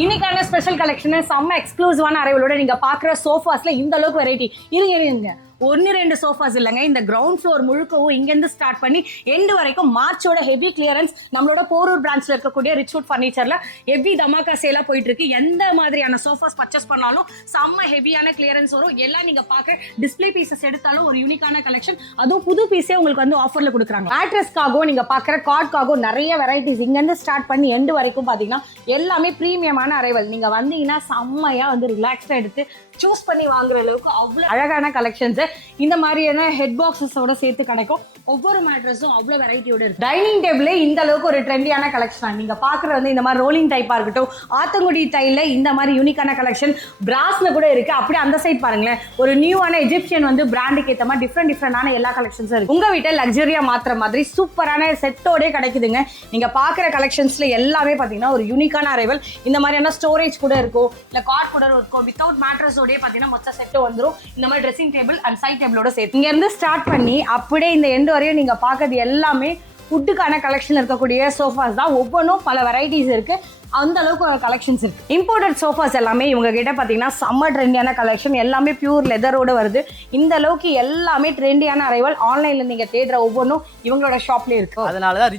இன்னைக்கான special collection செம்ம எக்ஸ்க்ளூசிவான அரைவலோட நீங்க பாக்குற சோஃபாஸ்ல இந்த அளவுக்கு வெரைட்டி இருங்க ஒன்னு ரெண்டு சோஃபாஸ் இல்லைங்க. இந்த கிரவுண்ட் ஃப்ளோர் முழுக்கவும் இங்கிருந்து ஸ்டார்ட் பண்ணி எண்டு வரைக்கும் மார்ச்சோட ஹெவி கிளியரன்ஸ் நம்மளோட போரூர் பிரான்ச்ல இருக்கக்கூடிய ரிச்வுட் ஃபர்னிச்சர்ல ஹெவி தமாக்கா சேலா போயிட்டு இருக்கு. எந்த மாதிரியான சோஃபாஸ் பர்ச்சேஸ் பண்ணாலும் செம்ம ஹெவியான கிளியரன்ஸ் வரும். எல்லாம் நீங்க பாக்க டிஸ்பிளே பீசஸ் எடுத்தாலும் ஒரு யூனிக்கான கலெக்ஷன், அதுவும் புது பீஸே உங்களுக்கு வந்து ஆஃபர்ல கொடுக்குறாங்க. மேட்ரஸ்க்காகவும் நீங்க பாக்குற கார்ட்காகவும் நிறைய வெரைட்டிஸ் இங்கிருந்து ஸ்டார்ட் பண்ணி எண்டு வரைக்கும் பாத்தீங்கன்னா எல்லாமே பிரீமியமான அரைவல். நீங்க வந்தீங்கன்னா செம்மையா வந்து ரிலாக்ஸ்டா எடுத்து சூஸ் பண்ணி வாங்குற அளவுக்கு அவ்வளவு அழகான கலெக்ஷன்ஸ் இந்த மாதிரியான ஹெட் பாக்ஸஸோட சேர்த்து கிடைக்கும். ஒவ்வொரு மேட்ரஸும் அவ்வளவு வெரைட்டியோட இருக்கு. டைனிங் டேபிள் இந்த அளவுக்கு ஒரு ட்ரெண்டியான கலெக்ஷன் நீங்க பாக்குறது வந்து இந்த மாதிரி ரோலிங் டைப்பா இருக்கட்டும், ஆத்தங்குடி டைல இந்த மாதிரி யூனிக்கான கலெக்ஷன் பிராஸ்ல கூட இருக்கு. அப்படியே அந்த சைட் பாருங்களேன், ஒரு நியூவான எஜிப்சியன் வந்து பிராண்டுக்கு ஏற்ற மாதிரி டிஃப்ரெண்டான எல்லா கலெக்ஷன்ஸும் இருக்கு. உங்க வீட்டை லக்ஸரியா மாத்திர மாதிரி சூப்பரான செட்டோட கிடைக்குதுங்க. நீங்க பாக்குற கலெக்ஷன்ஸ்ல எல்லாமே பாத்தீங்கன்னா ஒரு யூனிக்கான அரைவல். இந்த மாதிரியான ஸ்டோரேஜ் கூட இருக்கும், இல்ல கார்ட் கூட இருக்கும். வித்தவுட் மேட்ரஸோட பாத்தீங்கன்னா மொத்த செட் வந்துரும். இந்த மாதிரி ட்ரெஸ்ஸிங் டேபிள் அண்ட் சைட் டேபிளோட சேர்த்து இங்க இருந்து ஸ்டார்ட் பண்ணி அப்படியே இந்த எண்டு வரையும் நீங்க பாக்குறது எல்லாமே ஃபுட்டுக்கான கலெக்ஷன் இருக்கக்கூடிய சோஃபாஸ் தான். ஒவ்வொன்றும் பல வெரைட்டிஸ் இருக்கு, அந்த அளவுக்கு ஒரு கலெக்ஷன்ஸ் இருக்கு. இம்போர்ட்டட் சோஃபாஸ் எல்லாமே இவங்க கிட்ட பாத்தீங்கன்னா செம்ம ட்ரெண்டியான கலெக்ஷன், எல்லாமே பியூர் லெதரோட வருது. இந்த அளவுக்கு எல்லாமே ட்ரெண்டியான அரைவல். ஆன்லைன்ல நீங்க தேடுற ஒவ்வொன்றும் இவங்களோட ஷாப்லயே இருக்கு. அதனாலதான்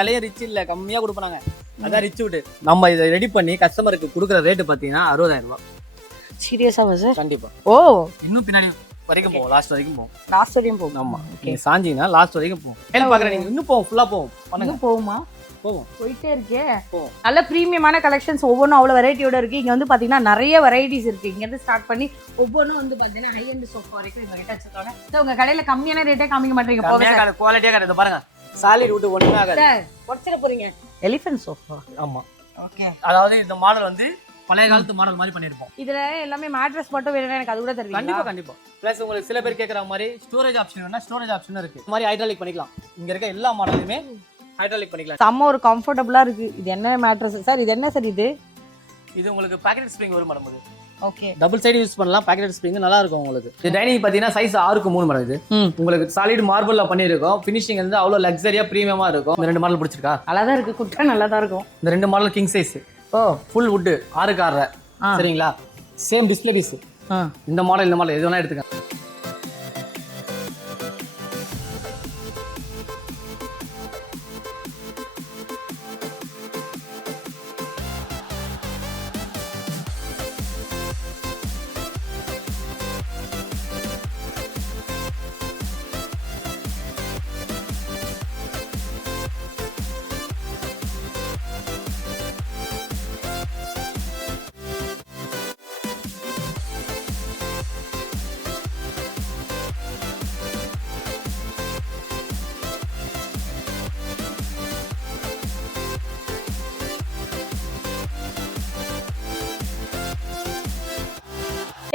விலைய ரிச் இல்ல, கம்மியா கொடுப்பாங்க. அதான் ரிச்வுட். நம்ம இதை ரெடி பண்ணி கஸ்டமருக்கு கொடுக்குற ரேட்டு பாத்தீங்கன்னா 60,000 ரூபாய். சீரியஸாவா சார்? கண்டிப்பா. ஓ, இன்னும் பின்னாடி வரைக்கும் போகும், லாஸ்ட் வரைக்கும் போகும். லாஸ்ட் வரைக்கும் போகும். ஆமா, நீங்க சாஞ்சிங்கன்னா லாஸ்ட் வரைக்கும் போகும். என்ன பாக்குறேன் நீங்க? இன்னும் போகும், ஃபுல்லா போகும். பண்ணுங்க. போகுமா? போகும், போயிட்டே இருக்கே. நல்ல பிரீமியமான கலெக்ஷன்ஸ் ஒவ்வொன்றும் அவ்வளோ வெரைட்டியோட இருக்கு. இங்க வந்து பாத்தீங்கன்னா நிறைய வெரைட்டிஸ் இருக்கு. இங்க இருந்து ஸ்டார்ட் பண்ணி ஒவ்வொன்றும் வந்து பாத்தீங்கன்னா ஹை எண்ட் சோஃபா வரைக்கும் இவங்க கிட்ட வச்சிருக்காங்க. சார் உங்க கடையில கம்மியான ரேட்டே காமிக்க மாட்டீங்க, குவாலிட்டியா கிடையாது. பாருங்க, சாலிட் வுட் ஒண்ணுமே ஆகாது. சார் குறைச்சிட போறீங்க. Elephant sofa. ஆமா, ஓகே. அதாவது இந்த மாடல் வந்து பழைய காலத்து மாடல் மாதிரி பண்ணிருப்போம். இதுல எல்லாமே மேட்ரஸ் மட்டும் வேணும்னா எனக்கு அது கூட தருவீங்க? கண்டிப்பா கண்டிப்பா. பிளஸ் உங்களுக்கு சில பேர் கேக்குற மாதிரி ஸ்டோரேஜ் ஆப்ஷன் வேணா ஸ்டோரேஜ் ஆப்ஷன் இருக்கு. இந்த மாதிரி ஹைட்ராலிக் பண்ணிக்கலாம். இங்க இருக்க எல்லா மாடலுமே ஹைட்ராலிக் பண்ணிக்கலாம். செம்ம ஒரு கம்ஃபர்டபுளா இருக்கு. இது என்ன மேட்ரஸ் சார்? இது என்ன சார்? இது உங்களுக்கு பாக்கெட் ஸ்ப்ரிங் வரும் மேடம். இது ஓகே, டபுள் சைடு யூஸ் பண்ணலாம். பாக்கெட் ஸ்ப்ரிங் நல்லா இருக்கும் உங்களுக்கு. இது டைனிங் பாத்தீங்கன்னா சைஸ் 6க்கு 3 மேடம். இது உங்களுக்கு சாலிட் மார்பிள்ல பண்ணிருக்கோம். ஃபினிஷிங் வந்து அவ்வளவு லக்ஸரியா பிரீமியமா இருக்கும். இந்த ரெண்டு மாடல் பிடிச்சிருக்கா? நல்லா தான் இருக்கு, குட்டா நல்லா தான் இருக்கும். இந்த ரெண்டு model king size. Oh, full wood 6க்கு 6. சரிங்களா? Same display piece. இந்த மாடல் எது வேணா எடுத்துக்க.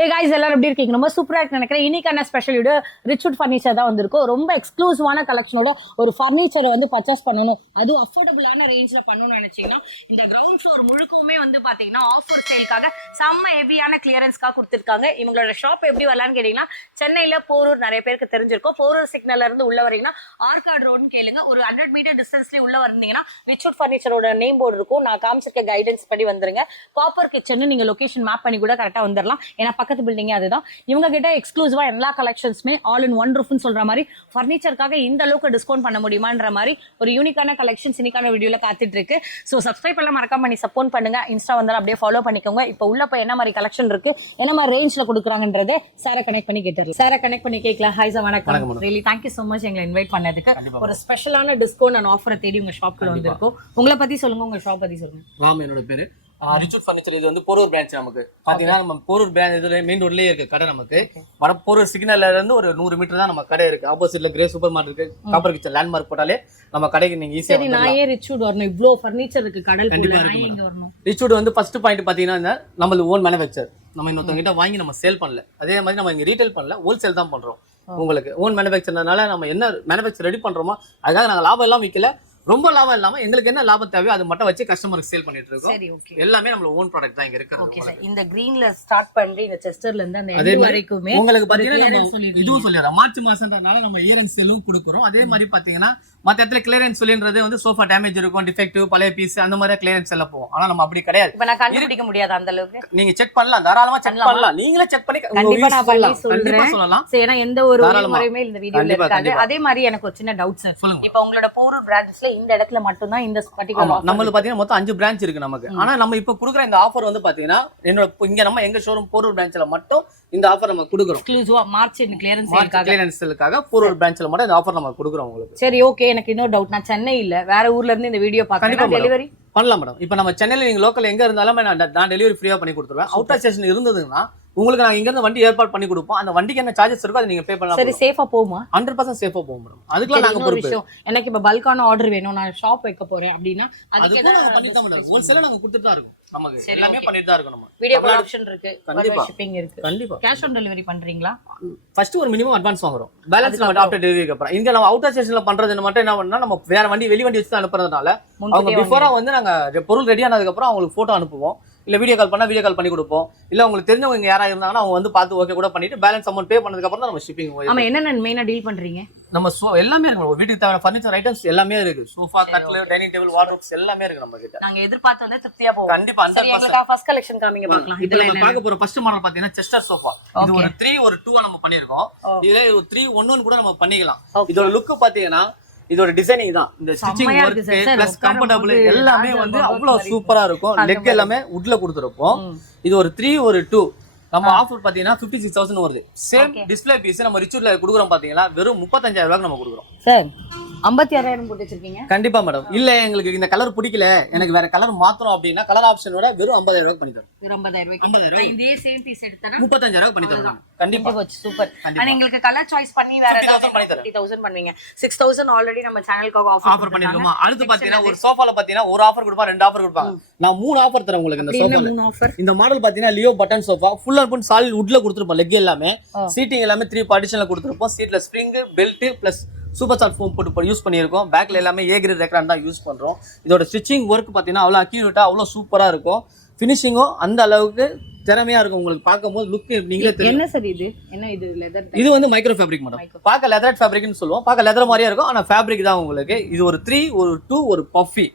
ஏ गाइस, எல்லாரும் எப்படி இருக்கீங்க? ரொம்ப சூப்பரா இருக்கு நினைக்கிறேன். இன்னைக்கான ஸ்பெஷல் வீடியோ ரிச்வுட் ஃபர்னிச்சர் தான் வந்திருக்கும். ரொம்ப எக்ஸ்க்ளூசிவான கலெக்ஷனோட ஒரு ஃபர்னிச்சரை வந்து பர்ச்சேஸ் பண்ணணும், அதுவும் அஃபோர்டபுளான ரேஞ்சில் பண்ணணும்னு நினைச்சீங்கன்னா இந்த கிரவுண்ட் ஃப்ளோர் முழுக்குமே வந்து பாத்தீங்கன்னா ஆஃபர் சேல்காக செம்ம ஹெவியான கிளியரன்ஸ்க்காக கொடுத்துருக்காங்க. இவங்களோட ஷாப் எப்படி வரலான்னு கேட்டீங்கன்னா சென்னையில போரூர் நிறைய பேருக்கு தெரிஞ்சிருக்கும். போரூர் சிக்னல்ல இருந்து உள்ள வரீங்கன்னா ஆர்காட் ரோடுன்னு கேளுங்க. ஒரு 100 மீட்டர் டிஸ்டன்ஸ்லேயே உள்ள வந்தீங்கன்னா ரிச்வுட் ஃபர்னிச்சரோட நேம் போர்டு இருக்கும். நான் காமிச்சிருக்க கைடன்ஸ் படி வந்துருங்க. காப்பர் கிச்சன் நீங்க லொகேஷன் மேப் பண்ணி கூட கரெக்டா வந்துடலாம். ஏன்னா பக்கத்து பில்டிங் அதுதான். இவங்க கிட்ட எக்ஸ்க்ளூசிவா எல்லா கலெக்ஷன்ஸ்மே ஆல் இன் ஒன் ரூஃப்னு சொல்ற மாதிரி ஃபர்னிச்சருக்காக இந்த அளவுக்கு டிஸ்கவுண்ட் பண்ண முடியுமான்ற மாதிரி ஒரு யூனிக்கான கலெக்ஷன்ஸ் இன்னைக்கான வீடியோல காத்துட்டு இருக்கு. ஸோ சப்ஸ்கிரைப் எல்லாம் மறக்காம பண்ணி சப்போர்ட் பண்ணுங்க. இன்ஸ்டா வந்தாலும் அப்படியே ஃபாலோ பண்ணிக்கோங்க. இப்போ உள்ள போய் என்ன மாதிரி கலெக்ஷன் இருக்கு, என்ன மாதிரி ரேஞ்ச்ல கொடுக்குறாங்கன்றதே சாரை கனெக்ட் பண்ணி கேட்டுருங்க. சாரை கனெக்ட் பண்ணி கேட்கலாம். ஹாய் சார், வணக்கம். ரியலி தேங்க்யூ ஸோ மச் எங்களை இன்வைட் பண்ணதுக்கு. ஒரு ஸ்பெஷலான டிஸ்கவுண்ட் அண்ட் ஆஃபரை தேடி உங்க ஷாப்ல வந்திருக்கோம். உங்களை பத்தி சொல்லுங்க, உங்க ஷாப் பத்தி சொல்லுங்க. வாம், என்னோட பேரு ரிச்வுட் ஃபர்னிச்சர். இது வந்து போரூர் பிரான்ச். நமக்கு பாத்தீங்கன்னா நம்ம போரூர் பிரான்ச் இதுல மெயின் ரோட்லயே இருக்கு கடை. நமக்கு வட போரூர் சிக்னல்ல இருந்து ஒரு 100 மீட்டர் தான் நம்ம கடை இருக்கு. ஆப்போசிட்ல கிரே சூப்பர் மார்க்கெட் இருக்கு. காப்பர் கிச்சன் லேண்ட்மார்க் போட்டாலே நம்ம கடைக்கு நீங்க ஈஸியா வரலாம். நான் ஏன் ரிச்வுட் வரணும்? இவ்ளோ ஃபர்னிச்சர் இருக்கு கடல் குள்ள, நான் எங்க வரணும்? ரிச்வுட் வந்து ஃபர்ஸ்ட் பாயிண்ட் பாத்தீங்கன்னா நம்மள ஓன் மேனுஃபேக்சர். நம்ம இன்னொருத்தவங்க கிட்ட வாங்கி நம்ம சேல் பண்ணல. அதே மாதிரி நம்ம இங்க ரீட்டைல் பண்ணல, ஹோல்சேல் தான் பண்றோம். உங்களுக்கு ஓன் மேனுஃபேக்சர்னால நம்ம என்ன மேனுஃபேக்சர் ரெடி பண்றோமோ அதுக்காக நாங்க லாபம் எல்லாம் விக்கல. ரொம்ப லாபம் இல்லாம எங்களுக்கு என்ன லாபம் தேவையோ அது மட்டும் வச்சு கஸ்டமருக்கு சேல் பண்ணிட்டு இருக்கோம். எல்லாமே நம்ம ஓன் ப்ராடக்ட் தான் இங்க இருக்கு. ஓகே சார், இந்த கிரீன்ல ஸ்டார்ட் பண்ணி இந்த செஸ்டர்ல இருந்து அந்த எண்ட் வரைக்குமே உங்களுக்கு பாத்தீங்கன்னா இதுவும் சொல்லிடுறோம். மார்ச் மாசம்ன்றனால நம்ம இயர் அண்ட் சேலும் கொடுக்குறோம். அதே மாதிரி பாத்தீங்கன்னா மத்த இடத்துல கிளியரன்ஸ் சொல்லின்றது வந்து சோஃபா டேமேஜ் இருக்கும், டிஃபெக்டிவ், பழைய பீஸ் அந்த மாதிரி கிளியரன்ஸ் எல்லாம் போகும். ஆனா நம்ம அப்படி கிடையாது. இப்ப நான் கண்டுபிடிக்க முடியாது அந்த அளவுக்கு. நீங்க செக் பண்ணலாம், தாராளமா செக் பண்ணலாம். நீங்களே செக் பண்ணி கண்டிப்பா நான் பண்ணி கண்டிப்பா சொல்றேன். சொல்லலாம். சரி, ஏன்னா எந்த ஒரு முறையுமே இந்த வீடியோல இருக்காது. அதே மாதிரி எனக்கு ஒரு சின்ன டவுட் சார். இப்ப உங்களோட போரூர் பிரான்ச்ல இந்த இடத்துல மட்டும் தான் இந்த பர்టిక్యులர் நம்மளுக்கு பாத்தீங்கன்னா மொத்தம் 5 பிரான்ச் இருக்கு நமக்கு. ஆனா நம்ம இப்ப குடுக்குற இந்த ஆஃபர் வந்து பாத்தீங்கன்னா என்னோட இங்க நம்ம எங்க ஷோரூம் போரூர் பிரான்ச்ல மட்டும் இந்த ஆஃபர் நம்ம குடுக்குறோம். எக்ஸ்க்ளூசிவா மார்ச் கிளியரன்ஸ்க்காக போரூர் பிரான்ச்ல மட்டும் இந்த ஆஃபர் நம்ம குடுக்குறோம் உங்களுக்கு. சரி, ஓகே. எனக்கு இன்னொரு டவுட். நான் சென்னை இல்ல, வேற ஊர்ல இருந்து இந்த வீடியோ பாக்குறேன். டெலிவரி பண்ணலாம் மேடம். இப்ப நம்ம சென்னையில நீங்க லோக்கல் எங்க இருந்தாலும் நான் டெலிவரி ஃப்ரீயா பண்ணி கொடுத்துருவேன். அவுட் ஆஃப் ஸ்டேஷன் இருந்ததுன்னா உங்களுக்கு நான் இங்க இருந்து வண்டி ஏற்பாடு பண்ணி கொடுப்போம். அந்த வண்டிக்கு என்ன சார்ஜஸ் இருக்கோ அதை நீங்க பே பண்ணலாம். சரி, சேஃபா போகுமா? 100% சேஃபா போகும் மேடம். அதுக்குலாம் நாங்க ஒரு விஷயம், எனக்கு இப்ப பல்கான ஆர்டர் வேணும், நான் ஷாப் வைக்க போறேன் அப்படின்னா அதுக்கு நாங்க பண்ணிட்டு தான் மேடம். ஹோல்சேலா நாங்க கொடுத்துட்டு தான் இருக்கோம். நமக்கு எல்லாமே பண்ணிட்டு தான் இருக்கோம். நம்ம வீடியோ கால் ஆப்ஷன் இருக்கு, கண்டிப்பா ஷிப்பிங் இருக்கு. கண்டிப்பா கேஷ் ஆன் டெலிவரி பண்றீங்களா? ஃபர்ஸ்ட் ஒரு மினிமம் அட்வான்ஸ் வாங்குறோம். பேலன்ஸ் நம்ம ஆஃப்டர் டெலிவரிக்கு அப்புறம். இங்க நம்ம அவுட் ஆஃப் ஸ்டேஷன்ல பண்றது மட்டும் என்ன பண்ணா, நம்ம வேற வண்டி வெளி வண்டி வச்சு தான் அனுப்புறதுனால அவங்க பிஃபோரா வந்து நாங்க பொருள் ரெடி ஆனதுக்கு அப்புறம் அவங்களுக்கு போட்டோ அனுப்புவோம். இல்ல வீடியோ கால் பண்ணா வீடியோ கால் பண்ணி கொடுப்போம். இல்ல உங்களுக்கு தெரிஞ்சவங்க யாரா இருந்தாங்கன்னா அவங்க வந்து பார்த்து ஓகே கூட பண்ணிட்டு பேலன்ஸ் அமௌண்ட் பே பண்ணதுக்கு அப்புறம் தான் நம்ம ஷிப்பிங். ஆமா, என்னென்ன மெயினா டீல் பண்றீங்க? நம்ம எல்லாமே இருக்கு. வீட்டுக்கு தேவையான ஃபர்னிச்சர் ஐட்டம்ஸ் எல்லாமே இருக்கு. சோஃபா, கட்டில், டைனிங் டேபிள், வார்ட்ரோப்ஸ் எல்லாமே இருக்கு நம்ம கிட்ட. நாங்க எதிர்பார்த்து வந்து திருப்தியா போவோம். கண்டிப்பா 100%. ஃபர்ஸ்ட் கலெக்ஷன் காமிங்க பார்க்கலாம். இதுல நம்ம பார்க்க போற ஃபர்ஸ்ட் மாடல் பாத்தீங்கன்னா செஸ்டர் சோஃபா. இது ஒரு 3 ஒரு 2 நம்ம பண்ணிருக்கோம். இதுல ஒரு 3 1 கூட நம்ம பண்ணிக்கலாம். இதோட லுக் பாத்தீங்கன்னா இதோட டிசைனிங் தான். இந்த ஸ்டிச்சிங் வர்க் பிளஸ் கம்ஃபர்டபிள் எல்லாமே வந்து அவ்வளவு சூப்பரா இருக்கும். லெக் எல்லாமே வுட்ல கொடுத்திருப்போம். இது ஒரு 3 ஒரு 2 நம்ம ஆஃபர் பாத்தீங்கன்னா 56,000 வருது. சேம் டிஸ்ப்ளே பீஸ் நம்ம ரிச்சூர்ல குடுக்குறோம் பாத்தீங்களா, வெறும் 35,000 ரூபாய்க்கு நம்ம குடுக்குறோம். சார் 56,000 போட்டு வச்சிருக்கீங்க. கண்டிப்பா மேடம். இல்ல எங்களுக்கு இந்த கலர் பிடிக்கல, எனக்கு வேற கலர் மாத்தணும் அப்படின்னா கலர் ஆப்ஷனோட வெறும் 50,000 ரூபாய்க்கு பண்ணி தரோம். 50,000 ரூபாய்க்கு இதே சேம் பீஸ் எடுத்தா 35,000 ரூபாய்க்கு பண்ணி தரோம். கண்டிப்பா சூப்பர். ஆனா உங்களுக்கு கலர் சாய்ஸ் பண்ணி வேற ஏதாவது 50,000 பண்ணுவீங்க. 6,000 ஆல்ரெடி நம்ம சேனலுக்காக ஆஃபர் பண்ணிருக்கோமா. அடுத்து பாத்தீங்கன்னா ஒரு சோஃபால பாத்தீங்கன்னா ஒரு ஆஃபர் கொடுப்பா, 2 ஆஃபர் கொடுப்பாங்க. நான் 3 ஆஃபர் தரேன் உங்களுக்கு இந்த சோஃபால. 3 ஆஃபர். இந்த மாடல் பாத்தீங்கன்னா Leo button sofa, full and full solid வுட்ல கொடுத்திருப்போம். லெக் எல்லாமே, சீட்டிங் எல்லாமே 3 பார்ட்டிஷன்ல கொடுத்திருப்போம். சீட்ல spring, belt plus super soft foam போட்டு யூஸ் பண்ணியிருக்கோம். பேக்ல எல்லாமே ஏ கிரேட் ரெக்ரான் தான் யூஸ் பண்றோம். இதோட ஸ்டிச்சிங் ஒர்க் பாத்தீங்கன்னா அவ்வளவு அக்யூரேட்டா அவ்வளவு சூப்பரா இருக்கும். ஃபினிஷிங்கும் அந்த அளவுக்கு திறமையா இருக்கும். உங்களுக்கு பார்க்கும்போது லுக் நீங்களே தெரியும். என்ன சார் இது? என்ன இது? லெதர். இது வந்து மைக்ரோ ஃபேப்ரிக் மேடம். பார்க்க லெதர் ஃபேப்ரிக்னு சொல்லுவோம். பார்க்க லெதர் மாதிரியா இருக்கும், ஆனா ஃபேப்ரிக் தான் உங்களுக்கு. இது ஒரு 3 ஒரு 2 ஒரு பஃபி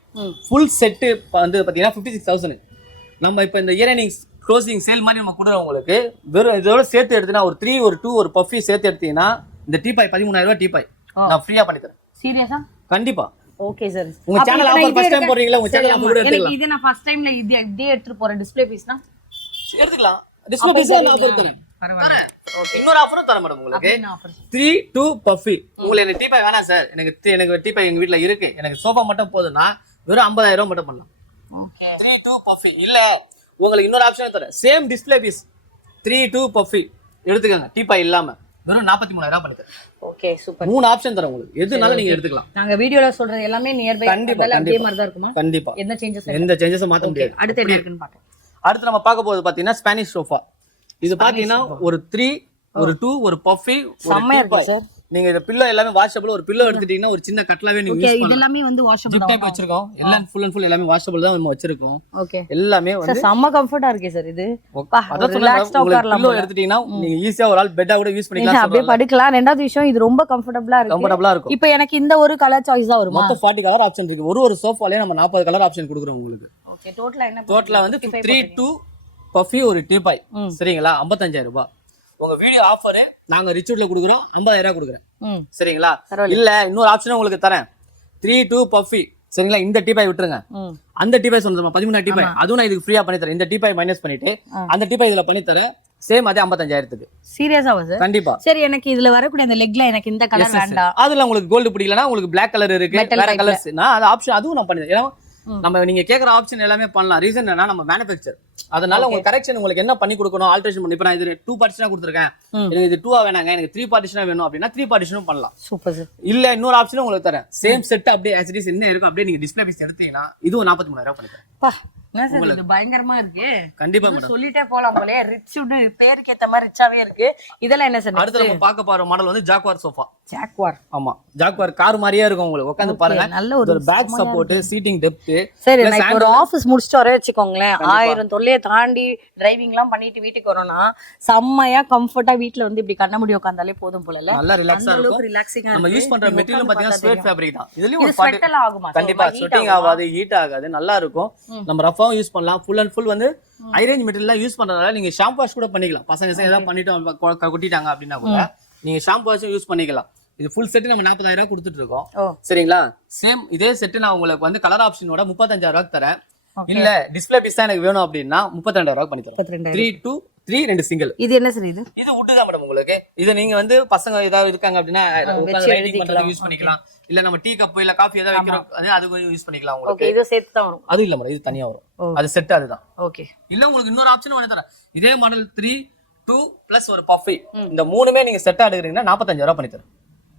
ஃபுல் செட் வந்து பாத்தீங்கன்னா 56,000. நம்ம இப்ப இந்த இயரிங்ஸ் க்ளோசிங் சேல் மாதிரி நம்ம கொடுறோம் உங்களுக்கு. வெறும் இதோட சேர்த்து எடுத்தீங்கன்னா ஒரு 3 ஒரு 2 ஒரு பஃபி சேர்த்து எடுத்தீங்கன்னா இந்த டீபாய் 13,000 ரூபாய் டீபாய் நான் ஃப்ரீயா பண்ணி தரேன். சீரியஸா? கண்டிப்பா. Okay sir. உங்க சேனல் ஆஃபர் ஃபர்ஸ்ட் டைம் போறீங்களா? உங்க சேனல் ஆஃபர் எடுத்துக்கலாம். இது நான் ஃபர்ஸ்ட் டைம்ல இதே எடுத்து போறேன். டிஸ்ப்ளே பீஸ்னா எடுத்துக்கலாம். டிஸ்ப்ளே பீஸ் நான் ஆஃபர் தரேன். தரேன். ஓகே. இன்னொரு ஆஃபரும் தரேன் மேடம் உங்களுக்கு. 3 2 பஃபி. உங்களுக்கு எனக்கு டீபாய் வேணாம் சார், எனக்கு டீபாய் எங்க வீட்ல இருக்கு, எனக்கு சோஃபா மட்டும் போதும்னா வெறும் 50,000 ரூபாய் மட்டும் பண்ணலாம். ஓகே. 3 2 பஃபி. இல்ல உங்களுக்கு இன்னொரு ஆப்ஷன் தரேன். சேம் டிஸ்ப்ளே பீஸ் 3 2 பஃபி எடுத்துக்கங்க, டீபாய் இல்லாம வெறும் 43,000 ரூபாய் பண்ணி தரேன். Okay, super. 3 ஆப்ஷன் தரேன் உங்களுக்கு. எதுனாலும் நீங்க எடுத்துக்கலாம். நாங்க வீடியோல சொல்றது எல்லாமே நியர் பை அதே மாதிரி தான் இருக்குமா? கண்டிப்பா. எந்த சேஞ்சஸ் மாத்த முடியாது. அடுத்து என்ன இருக்குன்னு பாக்கலாம். அடுத்து நம்ம பார்க்க போறது பாத்தீங்கன்னா ஸ்பானிஷ் சோஃபா. இது பாத்தீங்கன்னா ஒரு 3 ஒரு 2 ஒரு பஃபி ஒரு டீபாய். நீங்க இந்த பில்லோ எல்லாமே வாஷபிள். ஒரு பில்லோ எடுத்துட்டீங்கன்னா ஒரு சின்ன கட்லாவே நீங்க யூஸ் பண்ணலாம். இது எல்லாமே வந்து வாஷபிள் ஜிப் டைப் வச்சிருக்கோம். எல்லாம் ஃபுல் அண்ட் ஃபுல் எல்லாமே வாஷபிள் தான் நம்ம வச்சிருக்கோம். ஓகே. எல்லாமே வந்து செம்ம கம்ஃபர்ட்டா இருக்கு சார். இது ரிலாக்ஸ்டா உட்காரலாம். பில்லோ எடுத்துட்டீங்கன்னா நீங்க ஈஸியா ஒரு ஆள் பெட்டா கூட யூஸ் பண்ணிக்கலாம். அப்படியே படுக்கலாம். ரெண்டாவது விஷயம் இது ரொம்ப கம்ஃபர்ட்டபிளா இருக்கு. இப்போ எனக்கு இந்த ஒரு கலர் சாய்ஸ் தான் வருமா? மொத்தம் 40 கலர் ஆப்ஷன் இருக்கு. ஒரு சோஃபாலயே நம்ம 40 கலர் ஆப்ஷன் கொடுக்குறோம் உங்களுக்கு. ஓகே. டோட்டலா வந்து 3 2 பஃபி ஒரு டீபாய். சரிங்களா? 55,000 ரூபாய். உங்க வீடியோ ஆஃபர் நாங்க ரிச்சூட்ல குடுக்குறோம். 50,000 ரூபாய் குடுக்குறேன். சரிங்களா? இல்ல இன்னொரு ஆப்ஷன் உங்களுக்கு தரேன். 3 2 பஃபி. சரிங்களா? இந்த டீபாய் விட்டுருங்க. அந்த டீபாய் சொன்னதுமா 13 டீபாய் அதுவும் நான் இதுக்கு ஃப்ரீயா பண்ணி தரேன். இந்த டீபாய் மைனஸ் பண்ணிட்டு அந்த டீபாய் இதுல பண்ணி தரேன். சேம் அதே 55,000க்கு. சீரியஸா சார்? கண்டிப்பா. சரி, எனக்கு இதுல வரக்கூடிய அந்த லெக்ல எனக்கு இந்த கலர் வேண்டாம். அதுல உங்களுக்கு கோல்ட் பிடிக்கலனா உங்களுக்கு Black கலர் இருக்கு, வேற கலர்ஸ். நான் அந்த ஆப்ஷன் அதுவும் நான் பண்ணி தரேன். நம்ம நீங்க கேக்குற ஆப்ஷன் எல்லாமே பண்ணலாம். ரீசன் என்னன்னா நம்ம மேனுஃபேக்சர், அதனால உங்க கரெக்ஷன் உங்களுக்கு என்ன பண்ணி கொடுக்கணும், ஆல்டரேஷன் பண்ணி. இப்போ நான் இது 2 பார்ட்டிஷனா கொடுத்துருக்கேன், எனக்கு இது 2 வேணாங்க, எனக்கு 3 பார்ட்டிஷனா வேணும் அப்படின்னா 3 பார்ட்டிஷனும் பண்ணலாம். Super sir. இல்ல இன்னொரு ஆப்ஷனும் உங்களுக்கு தரேன். சேம் செட் அப்படியே ஆஸ் இட் இஸ் என்ன இருக்கும் அப்படியே நீங்க டிஸ்ப்ளே பீஸ் எடுத்தீங்கன்னா இதுவும் 43,000 ரூபாய் பண்ணி தரேன். என்ன சார் இது பயங்கரமா இருக்கு. கண்டிப்பா மேடம். சொல்லிட்டே போலாம் போலே. ரிச் பேருக்கு ஏத்த மாதிரி ரிச்சாவே இருக்கு. இதெல்லாம் என்ன சார்? அடுத்து நம்ம பார்க்க போற மாடல் வந்து ஜாக்வார் சோஃபா. ஜாக்வார். ஆமா, ஜாக்வார் கார் மாதிரியே இருக்கும் உங்களுக்கு. உட்காந்து பாருங்க. நல்ல ஒரு பேக் சப்போர்ட், சீட்டிங் டெப்த். சரி, நான் இப்போ ஒரு ஆபீஸ் முடிச்சிட்டு வரே வச்சுக்கோங்களேன், 1000 தொல்லையை தாண்டி டிரைவிங் எல்லாம் பண்ணிட்டு வீட்டுக்கு வரோம்னா செம்மையா கம்ஃபர்ட்டா வீட்ல வந்து இப்படி கண்ண முடி உட்காந்தாலே போதும் போல. நல்லா ரிலாக்ஸா இருக்கும். ரிலாக்ஸிங்கா நம்ம யூஸ் பண்ற மெட்டீரியல் பாத்தீங்கன்னா ஸ்வெட் ஃபேப்ரிக் தான். இதுலயும் இது ஒரு ஸ்வெட் எல்லாம் ஆகுமா? கண்டிப்பா ஸ்வெட்டிங் ஆகாது, ஹீட் ஆகாது, நல்லா இருக்கும். நம்ம ரஃபாவும் யூஸ் பண்ணலாம். ஃபுல் அண்ட் ஃபுல் வந்து ஹை ரேஞ்ச் மெட்டீரியல் யூஸ் பண்றதால நீங்க ஷாம்பு வாஷ் கூட பண்ணிக்கலாம். பசங்க ஏதாவது பண்ணிட்டு கொட்டிட்டாங்க அப்படின்னா கூட நீங்க ஷாம்பு வாஷும் யூஸ் பண்ணிக்கலாம். இது ஃபுல் செட் நம்ம 40,000 ரூபாய் கொடுத்துட்டு இருக்கோம். சரிங்களா? சேம் இதே செட் நான் உங்களுக்கு வந்து கலர் ஆப்ஷனோட 35,000 ரூபாய்க்கு தரேன். இல்ல டிஸ்ப்ளே பீஸ் தான் எனக்கு வேணும் அப்படின்னா 32,000 ரூபாய் பண்ணி தரேன். 3 to 3 2 சிங்கிள். இது என்ன சார்? இது உட் தான் மேடம் உங்களுக்கு. இது நீங்க வந்து பசங்க ஏதாவது இருக்காங்க அப்படின்னா உட்கார்ந்து ரைடிங் பண்றதுக்கு யூஸ் பண்ணிக்கலாம். இல்ல நம்ம டீ கப் இல்ல காஃபி ஏதாவது வைக்கிறோம் அது யூஸ் பண்ணிக்கலாம் உங்களுக்கு. ஓகே, இது செட் தான் வரும். அது இல்ல மேடம், இது தனியா வரும். அது செட் அதுதான். ஓகே. இல்ல உங்களுக்கு இன்னொரு ஆப்ஷன் பண்ணி தரேன். இதே மாடல் 3 2 பிளஸ் ஒரு பஃபி. இந்த மூணுமே நீங்க செட்டா எடுக்கிறீங்கன்னா 45,000 ரூபாய் பண்ணி தரேன்.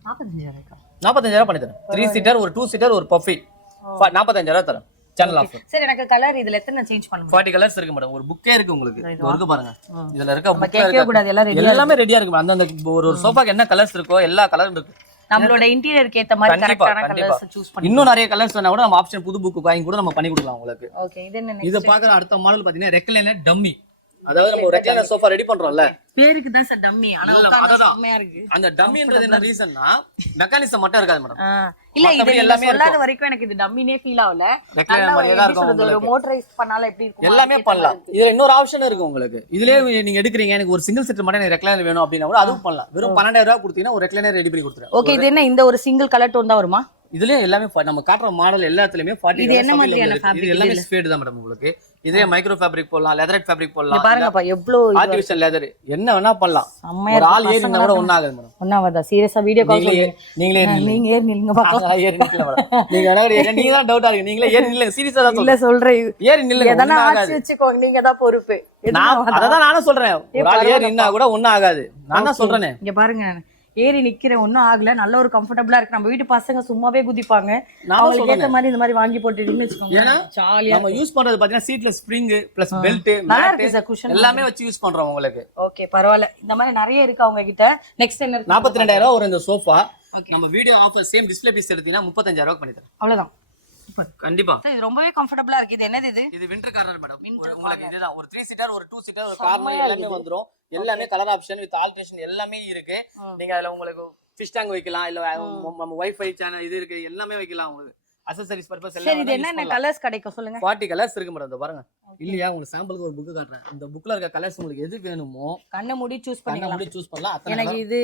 45,000 ரூபாய் பண்ணி தரேன். 3 சீட்டர், ஒரு 2 சீட்டர், ஒரு பஃபி. 45,000 ரூபாய் தரேன். Channel offer. சரி, எனக்கு கலர் இதுல எத்தனை சேஞ்ச் பண்ண முடியும்? 40 கலர்ஸ் இருக்கு மேடம். ஒரு புக்கே இருக்கு உங்களுக்கு. இருக்கு பாருங்க. இதுல இருக்க புக் கேட்கவே கூடாது, எல்லாமே ரெடியா இருக்கு. அந்த ஒரு சோஃபாக்கு என்ன கலர்ஸ் இருக்கோ எல்லா கலரும் இருக்கு. நம்மளோட இன்டீரியருக்கு ஏத்த மாதிரி கரெக்ட்டான கலர்ஸ் சூஸ் பண்ணி. இன்னும் நிறைய கலர்ஸ் வேணா கூட நம்ம ஆப்ஷன் புது புக் வாங்கி கூட நம்ம பண்ணி கொடுக்கலாம் உங்களுக்கு. ஓகே, இது என்ன? இத பாக்குற அடுத்த மாடல் பாத்தீங்கன்னா ரெக்லைனர் டம்மி. அதாவது நம்ம ரெக்லைனர் சோஃபா ரெடி பண்றோம்ல, பேருக்கு தான் சார் டம்மி. ஆனா உட்கார்ந்தா செம்மையா இருக்கு. அந்த டம்மின்றது என்ன ரீசன்னா மெக்கானிசம் மட்டும் இருக்காது மேடம். இல்ல, இது எல்லாமே சொல்லாத வரைக்கும் எனக்கு இது டம்மினே ஃபீல் ஆகல. ரெக்லைனர் மாதிரியே தான் இருக்கும் ஒரு மோட்டரைஸ் பண்ணால எப்படி இருக்கும் எல்லாமே பண்ணலாம். இதுல இன்னொரு ஆப்ஷன் இருக்கு உங்களுக்கு. இதுலயே நீங்க எடுக்கிறீங்க எனக்கு ஒரு சிங்கிள் செட் மட்டும் எனக்கு ரெக்லைனர் வேணும் அப்படின்னா கூட அதுவும் பண்ணலாம். வெறும் 12,000 ரூபாய் கொடுத்தீங்கன்னா ஒரு ரெக்லைனர் ரெடி பண்ணி கொடுத்துறேன். ஓகே, இது என்ன இந்த ஒரு சிங்கிள் கலர் டோன் தான் வருமா? இதுலயே எல்லாமே நம்ம காட்டுற மாடல் எல்லாத்துலயுமே 40. இது என்ன மாதிரியான ஃபேப்ரிக்? இது எல்லாமே ஸ்வேட் தான் மேடம் உங்களுக்கு. இதே மைக்ரோ ஃபேப்ரிக் போடலாம், லெதரட் ஃபேப்ரிக் போடலாம். பாருங்கப்பா எவ்வளவு ஆர்டிஃபிஷியல் லெதர் என்ன வேணா பண்ணலாம். ஒரு ஆள் ஏறினா கூட ஒண்ணு ஆகாது மேடம். ஒண்ணாவதா? சீரியஸா வீடியோ கால் நீங்களே நீங்க ஏறி நில்லுங்க பாக்கலாம். ஏறி நிக்கல மேடம். நீங்க வேணா நீங்க தான் டவுட்டா இருக்கு. நீங்களே ஏறி நில்லுங்க. சீரியஸா தான் இல்ல சொல்றேன். ஏறி நில்லுங்க. எதனா ஆச்சு வெச்சுக்கோங்க, நீங்க தான் பொறுப்பு. அதான் நானும் சொல்றேன். ஒரு ஆள் ஏறி நின்னா கூட ஒண்ணு ஆகாது. நான் தான் சொல்றேனே. இங்க பாருங்க, ஏறி நிக்கிறேன், ஒன்னும் ஆகல. நல்ல ஒரு கம்ஃபர்டபுளா இருக்கு. நம்ம வீட்டு பசங்க சும்மாவே குதிப்பாங்க. அவங்களுக்கு ஏத்த மாதிரி இந்த மாதிரி வாங்கி போட்டுட்டீங்கன்னு வச்சுக்கோங்க, ஜாலியா. நம்ம யூஸ் பண்றது பாத்தீங்கன்னா சீட்ல ஸ்ப்ரிங் பிளஸ் பெல்ட் நல்லா இருக்கு சார். குஷன் எல்லாமே வச்சு யூஸ் பண்றோம் உங்களுக்கு. ஓகே, பரவாயில்ல. இந்த மாதிரி நிறைய இருக்கு அவங்க கிட்ட. நெக்ஸ்ட் என்ன இருக்கு? 42,000 ரூபாய் ஒரு இந்த சோஃபா. நம்ம video offer same display piece எடுத்தீங்கன்னா 35,000 ரூபாய் பண்ணி தரேன். அவ்வளவுதான். கண்டிப்பா இது ரொம்பவே கம்ஃபர்ட்டபிளா இருக்கு. இது என்னது? இது விண்டர் கார்னர் மேடம். உங்களுக்கு இதுதான் ஒரு 3 சீட்டர், ஒரு 2 சீட்டர், ஒரு கார்னர் எல்லாமே வந்துரும். எல்லாமே கலர் ஆப்ஷன் வித் ஆல்டரேஷன் எல்லாமே இருக்கு. நீங்க அதுல உங்களுக்கு ஃபிஷ் டேங்க் வைக்கலாம், இல்ல நம்ம வைஃபை சேனல் இது இருக்கு, எல்லாமே வைக்கலாம். உங்களுக்கு அக்சஸரீஸ் பர்பஸ் எல்லாம். சரி, இது என்னென்ன கலர்ஸ் கிடைக்கும் சொல்லுங்க. 40 கலர்ஸ் இருக்கு மேடம். இத பாருங்க. இல்லையா, உங்களுக்கு சாம்பிளுக்கு ஒரு புக் காட்டுறேன். இந்த புக்ல இருக்க கலர்ஸ் உங்களுக்கு எது வேணுமோ கண்ணை மூடி சூஸ் பண்ணலாம். எனக்கு இது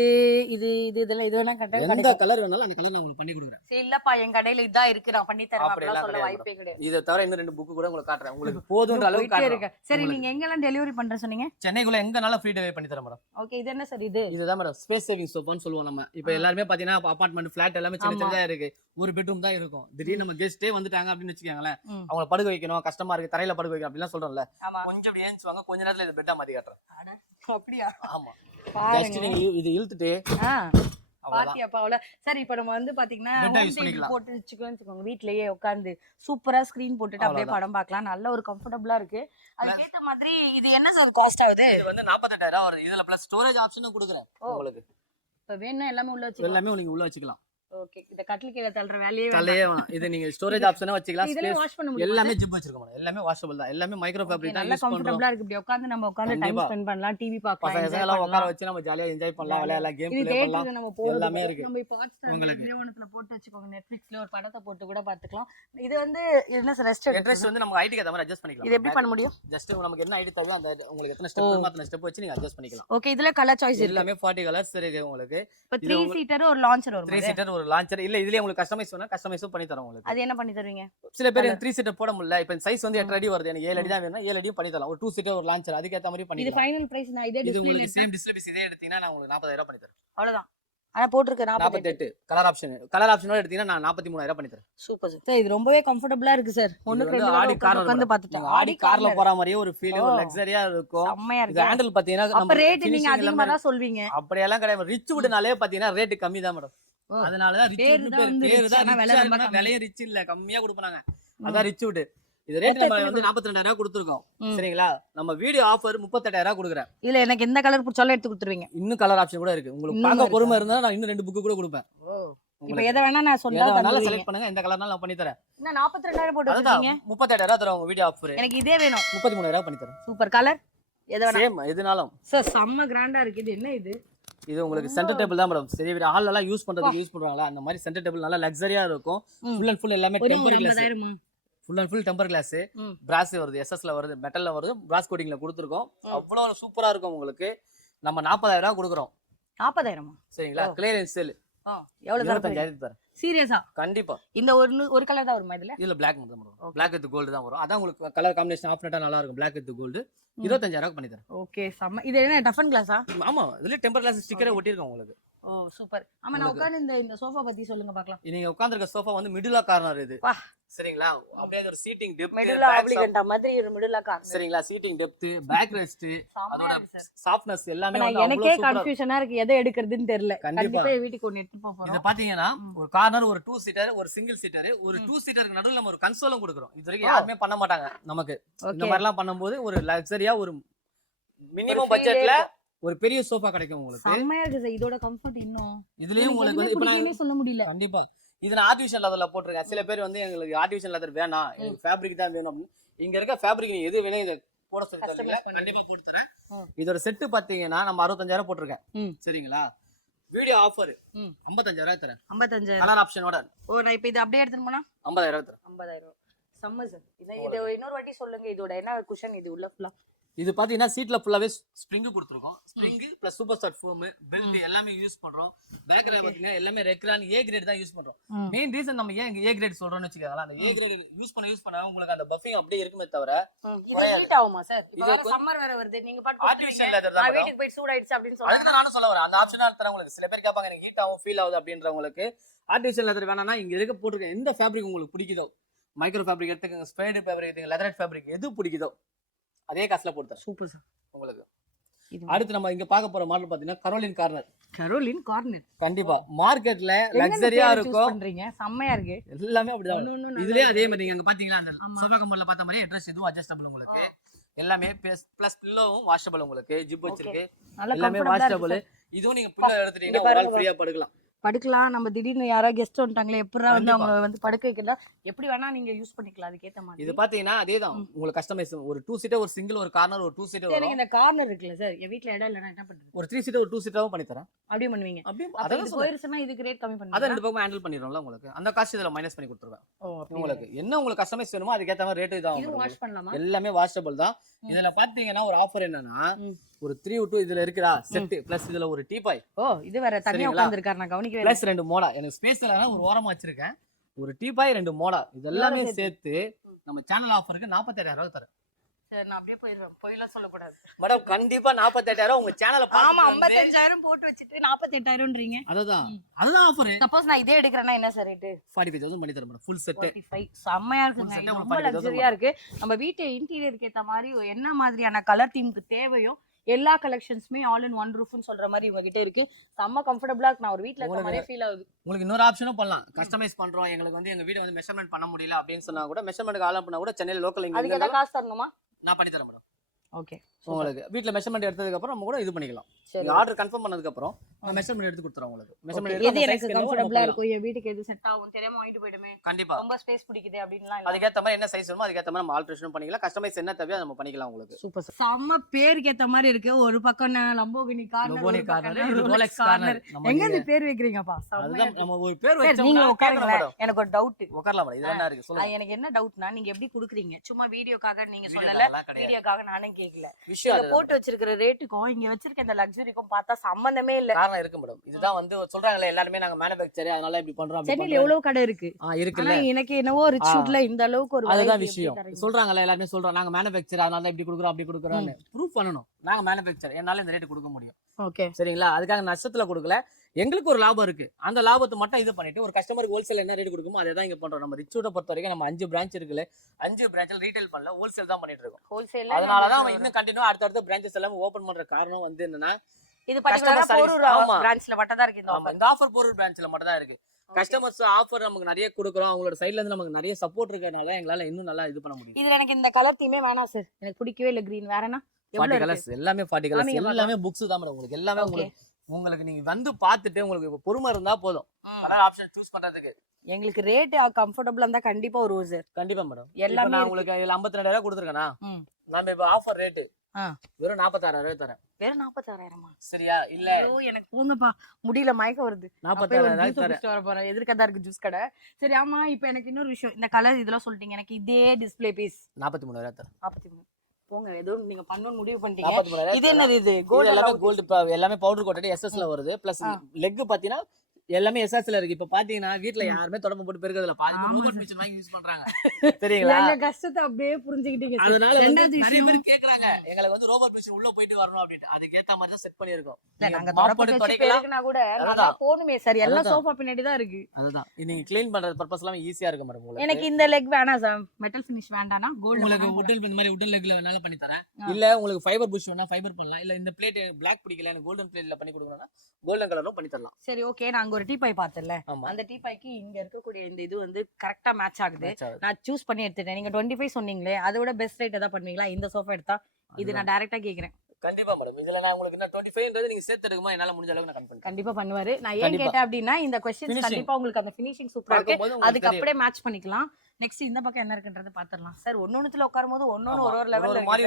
இது இது இதெல்லாம் இது வேணா கரெக்ட்டா எந்த கலர் வேணாலும் அந்த கலர் நான் உங்களுக்கு பண்ணி கொடுக்குறேன். சரி, இல்லப்பா என் கடையில இதான் இருக்கு, நான் பண்ணி தரேன் அப்படிலாம் சொல்ல வாய்ப்பே கிடையாது. இத தவிர இன்னும் 2 புக் கூட உங்களுக்கு காட்டுறேன். உங்களுக்கு போதுன்ற அளவுக்கு காட்டுறேன். சரி, நீங்க எங்கெல்லாம் டெலிவரி பண்ற சொன்னீங்க? சென்னைக்குள்ள எங்கனால ஃப்ரீ டெலிவரி பண்ணி தரேன் மேடம். ஓகே, இது என்ன சார்? இதுதான் மேடம் ஸ்பேஸ் சேவிங் சோஃபான்னு சொல்லுவோம் நம்ம. இப்போ எல்லாரும் பாத்தீங்கன்னா அபார்ட்மெண்ட் ஃபிளாட் எல்லாமே சின்ன சின்னதா இருக்கு. ஒரு பெட்ரூம் தான் இருக்கும். திடீர்னு நம்ம கெஸ்டே வந்துட்டாங்க அப்படின்னு வச்சுக்கோங்களேன், அவங்கள படுக்க வைக்கணும், கஷ்டமா இருக்கு, தரையில படுக்க வைக்கணும் அப்படிலாம் சொல்றோம்ல. கொஞ்சம் அப்படி ஏஞ்சுவாங்க, கொஞ்ச நேரத்துல இது பெட்டா மாத்தி காட்டுறேன். அப்படியா? ஆமா, ஜஸ்ட் நீங்க இது இழுத்துட்டு பாத்தியாப்பா அவ்வளோ. சரி, இப்போ நம்ம வந்து பாத்தீங்கன்னா போட்டு வச்சுக்கோங்க, வீட்லயே உட்காந்து சூப்பரா ஸ்கிரீன் போட்டுட்டு அப்படியே படம் பார்க்கலாம். நல்ல ஒரு கம்ஃபர்டபுளா இருக்கு. அதுக்கேத்த மாதிரி இது என்ன சார் காஸ்ட் ஆகுது? இது வந்து 48,000 வருது. இதுல பிளஸ் ஸ்டோரேஜ் ஆப்ஷனும் கொடுக்குறேன் உங்களுக்கு. இப்போ வேணா எல்லாமே உள்ள வச்சுக்கலாம். எல்லாமே நீங்க உள்ள வச்சுக்கலாம். ஓகே, இந்த கட்டில் கீழ தள்ளுற வேலையே வேணாம். இது நீங்க ஸ்டோரேஜ் ஆப்ஷனா வச்சுக்கலாம். இதெல்லாம் வாஷ் பண்ண முடியும். எல்லாமே ஜிப் வச்சிருக்கோம். எல்லாமே வாஷபிள் தான். எல்லாமே மைக்ரோ ஃபேப்ரிக் தான் யூஸ் பண்றோம். கம்ஃபர்ட்டபிளா இருக்கு. இப்படி உட்கார்ந்து நம்ம டைம் ஸ்பெண்ட் பண்ணலாம், டிவி பார்க்கலாம், பசங்க எல்லாம் உட்கார வச்சு நம்ம ஜாலியா என்ஜாய் பண்ணலாம், விளையாடலாம், கேம் ப்ளே பண்ணலாம். எல்லாமே இருக்கு. நம்ம இப்போ உங்களுக்கு நிறுவனத்துல போட்டு வச்சுக்கோங்க, நெட்ஃபிளிக்ஸ்ல ஒரு படத்தை போட்டு கூட பார்த்துக்கலாம். இது வந்து என்ன சார் ரெஸ்ட் வந்து நம்ம ஐடிக்கு ஏத்த மாதிரி அட்ஜஸ்ட் பண்ணிக்கலாம். இது எப்படி பண்ண முடியும்? ஜஸ்ட் நமக்கு என்ன ஐடி தேவை அந்த உங்களுக்கு எத்தனை ஸ்டெப் வேணுமோ அத்தனை ஸ்டெப் வச்சு நீங்க அட்ஜஸ்ட் பண்ணிக்கலாம். ஓகே, இதுல கலர் சாய்ஸ் எல்லாமே 40 கலர்ஸ் இருக்கு உங்களுக்கு. இப்போ 3 சீட்டர் ஒரு லான்ச்சர் வரும். 3 சீட்டர் ஒரு லான்ச்சர் இல்ல, இதுலயே உங்களுக்கு கஸ்டமைஸ் வேணா கஸ்டமைஸும் பண்ணி தரோம் உங்களுக்கு. அது என்ன பண்ணி தருவீங்க? சில பேர் 3 சீட்டர் போட முடியல, இப்போ சைஸ் வந்து 8 அடி வருது, எனக்கு 7 அடி தான் வேணும், 7 அடியும் பண்ணி தரலாம். ஒரு 2 சீட்டர் ஒரு லான்ச்சர் அதுக்கு ஏத்த மாதிரி பண்ணி. இது ஃபைனல் பிரைஸ் நான் இதே இது உங்களுக்கு சேம் டிஸ்ப்ளே பீஸ் இதே எடுத்தீங்கன்னா நான் உங்களுக்கு 40,000 ரூபாய் பண்ணி தரேன். அவ்வளவுதான். ஆனா போட்டுருக்கு 48. கலர் ஆப்ஷனோட எடுத்தீங்கன்னா நான் 43,000 பண்ணி தரேன். Super sir. இது ரொம்பவே கம்ஃபர்ட்டபிளா இருக்கு சார். ஒண்ணுக்கு ரெண்டு ஆடி கார் உட்கார்ந்து பார்த்துட்டேன். ஆடி கார்ல போற மாதிரியே ஒரு ஃபீல், ஒரு லக்ஸரியா இருக்கும். செம்மையா இது இருக்கு. ஹேண்டில் பாத்தீங்கன்னா அப்ப ரேட் நீங்க அதிகமா தான் சொல்வீங்க. அப்படி எல்லாம் கிடையாது. ரிச் வுட்னாலே பாத்தீங்கன்னா ரேட் கம்மி தான் மேடம். அதனால தான் ரிச் வுட் பேர் தான். விலைய ரிச் இல்ல, கம்மியா கொடுப்பாங்க. அதான் ரிச் வுட். இது ரேட் நம்ம வந்து 42,000 ரூபாய் கொடுத்துருக்கோம். சரிங்களா? நம்ம வீடியோ ஆஃபர் 38,000 ரூபாய் கொடுக்குறேன். இதுல எனக்கு எந்த கலர் பிடிச்சாலும் எடுத்து கொடுத்துருவீங்க. இன்னும் கலர் ஆப்ஷன் கூட இருக்கு. உங்களுக்கு பார்க்க பொறுமை இருந்தா நான் இன்னும் 2 புக் கூட கொடுப்பேன். இப்போ எதை வேணா நான் சொன்னா அதனால செலக்ட் பண்ணுங்க. எந்த கலர்னாலும் நான் பண்ணி தரேன். என்ன 42,000 போட்டு வச்சிருக்கீங்க? 38,000 ரூபாய் தரோம் உங்க வீடியோ ஆஃபர். எனக்கு இதே வேணும். 33,000 ரூபாய் பண்ணி தரேன். Super colour. எதை வேணா சேம் எதுனாலும். சார் செம்ம கிராண்டா இருக்கு. இது என்ன இது? இது உங்களுக்கு சென்டர் டேபிள் தான் மேடம். சரி ஹால்ல எல்லாம் யூஸ் பண்றதுக்கு யூஸ் பண்றாங்களா அந்த மாதிரி சென்டர் டேபிள் நல்லா லக்ஸரியா இருக்கும். ஃபுல் அண்ட் ஃபுல் எல்லாமே டெம்பர் கிளாஸ். 50,000மா? Full and full temper glass. Brass வருது, எஸ்எஸ்ல வருது, மெட்டல்ல வருது, பிராஸ் கோட்டிங்ல கொடுத்துருக்கோம். அவ்வளவு சூப்பரா இருக்கும் உங்களுக்கு. நம்ம 40,000 ரூபாய் கொடுக்குறோம். 40,000மா? சரிங்களா? Clearance sale. எவ்வளவு 25,000 தரேன். சீரியஸா? கண்டிப்பா. இந்த ஒரு கலர் தான் வருமா இதுல? இதுல பிளாக் மட்டும் வரும். பிளாக் வித் கோல்டு தான் வரும். அதான் உங்களுக்கு கலர் காம்பினேஷன் ஆஃப் நட்டா நல்லா இருக்கும். பிளாக் வித் கோல்டு 25,000 ரூபாய் பண்ணி தரேன். ஓகே செம்ம. இது என்ன டஃபன் கிளாஸா? ஆமா, இதுல டெம்பர் கிளாஸ் ஸ்டிக்கரே ஒட்டிருக்கோம் உங்களுக்கு. ஓ சூப்பர். ஆமா நான் உட்கார்ந்து இந்த சோஃபா பத்தி சொல்லுங்க பார்க்கலாம். நீங்க உட்கார்ந்திருக்க சோஃபா வந்து மிடிலா கார்னர் இது. வா. சரிங்களா? அப்படியே ஒரு சீட்டிங் டெப்த், மிடிலா ஆப்ளிகன்ட் மாதிரி ஒரு மிடிலா கார்னர். சரிங்களா? சீட்டிங் டெப்த், பேக் ரெஸ்ட், அதோட சாஃப்ட்னஸ் எல்லாமே வந்து எனக்கே கன்ஃபியூஷனா இருக்கு எதை எடுக்கிறதுன்னு தெரியல. கண்டிப்பா வீட்டுக்கு ஒன்னு எடுத்து போறோம். இத பாத்தீங்கன்னா ஒரு கார்னர், ஒரு 2 சீட்டர், ஒரு சிங்கிள் சீட்டர், ஒரு 2 சீட்டருக்கு நடுவுல நம்ம ஒரு கன்சோலும் கொடுக்குறோம். இது வரைக்கும் யாருமே பண்ண மாட்டாங்க நமக்கு. இந்த மாதிரி எல்லாம் பண்ணும்போது ஒரு லக்ஸரியா ஒரு மினிமம் பட்ஜெட்ல ஒரு பெரிய சோஃபா கிடைக்கும் உங்களுக்கு. செம்மையா இருக்கு சார். இதோட கம்ஃபர்ட் இன்னும் இதுலயும் உங்களுக்கு வந்து இப்ப நான் சொல்ல முடியல. கண்டிப்பா இது நான் ஆர்டிஃபிஷியல் லெதர்ல போட்டுருக்கேன். சில பேர் வந்து எங்களுக்கு ஆர்டிஃபிஷியல் லெதர் வேணாம், எனக்கு ஃபேப்ரிக் தான் வேணும். இங்க இருக்க ஃபேப்ரிக் நீ எது வேணும் இத போட சொல்லி தரீங்களா? கண்டிப்பா போட்டு தரேன். இதோட செட் பாத்தீங்கன்னா நம்ம 65,000 போட்டுருக்கேன். சரிங்களா? வீடியோ ஆஃபர் 55,000 ரூபாய் தரேன். 55,000 கலர் ஆப்ஷனோட. ஓ நான் இப்போ இது அப்படியே எடுத்துட்டு போனா 50,000 தரேன். 50,000 செம்ம சார். இது இன்னொரு வாட்டி சொல்லுங்க. இதோட என்ன குஷன் இது உள்ள ஃபுல்லா? இது பாத்தீங்கன்னா சீட்ல ஃபுல்லாவே ஸ்ப்ரிங் கொடுத்துருக்கோம். Spring plus super star foam belt எல்லாமே யூஸ் பண்றோம். பேக்ல பாத்தீங்கன்னா எல்லாமே ரெக்ரான் ஏ கிரேட் தான் யூஸ் பண்றோம். மெயின் ரீசன் நம்ம ஏன் ஏ கிரேட் சொல்றோம்னு வச்சுக்கோங்களேன். அந்த ஏ கிரேட் யூஸ் பண்ண உங்களுக்கு அந்த பஃபிங் அப்படியே இருக்குமே தவிர இது ஹீட் ஆகுமா சார்? இப்போ சம்மர் வேற வருது. நீங்க பாட்டு ஆர்டிஃபிஷியல் லெதர் தான். வீட்டுக்கு போய் சூடாயிடுச்சு அப்படினு சொல்றாங்க. அதுக்கு நானும் சொல்ல வரேன். அந்த ஆப்ஷனா தரேன் உங்களுக்கு. சில பேர் கேட்பாங்க எனக்கு ஹீட் ஆகும் ஃபீல் ஆகுது அப்படின்றவங்களுக்கு ஆர்டிஃபிஷியல் லெதர் வேணாம்னா இங்க இருக்க போட்டுருக்க எந்த ஃபேப்ரிக் உங்களுக்கு பிடிக்குதோ, மைக்ரோ ஃபேப்ரிக் எடுத்துக்கங்க, ஸ்பைடர் ஃபேப்ரிக் எடுத்துக்கங்க, லெதர் ஃபேப்ரிக் எது பிடிக்குதோ அதே காசுல போட்டு தரேன். சூப்பர் சார் உங்களுக்கு. அடுத்து நம்ம இங்க பார்க்க போற மாடல் பாத்தீங்கன்னா கரோலின் கார்னர். கரோலின் கார்னர் கண்டிப்பா மார்க்கெட்ல லக்ஸரியா இருக்கும். பண்றீங்க செம்மையா இருக்கு. எல்லாமே அப்படிதான். இதுலயே அதே மாதிரி நீங்க பாத்தீங்களா அந்த சோஃபா கம்பர்ல பார்த்த மாதிரி அட்ரஸ் இதுவும் அட்ஜஸ்டபிள் உங்களுக்கு. எல்லாமே பிளஸ் பில்லோவும் வாஷபிள் உங்களுக்கு. ஜிப் வச்சிருக்கு. எல்லாமே வாஷபிள். இதுவும் நீங்க பில்லோ எடுத்துட்டீங்கன்னா ஒரு ஆள் ஃப்ரீயா படுக்கலாம். நம்ம திடீர்னு யாராவது கெஸ்ட் வந்துட்டாங்களே எப்படா வந்து அவங்க வந்து படுக்க வைக்கலாம். எப்படி வேணா நீங்க யூஸ் பண்ணிக்கலாம் அதுக்கேத்த மாதிரி. இது பாத்தீங்கன்னா அதேதான் உங்களுக்கு கஸ்டமைஸ். ஒரு 2 சீட்டர், ஒரு சிங்கிள், ஒரு கார்னர், ஒரு 2 சீட்டர் வரும். இந்த கார்னர் இருக்குல்ல சார், என் வீட்ல இடம் இல்லனா என்ன பண்றது? ஒரு 3 சீட்டர், ஒரு 2 சீட்டரும் பண்ணி தரேன். அப்படியே பண்ணுவீங்க? அப்படியே அத போயிருச்சுனா இதுக்கு ரேட் கம்மி பண்ணுவீங்க. அத ரெண்டு பக்கமும் ஹேண்டில் பண்ணிரோம்ல உங்களுக்கு. அந்த காஸ்ட் இதல மைனஸ் பண்ணி கொடுத்துருவேன். உங்களுக்கு என்ன உங்களுக்கு கஸ்டமைஸ் வேணுமோ அதுக்கு ஏத்த மாதிரி ரேட் இதான். இது வாஷ் பண்ணலாமா? எல்லாமே வாஷபிள் தான். இதுல பாத்தீங்கன்னா ஒரு ஆஃபர் என்னன்னா ஒரு 3 இதுல இருக்குடா செட் பிளஸ் இதுல ஒரு டீபாய். ஓ இது வேற தனியா உட்கார்ந்திருக்காரு நான் கவனிக்கவே. பிளஸ் 2 மோடா. எனக்கு ஸ்பேஸ் இல்லனா ஒரு ஓரமா வச்சிருக்கேன். ஒரு டீபாய் 2 மோடா. இதெல்லாம் சேர்த்து நம்ம சேனல் ஆஃபருக்கு 47,000 ரூபாய் தரேன். சரி நான் அப்படியே போயிடுறேன். போயிலாம் சொல்ல கூடாது மேடம். கண்டிப்பா 48,000 உங்க சேனலை பாருங்க. ஆமா 55,000 போட்டு வச்சிட்டு 48,000ன்றீங்க. அதுதான் ஆஃபர். சப்போஸ் நான் இதே எடுக்கறேனா என்ன சார் ரேட்? 45,000 பண்ணி தரேன் மேடம். Full set 45. செமையா இருக்குங்க. ரொம்ப லக்ஸரியா இருக்கு. நம்ம வீட்டு இன்டீரியருக்கு ஏத்த மாதிரி என்ன மாதிரியான கலர் தீம்க்கு தேவையோ எல்லா கலெக்ஷன்ஸ்மே ஆல் இன் ஒன் ரூஃப்னு சொல்ற மாதிரி உங்க கிட்ட இருக்கு. செம்ம கம்ஃபர்ட்டபிளா இருக்கு. நான் ஒரு வீட்ல இருக்க மாதிரியே ஃபீல் ஆகுது. உங்களுக்கு இன்னொரு ஆப்ஷனும் பண்ணலாம். கஸ்டமைஸ் பண்றோம், எங்களுக்கு வந்து எங்க வீட வந்து மெஷர்மென்ட் பண்ண முடியல அப்படின்னு சொன்னா கூட மெஷர்மென்ட்க்கு ஆல் பண்ணா கூட சென்னையில லோக்கல் இங்க அதுக்கு ஏதாவது காசு தரணுமா? நான் பண்ணி தரேன் மேடம். ஓகே. உங்களுக்கு வீட்ல மெஷர்மென்ட் எடுத்ததுக்கு அப்புறம் நம்ம கூட இது பண்ணிக்கலாம். நீங்க ஆர்டர் கன்ஃபார்ம் பண்ணதுக்கு அப்புறம் நான் மெஷர்மென்ட் எடுத்து கொடுத்துறேன் உங்களுக்கு. மெஷர்மென்ட் எது எனக்கு கம்ஃபர்ட்டபிளா இருக்கும், என் வீட்டுக்கு எது செட் ஆகும் தெரியாம வாங்கிட்டு போய்டுமே. கண்டிப்பா ரொம்ப ஸ்பேஸ் பிடிக்குதே அப்படின்லாம் இல்ல. அதுக்கு ஏத்த மாதிரி என்ன சைஸ் வேணுமோ அதுக்கு ஏத்த மாதிரி நம்ம ஆல்டரேஷன் பண்ணிக்கலாம். கஸ்டமைஸ் என்ன தேவையோ நம்ம பண்ணிக்கலாம் உங்களுக்கு. Super sir. செம்ம பேருக்கு ஏத்த மாதிரி இருக்கு. ஒரு பக்கம் லம்போகினி கார்னர், ஒரு பக்கம் ரோலெக்ஸ் கார்னர். எங்க இந்த பேர் வைக்கிறீங்கப்பா? அதுதான் நம்ம ஒரு பேர் வச்சோம். நீங்க உட்காருங்க. எனக்கு ஒரு டவுட். உட்காரலாம் மேடம். இதெல்லாம் என்ன இருக்கு சொல்லுங்க. எனக்கு என்ன டவுட்னா நீங்க எப்படி குடுக்குறீங்க? சும்மா வீடியோக்காக நீங்க சொல்லல, வீடியோக்காக நானே கேக்கல. விஷயம் போட்டு வச்சிருக்கிற ரேட்டுக்கும் இங்க வச்சிருக்க இந்த லக்ஸரிக்கும் பார்த்தா சம்பந்தமே இல்ல. காரணம் இருக்கு மேடம். இதுதான் வந்து சொல்றாங்கல எல்லாரும் நாங்க மேனுஃபேக்சர் அதனால இப்படி பண்றோம். சென்னையில எவ்வளவு கடை இருக்கு. இருக்குல்ல. எனக்கு என்னவோ ரிச் ஷூட்ல இந்த அளவுக்கு ஒரு அதுதான் விஷயம். சொல்றாங்கல எல்லாரும் சொல்றோம் நாங்க மேனுஃபேக்சர் அதனால இப்படி குடுக்குறோம் அப்படி குடுக்குறோம்னு ப்ரூஃப் பண்ணனும். நாங்க மேனுஃபேக்சர் என்னால இந்த ரேட் கொடுக்க முடியும். ஓகே சரிங்களா? அதுக்காக நஷ்டத்துல கொடுக்கல. எங்களுக்கு ஒரு லாபம் இருக்கு. அந்த லாபத்தை மட்டும் இது பண்ணிட்டு ஒரு கஸ்டமருக்கு ஹோல்சேல் என்ன ரேட் கொடுக்குமோ அதே தான் இங்க பண்றோம். நம்ம ரிச்சூட பொறுத்த வரைக்கும் நம்ம 5 பிரான்ச் இருக்குல்ல. 5 பிரான்ச்ல ரீட்டைல் பண்ணல, ஹோல்சேல் தான் பண்ணிட்டு இருக்கோம். ஹோல்சேல். அதனால தான் நம்ம இன்னும் கண்டினியூ அடுத்த பிரான்ச்சஸ் எல்லாம் ஓபன் பண்ற காரணம் வந்து என்னன்னா இது பர்టిక్యులரா போரூர் பிரான்ச்ல மட்டும் தான் இருக்கு. இந்த ஆஃபர் போரூர் பிரான்ச்ல மட்டும் தான் இருக்கு. கஸ்டமர்ஸ் ஆஃபர் நமக்கு நிறைய கொடுக்குறோம், அவங்களோட சைடுல இருந்து நமக்கு நிறைய சப்போர்ட் இருக்கறனால எங்களால இன்னும் நல்லா இது பண்ண முடியும். இதுல எனக்கு இந்த கலர் தீமே வேணாம் சார், எனக்கு பிடிக்கவே இல்ல green. வேறனா 40 கலர்ஸ் எல்லாமே 40 கலர்ஸ் காமிங்க எல்லாமே புக்ஸ் தான் மேடம். உங்களுக்கு எல்லாமே உங்களுக்கு நீங்க வந்து பார்த்துட்டு உங்களுக்கு பொறுமை இருந்தா போதும் கலர் ஆப்ஷன் சூஸ் பண்றதுக்கு. எங்களுக்கு ரேட் கம்ஃபர்டபுளா இருந்தா கண்டிப்பா வருவோம் சார். கண்டிப்பா மேடம். எல்லாமே நான் உங்களுக்கு இதுல 52000 கொடுத்துருக்கேனா, நம்ம இப்ப ஆஃபர் ரேட் வெறும் 46000 தரேன். வெறும் 46000 சரியா? இல்ல ஐயோ எனக்கு போங்கப்பா, முடியல, மயக்கம் வருது. 46000 தரேன். வர போறேன், எதிர்க்கதா இருக்கு ஜூஸ் கடை. சரி ஆமா, இப்போ எனக்கு இன்னொரு விஷயம், இந்த கலர் இதெல்லாம் சொல்லிட்டீங்க, எனக்கு இதே டிஸ்ப்ளே பீஸ் 43000 தரேன். 43. போங்க, ஏதோ நீங்க பண்ணனும் முடிவு பண்ணிட்டீங்க. 43000. இது என்னது? இது கோல்ட், எல்லாமே கோல்ட், எல்லாமே பவுடர் கோட்டட் எஸ்எஸ்ல வருது. பிளஸ் லெக் பாத்தீனா எல்லாமே எஸ்எஸ்ல இருக்கு. இப்ப பாத்தீங்கன்னா வீட்ல யாருமே தொடம்ப போட்டு பெருக்கிறதுல பாதி ரோபோட் மிஷின் வாங்கி யூஸ் பண்றாங்க. தெரியுங்களா? நல்ல கஷ்டத்தை அப்படியே புரிஞ்சுக்கிட்டீங்க. அதனால நிறைய பேர் கேக்குறாங்க, எங்களுக்கு வந்து ரோபோட் மிஷின் உள்ள போயிட்டு வரணும் அப்படினு. அதுக்கு ஏத்த மாதிரி தான் செட் பண்ணிருக்கோம். நாங்க தொடப்பட்டு தொடைக்கலாம்னா கூட நல்லா போணுமே சார், எல்லாம் சோஃபா பின்னாடி தான் இருக்கு. அதுதான் நீங்க க்ளீன் பண்றது பர்பஸ் எல்லாம் ஈஸியா இருக்கு மேடம். உங்களுக்கு எனக்கு இந்த லெக் வேணாம் சார், மெட்டல் ஃபினிஷ் வேண்டானா கோல்ட். உங்களுக்கு வுடன் இந்த மாதிரி வுடன் லெக்ல வேணாலும் பண்ணி தரேன். இல்ல உங்களுக்கு ஃபைபர் புஷ் வேணா ஃபைபர் பண்ணலாம். இல்ல இந்த பிளேட் பிளாக் பிடிக்கல, எனக்கு கோல்டன் பிளேட்ல பண்ணி கொடுக்கணும்னா கோல்டன் கலரும் பண்ணி தரலாம். சரி ஓகே, நாங்க ஒரு டீ பாய் பார்த்தல, அந்த டீ பாய்க்கு இங்க இருக்கக்கூடிய இந்த இது வந்து கரெக்ட்டா மேட்ச் ஆகுது. நான் சூஸ் பண்ணி எடுத்துட்டேன். நீங்க 25 சொன்னீங்களே, அதோட பெஸ்ட் ரேட் ஏதாவது பண்ணுவீங்களா இந்த சோஃபா எடுத்தா? இது நான் டைரக்டா கேக்குறேன். கண்டிப்பா மேடம். இதுல நான் உங்களுக்கு என்ன 25ன்றது நீங்க சேர்த்து எடுக்குமா, என்னால முடிஞ்ச அளவுக்கு நான் கன்ஃபார்ம் கண்டிப்பா பண்ணுவாரு. நான் ஏன் கேட்டேன் அப்படின்னா, இந்த क्वेश्चंस கண்டிப்பா உங்களுக்கு அந்த ஃபினிஷிங் சூப்பரா இருக்கு, அதுக்கு அப்படியே மேட்ச் பண்ணிக்கலாம். நெக்ஸ்ட் இந்த பக்கம் என்ன இருக்குன்றத பாத்துறலாம் சார். ஒன்னொன்னுல உட்காரும்போது ஒன்னொன்னு ஒரு லெவல்ல மாதிரி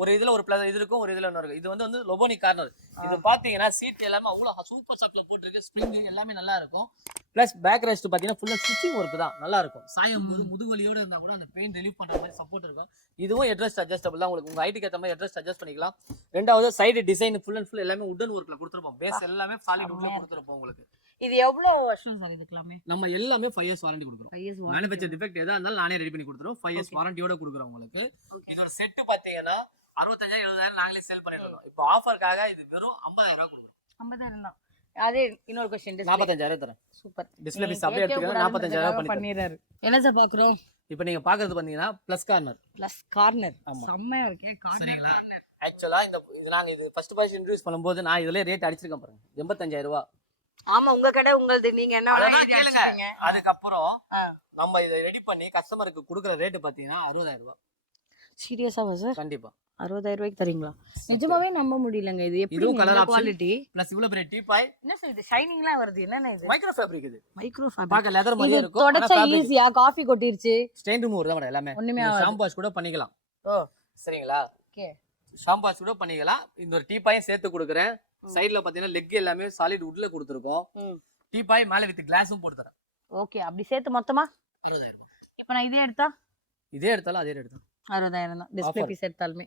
ஒரு இதுல ஒரு பிளஸ் இது இருக்கும், ஒரு இதுல இன்னொரு இருக்கு. இது வந்து லோபோனி கார்னர். இது பாத்தீங்கன்னா சீட் எல்லாமே அவ்வளவு சூப்பர் சாஃப்ட்ல போட்டுருக்கு. ஸ்ப்ரிங் எல்லாமே நல்லா இருக்கும். பிளஸ் பேக் ரெஸ்ட் பாத்தீங்கன்னா ஃபுல்லா ஸ்டிச்சிங் ஒர்க் தான், நல்லா இருக்கும். சாயம் போது முதுகுவலியோட இருந்தா கூட அந்த பெயின் ரிலீஃப் பண்ற மாதிரி சப்போர்ட் இருக்கும். இதுவும் ஹெட்ரெஸ்ட் அட்ஜஸ்டபிள் தான். உங்களுக்கு உங்க ஹைட்டுக்கு ஏத்த மாதிரி ஹெட்ரெஸ்ட் அட்ஜஸ்ட் பண்ணிக்கலாம். ரெண்டாவது side design full and full எல்லாமே வுடன் ஒர்க்ல கொடுத்துருப்போம். பேஸ் எல்லாமே சாலிட் வுட்ல கொடுத்துருப்போம் உங்களுக்கு. இது எவ்வளவு வருஷம் சார் இதுக்கலாமே? நம்ம எல்லாமே 5 இயர்ஸ் வாரண்டி கொடுக்குறோம். மேனுஃபேக்சர் டிஃபெக்ட் எதா இருந்தாலும் நானே ரெடி பண்ணி கொடுத்துறோம். 5 இயர்ஸ் வாரண்டியோட கொடுக்குறோம் உங்களுக்கு. இதோட செட் பாத்தீங்கன்னா 65000 70000 நாங்களே சேல் பண்ணிட்டு இருக்கோம். இப்போ ஆஃபர்க்காக இது வெறும் 50000 கொடுக்குறோம். 50000 தான். அதே இன்னொரு क्वेश्चन, 45000 தரேன். சூப்பர். டிஸ்ப்ளே பீஸ் அப்படியே எடுத்துக்கலாம். 45000 பண்ணிறாரு. என்ன சார் பாக்குறோம்? இப்போ நீங்க பாக்குறது பாத்தீங்கன்னா ப்ளஸ் கார்னர். ப்ளஸ் கார்னர் செம்மையா இருக்கு. கார்னர் ஆக்சுவலா இது நாங்க இது ஃபர்ஸ்ட் ஃபர்ஸ்ட் இன்ட்ரோ듀ஸ் பண்ணும்போது நான் இதுல ரேட் அடிச்சிருக்கேன் பாருங்க, 85000 ரூபாய். ஆமா, உங்க கடை உங்களுது, நீங்க என்ன வேணா கேளுங்க. அதுக்கு அப்புறம் நம்ம இத ரெடி பண்ணி கஸ்டமருக்கு கொடுக்குற ரேட் பாத்தீங்கன்னா 60000 ரூபாய். சீரியஸாவா சார்? கண்டிப்பா 60000 ரூபாய்க்கு தரீங்களா? நிஜமாவே நம்ப முடியலங்க. இது எப்படி கலர் குவாலிட்டி பிளஸ் இவ்வளவு பெரிய டீபாய். என்ன சார் இது ஷைனிங்லாம் வருது? என்னன்னா இது மைக்ரோ ஃபேப்ரிக். இது மைக்ரோ ஃபேப்ரிக். பாக்க லெதர் மாதிரியே இருக்கும். தொடச்சா ஈஸியா காபி கொட்டிருச்சு. ஸ்டெயின் ரிமூவர் தான் மேடம் எல்லாமே. ஷாம்பு வாஷ் கூட பண்ணிக்கலாம். ஓ சரிங்களா? ஓகே, ஷாம்பு வாஷ் கூட பண்ணிக்கலாம். இந்த ஒரு டீபாயும் சேர்த்து கொடுக்குறேன். சைடுல பாத்தீங்கன்னா லெக் எல்லாமே சாலிட் வுட்ல கொடுத்துருக்கோம். டீபாய் மேல வித் கிளாஸும் போட்டு தரேன். ஓகே, அப்படி சேர்த்து மொத்தமா 60000 ரூபாய். இப்போ நான் இதே எடுத்தாலும் அதே ரேட் தான். 60000 தான் டிஸ்ப்ளே பீஸ் எடுத்தாலுமே.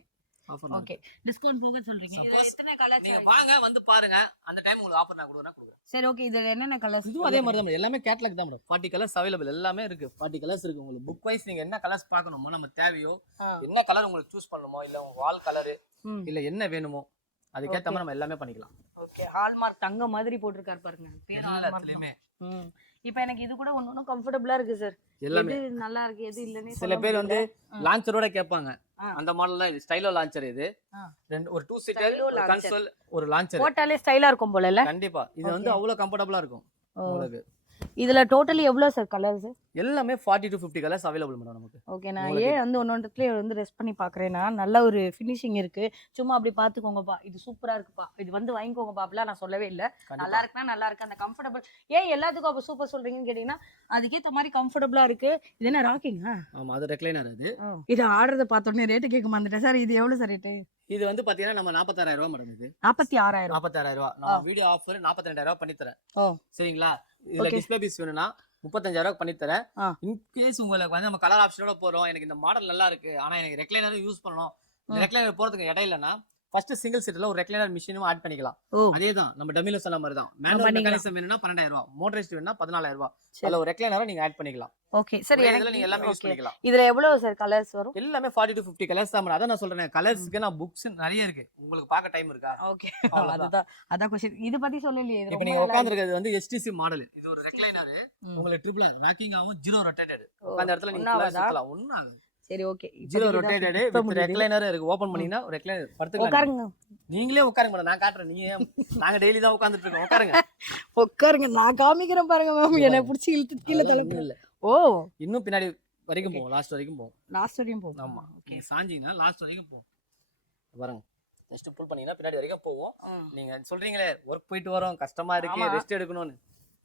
ஓகே, டிஸ்கவுண்ட் போக சொல்றீங்க. இது எத்தனை கலர்ஸ்? நீங்க வாங்க வந்து பாருங்க, அந்த டைம் உங்களுக்கு ஆஃபர் நான் கொடுக்குறேன். சரி ஓகே, இது என்னென்ன கலர்ஸ்? இதுவும் அதே மாதிரி தான் மேடம், எல்லாமே கேட்டலாக் தான் மேடம். 40 கலர்ஸ் அவைலபிள் எல்லாமே இருக்கு. 40 கலர்ஸ் இருக்கு. உங்களுக்கு புக் வைஸ் நீங்க என்ன கலர்ஸ் பார்க்கணுமோ, நம்ம தேவையோ என்ன கலர் உங்களுக்கு சூஸ் பண்ணணுமோ, இல்ல உங்க வால் கலர் இல்ல என்ன வேணுமோ அதுக்கேத்த மாதிரி நம்ம எல்லாமே பண்ணிக்கலாம். ஓகே, ஹால்மார்க் தங்க மாதிரி போட்டுருக்காரு பாருங்க, பேர் ஹால்மார்க்லயே. இப்போ எனக்கு இது கூட ஒண்ணு கம்ஃபர்ட்டபிளா இருக்கு சார். எல்லாமே நல்லா இருக்கு, எது இல்லனே. சில பேர் வந்து லான்ச்சரோட கேட்பாங்க. அந்த மாடல் தான் இது. ஸ்டைலோ லான்ச்சர். இது ஒரு 2 சீட்டர் கன்சோல் ஒரு லான்ச்சர். போட்டாலே ஸ்டைலா இருக்கும் போல இல்ல? கண்டிப்பா. இது வந்து அவ்வளவு கம்ஃபர்ட்டபிளா இருக்கும் உங்களுக்கு. இதுல டோட்டலி எவ்வளவு சார் கலர்ஸ்? எல்லாமே 40 to 50 கலர்ஸ் அவைலபிள் மேடம் நமக்கு. ஓகே, நான் ஏன் வந்து ஒன்னொன்றதுலயே வந்து ரெஸ்ட் பண்ணி பாக்குறேன்னா, நல்ல ஒரு ஃபினிஷிங் இருக்கு. சும்மா அப்படி பாத்துக்கோங்கப்பா, இது சூப்பரா இருக்குப்பா, இது வந்து வாங்கிக்கோங்கப்பா அப்படிலாம் நான் சொல்லவே இல்ல. நல்லா இருக்குன்னா நல்லா இருக்கு. அந்த கம்ஃபர்டபிள் ஏன் எல்லாத்துக்கும் அப்ப சூப்பர் சொல்றீங்கன்னு கேட்டீங்கன்னா, அதுக்கேற்ற மாதிரி கம்ஃபர்டபுளா இருக்கு. இது என்ன ராக்கிங்கா? ஆமா, அது ரெக்லைனர். அது இது ஆர்டர் பார்த்த உடனே ரேட் கேட்க மாட்டேன் சார். இது எவ்வளவு சார் ரேட்? இது வந்து பாத்தீங்கன்னா நம்ம 46000 ரூபாய் மேடம். இது 46000 ரூபாய். நான் வீடியோ ஆஃபர் 42000 ரூபாய் பண்ணி தரேன். சரிங்களா? இதுல டிஸ்ப்ளே பீஸ் வேணும்னா 35000 ரூபாய் பண்ணி தரேன். இன் கேஸ் உங்களுக்கு வந்து நம்ம கலர் ஆப்ஷனோட போறோம், எனக்கு இந்த மாடல் நல்லா இருக்கு, ஆனா எனக்கு ரெக்லைனர் யூஸ் பண்ணணும், இந்த ரெக்லைனர் போறதுக்கு இடம் இல்லைன்னா ஃபர்ஸ்ட் சிங்கிள் சீட்ல ஒரு ரெக்லைனர் மிஷினும் ஆட் பண்ணிக்கலாம். அதேதான் நம்ம டமில சொன்ன மாதிரி தான். மேனுவல் மெக்கானிசம் வேணும்னா 12000 ரூபாய், மோட்டரைஸ்ட் வேணும்னா 14000 ரூபாய். அதுல ஒரு ரெக்லைனரை நீங்க ஆட் பண்ணிக்கலாம். ஓகே சரி, இதுல நீங்க எல்லாமே யூஸ் பண்ணிக்கலாம். இதுல எவ்வளவு சார் கலர்ஸ் வரும்? எல்லாமே 40 to 50 கலர்ஸ் தான். அத நான் சொல்றேன், கலர்ஸ்க்கு நான் புக்ஸ் நிறைய இருக்கு. உங்களுக்கு பார்க்க டைம் இருக்கா? ஓகே, அதான் क्वेश्चन. இது பத்தி சொல்லலையே. இப்போ நீங்க உட்கார்ந்திருக்கிறது வந்து STC மாடல். இது ஒரு ரெக்லைனர். உங்களுக்கு ட்ரிபிள் ராக்கிங் ஆகும், ஜீரோ ரொட்டேட்டட். அந்த இடத்துல நீங்க சுத்தலாம், ஒண்ணு ஆகாது. சரி okay zero rotated with recliner இருக்கு. ஓபன் பண்ணீங்கன்னா ரெக்லைனர் படுத்துக்கலாம். உட்காருங்க நீங்களே உட்காருங்க மேடம், நான் காட்டுறேன். நீங்க நாங்க டெய்லி தான் உட்கார்ந்துட்டு இருக்கோம். உட்காருங்க. உட்காருங்க, நான் காமிக்கிறேன் பாருங்க மேம். என்ன பிடிச்சி இழுத்து கீழே தள்ளு. இல்ல ஓ இன்னும் பின்னாடி வரைக்கும் போவோம், லாஸ்ட் வரைக்கும் போவோம். லாஸ்ட் வரையும் போகும். ஆமா நீங்க சாஞ்சிங்கன்னா லாஸ்ட் வரைக்கும் போவோம். பாருங்க ஜஸ்ட் புல் பண்ணீங்கன்னா பின்னாடி வரைக்கும் போவோம். நீங்க சொல்றீங்களே ஒர்க் போயிட்டு வரோம், கஷ்டமா இருக்கு, ரெஸ்ட் எடுக்கணும்னு,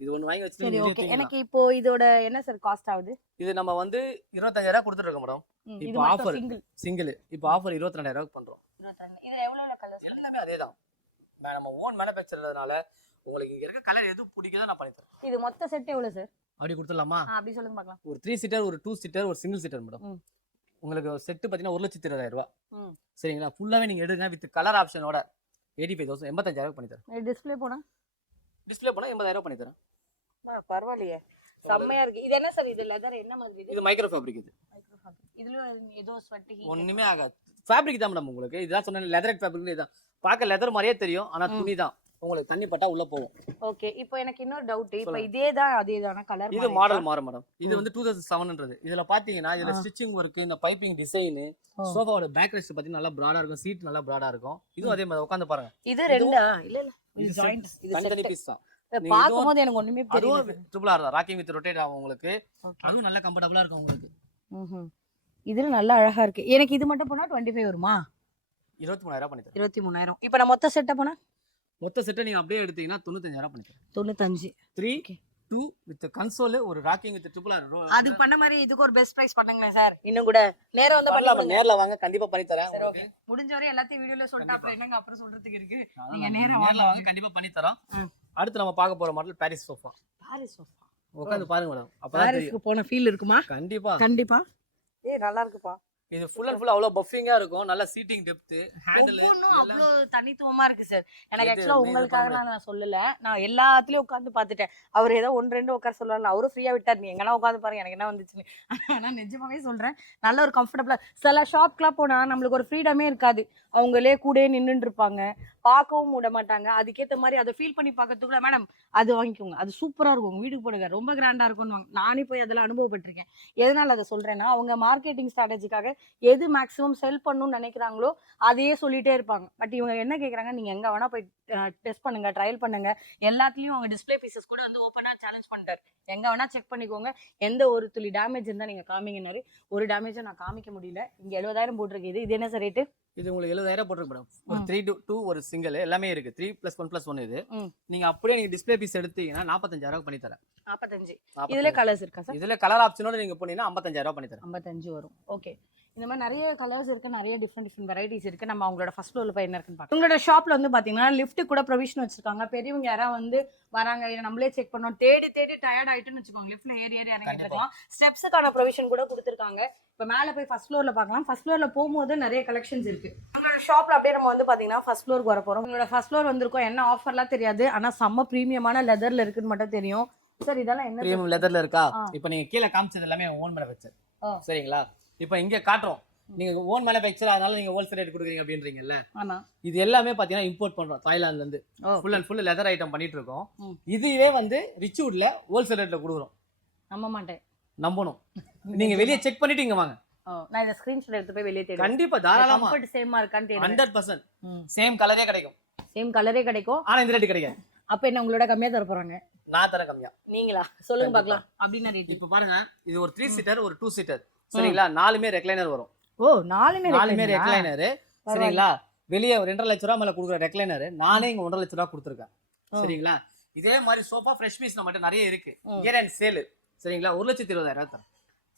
இது ஒண்ணு வாங்கி சரி ஓகே. வச்சிருக்கீங்க. எனக்கு இப்போ இதோட என்ன சார் காஸ்ட் ஆகுது? இது நம்ம வந்து 25,000 கொடுத்துட்டு இருக்கோம் மேடம். இது இப்போ மட்டும் ஆஃபர் single. சிங்கிள் இப்போ ஆஃபர் 22,000 பண்றோம். 22. இதுல எவ்வளவு கலர்ஸ்? எல்லாமே அதேதான். நம்ம ஓன் மேனுஃபேக்சர்ன்றதுனால உங்களுக்கு இங்க இருக்க கலர் எது பிடிக்குதோ நான் பண்ணி தரேன். இது மொத்த செட் எவ்வளவு சார்? அப்படி கொடுத்துடலாமா? அப்படி சொல்லுங்க பார்க்கலாம். ஒரு 3 சீட்டர், ஒரு 2 சீட்டர், ஒரு சிங்கிள் சீட்டர் மேடம். உங்களுக்கு செட்டு பாத்தீங்கன்னா 1,20,000 ரூபாய். சரிங்களா? ஃபுல்லாவே நீங்க எடுங்க வித் கலர் ஆப்ஷனோட 85,000 85,000 பண்ணி தரேன். டிஸ்ப்ளே போனா டிஸ்ப்ளே போனா 80,000 பண்ணி தரேன். பரவாயில்லையே, செம்மையா இருக்கு. இது என்ன சார்? இது லெதர் என்ன மாதிரி? இது மைக்ரோ ஃபேப்ரிக். இது மைக்ரோ ஃபேப்ரிக். இதுல ஏதோ ஸ்வெட்டிங் ஒண்ணுமே ஆகாது. ஃபேப்ரிக் தான் மேடம். உங்களுக்கு இதான் சொன்னேன், லெதர் ஃபேப்ரிக் தான். பார்க்க லெதர் மாதிரியே தெரியும், ஆனா துணி தான். உங்களுக்கு தண்ணி பட்டா உள்ள போகும். ஓகே. இப்போ எனக்கு இன்னொரு டவுட். இப்போ இதேதான் அதேதான கலர்? இது மாடல் மாறும் மேடம். இது வந்து 2007ன்றது. இதுல பாத்தீங்கன்னா இதுல ஸ்டிச்சிங் ஒர்க், இந்த பைப்பிங் டிசைன், சோஃபாவோட பேக் ரெஸ்ட் பாத்தீங்கன்னா நல்லா பிராடா இருக்கும், சீட் நல்லா பிராடா இருக்கும். இதுவும் அதே மாதிரி உட்கார்ந்து பாருங்க. இது ரெண்டா? இல்ல இல்ல, இது ஜாயிண்ட். இது தனித்தனி பீஸ் தான். பாக்கும்போது எனக்கு ஒண்ணுமே தெரியல. அதுவும் ட்ரிபிள் ஆர் தான், ராக்கிங் வித் ரொட்டேட் ஆகும் உங்களுக்கு. அதுவும் நல்லா கம்ஃபர்ட்டபிளா இருக்கும் உங்களுக்கு. இதுல நல்லா அழகா இருக்கு. எனக்கு இது மட்டும் போனா 25 வருமா? 23,000 பண்ணி தரேன். 23,000. இப்போ நான் மொத்த செட்டை போனா மொத்த செட்டை நீங்க அப்படியே எடுத்தீங்கன்னா 95,000 பண்ணி தரேன். 95. 3 2 வித் கன்சோல், ஒரு ராக்கிங் வித் ட்ரிபிள் ஆர். அது பண்ண மாதிரி இதுக்கு ஒரு பெஸ்ட் பிரைஸ் பண்ணுங்களேன் சார். இன்னும் கூட நேரா வந்து பண்ணலாம். நேர்ல வாங்க, கண்டிப்பா பண்ணி தரேன். ஓகே. முடிஞ்ச வரை எல்லாத்தையும் வீடியோல சொல்லிட்டா அப்புறம் என்னங்க அப்புறம் சொல்றதுக்கு இருக்கு. நீங்க நேர்ல வாங்க, கண்டிப்பா பண்ணி தரோம். அடுத்து நம்ம பார்க்க போற model Paris sofa. Paris sofa உட்கார்ந்து பாருங்க மேடம், அப்பதான் பாரிஸ்க்கு போன ஃபீல் இருக்குமா? கண்டிப்பா கண்டிப்பா. நல்லா இருக்குப்பா. இது ஃபுல் அண்ட் ஃபுல் அவ்வளவு பஃபிங்கா இருக்கும். நல்ல சீட்டிங் டெப்த், ஹேண்டில் அவ்வளவு தனித்துவமா இருக்கு சார். எனக்கு ஆக்சுவலா உங்களுக்காக நான் சொல்லல, நான் எல்லாத்துலயும் உட்கார்ந்து பாத்துட்டேன். அவர் ஏதோ 1-2 உட்கார சொல்லுவாரு, அவரும் ஃப்ரீயா விட்டார். நீ எங்கன்னா உட்காந்து பாருங்க, எனக்கு என்ன வந்துச்சுன்னு. ஆனா நிஜமாவே சொல்றேன், நல்ல ஒரு கம்ஃபர்டபுளா. சில ஷாப்க்குலாம் போனா நம்மளுக்கு ஒரு ஃப்ரீடமே இருக்காது. அவங்களே கூட நின்றுட்டு இருப்பாங்க, பார்க்கவும் விட மாட்டாங்க. அதுக்கேற்ற மாதிரி அதை ஃபீல் பண்ணி பார்க்கறதுக்குள்ள மேடம் அது வாங்கிக்கோங்க, அது சூப்பரா இருக்கும், உங்க வீட்டுக்கு போடுங்க, ரொம்ப கிராண்டா இருக்கும்னு. நானே போய் அதெல்லாம் அனுபவப்பட்டிருக்கேன். எதனால அதை சொல்றேன்னா, அவங்க மார்க்கெட்டிங் ஸ்ட்ராட்டஜிக்காக எது மேக்ஸிமம் செல் பண்ணணும்னு நினைக்கிறாங்களோ அதையே சொல்லிட்டே இருப்பாங்க. பட் இவங்க என்ன கேட்குறாங்க, நீங்க எங்க வேணா போய் டெஸ்ட் பண்ணுங்க, ட்ரையல் பண்ணுங்க. எல்லாத்துலயும் அவங்க டிஸ்பிளே பீசஸ் கூட வந்து ஓப்பனா சேலஞ்ச் பண்ணிட்டாரு, எங்க வேணா செக் பண்ணிக்கோங்க, எந்த ஒரு துளி டேமேஜ் இருந்தா நீங்க காமிங்கன்னாரு. ஒரு டேமேஜும் நான் காமிக்க முடியல. இங்க 70,000 போட்டிருக்கு. இது என்ன சார் ரேட்டு? இது உங்களுக்கு 70,000 போட்டுருக்கு மேடம். ஒரு 3-2 ஒரு சிங்கிள் எல்லாமே இருக்கு. 3+1+1 இது. நீங்க அப்படியே நீங்க டிஸ்ப்ளே பீஸ் எடுத்தீங்கன்னா 45,000 பண்ணி தரேன். 45. இதுல கலர்ஸ் இருக்கா சார்? இதுல கலர் ஆப்ஷனோட நீங்க போனீங்கன்னா 55,000 பண்ணி தரேன். 55 வரும். ஓகே. இந்த மாதிரி நிறைய கலர்ஸ் இருக்கு, நிறைய டிஃப்ரெண்ட் வெரைட்டிஸ் இருக்கு. நம்ம அவங்களோட ஃபர்ஸ்ட் ஃப்ளோர்ல போய் என்ன இருக்குன்னு பார்க்கலாம். உங்களோட ஷாப்ல வந்து பாத்தீங்கன்னா லிஃப்ட் கூட ப்ரொவிஷன் வச்சிருக்காங்க. பெரியவங்க யாராவது வந்து வராங்க, இதை நம்மளே செக் பண்ணோம், தேடி டயர்ட் ஆயிட்டுன்னு வச்சுக்கோங்க, லிஃப்ட்ல ஏறி இறங்கிட்டு இருக்கலாம். ஸ்டெப்ஸுக்கான ப்ரொவிஷன் கூட கொடுத்துருக்காங்க. இப்போ மேலே போய் ஃபர்ஸ்ட் ஃப்ளோர்ல பார்க்கலாம். ஃபர்ஸ்ட் ஃப்ளோர்ல போகும்போது நிறைய கலெக்ஷன்ஸ் இருக்கு. உங்களோட ஷாப்ல அப்படியே நம்ம வந்து பாத்தீங்கன்னா ஃபர்ஸ்ட் ஃப்ளோருக்கு வர போறோம். உங்களோட ஃபர்ஸ்ட் ஃப்ளோர் வந்திருக்கோம். என்ன ஆஃபர்லாம் தெரியாது, ஆனா செம்ம பிரீமியமான லெதர்ல இருக்குன்னு மட்டும் தெரியும். சார் இதெல்லாம் என்ன பிரீமியம் லெதர்ல இருக்கா? இப்போ நீங்க கீழே காமிச்சது எல்லாமே ஓன் மேனுஃபேக்சர். சரிங்களா? இப்போ இங்க காட்டுறோம், நீங்க ஓன் மேனுஃபேக்சர், அதனால நீங்க ஹோல்சேல் ரேட் கொடுக்குறீங்க அப்படின்றீங்கல்ல. ஆமா. இது எல்லாமே பாத்தீங்கன்னா இம்போர்ட் பண்றோம் தாய்லாந்துல இருந்து. Full and full leather item பண்ணிட்டு இருக்கோம். இதுவே வந்து ரிச்வுட்ல ஹோல்சேல் ரேட்ல கொடுக்குறோம். நம்ப மாட்டேன். நம்பணும். நீங்க வெளியே செக் பண்ணிட்டு இங்க வாங்க. நான் இந்த ஸ்கிரீன்ஷாட் எடுத்து போய் வெளியே தேடுறேன். கண்டிப்பா தாராளமா. கம்ஃபர்ட் சேமா இருக்கான்னு தேடுறேன். 100% சேம் கலரே கிடைக்கும். சேம் கலரே கிடைக்கும், ஆனா இந்த ரேட் கிடைக்காது. அப்ப என்ன உங்களோட கம்மியா தர போறாங்க? நான் தர கம்மியா. நீங்களா சொல்லுங்க பார்க்கலாம். அப்படினா ரேட் இப்போ பாருங்க, இது ஒரு 3 சீட்டர், ஒரு 2 சீட்டர். சரிங்களா? நாலுமே ரெக்லைனர் வரும். ஓ, நாலுமே ரெக்லைனர். சரிங்களா? வெளியே 2.5 லட்சம் ரூபாய் மேல கொடுக்குற ரெக்லைனர் நானே இங்க 1.5 லட்சம் ரூபாய் கொடுத்துருக்கேன். சரிங்களா? இதே மாதிரி சோஃபா ஃப்ரெஷ் பீஸ் நம்மகிட்ட நிறைய இருக்கு. Year and sale. சரிங்களா? 1,20,000 தரேன்.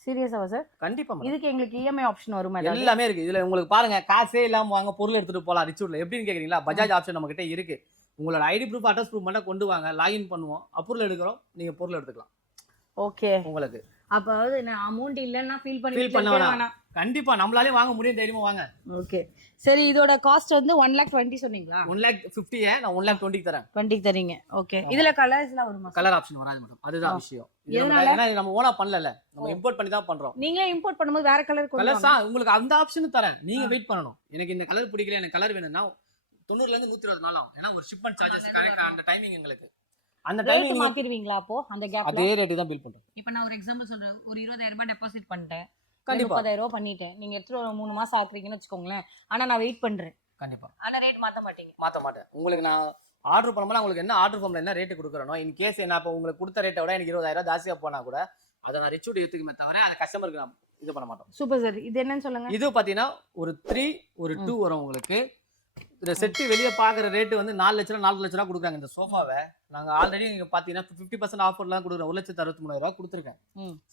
சீரியஸாவா சார்? கண்டிப்பா. இதுக்கு எங்களுக்கு இஎம்ஐ ஆப்ஷன் வருமா? எல்லாமே இருக்கு. இதுல உங்களுக்கு பாருங்க, காசே இல்லாம வாங்க, பொருள் எடுத்துட்டு போலாம் ரிச்வுட்ல. எப்படின்னு கேக்குறீங்களா? பஜாஜ் ஆப்ஷன் நம்ம கிட்ட இருக்கு. உங்களோட ஐடி ப்ரூஃப், அட்ரஸ் ப்ரூஃப் மட்டும் கொண்டு வாங்க, லாகின் பண்ணுவோம், அப்ரூவல் எடுக்கிறோம், நீங்க பொருள் எடுத்துக்கலாம். ஓகே. உங்களுக்கு அதாவது அமௌண்ட் இல்லன்னா ஃபீல் பண்ண வேணாம். கண்டிப்பா நம்மளாலே வாங்க முடியும், தைரியமா வாங்க. ஓகே. சரி, இதோட காஸ்ட் வந்து 1,20,000 சொன்னீங்களா? 1,50,000 நான் 1,20,000 தரேன். 20 தரீங்க. ஓகே. இதுல கலர்ஸ்லாம் வருமா? கலர் ஆப்ஷன் வராது மேடம், அதுதான் விஷயம். ஏன்னா நம்ம ஓனா பண்ணல, நம்ம இம்போர்ட் பண்ணி தான் பண்றோம். நீங்க இம்போர்ட் பண்ணும்போது வேற கலர்ஸா உங்களுக்கு அந்த ஆப்ஷன் தரேன். நீங்க வெயிட் பண்ணணும். எனக்கு இந்த கலர் பிடிக்கல, எனக்கு கலர் வேணும்னா 90ல இருந்து 120 நாள் ஆகும். ஏன்னா ஒரு ஷிப்மென்ட் சார்ஜஸ் கரெக்ட்டா அந்த டைமிங் எங்களுக்கு. அந்த டைமிங் மாத்திடுவீங்களா? அப்போ அந்த கேப்ல அதே ரேட் தான் பில் பண்றோம். இப்போ நான் ஒரு எக்ஸாம்பிள் சொல்றேன், ஒரு 20,000 ரூபாய் டெபாசிட் பண்ணிட்டேன், கண்டிப்பா 30,000 ரூபாய் பண்ணிட்டேன். நீங்க எடுத்துட்டு ஒரு 3 மாசம் ஆக்குறீங்கன்னு வச்சுக்கோங்களேன். ஆனா நான் வெயிட் பண்றேன். கண்டிப்பா ஆனா ரேட் மாத்த மாட்டீங்க. மாத்த மாட்டேன். உங்களுக்கு நான் ஆர்டர் பண்ணும்போது உங்களுக்கு என்ன ஆர்டர் ஃபார்ம்ல என்ன ரேட் கொடுக்குறனோ, இன் கேஸ் நான் இப்போ உங்களுக்கு கொடுத்த ரேட்டை விட எனக்கு 20,000 ஜாஸ்தியா போனா கூட அதை நான் ரிச்சூட் எடுத்துக்குமே தவிர அதை கஸ்டமருக்கு நான் இது பண்ண மாட்டோம். Super sir. இது என்னன்னு சொல்லுங்க. இது பாத்தீங்கன்னா ஒரு 3 ஒரு 2 வரும் உங்களுக்கு. இந்த செட்டு வெளியே பாக்குற ரேட்டு வந்து 4 லட்சம் 4 லட்சம் ரூபா கொடுக்குறாங்க. இந்த சோஃபாவை நாங்க ஆல்ரெடி நீங்க பாத்தீங்கன்னா 50% ஆஃபர்லாம் கொடுக்குறோம். 1,63,000 கொடுத்துருக்கேன்.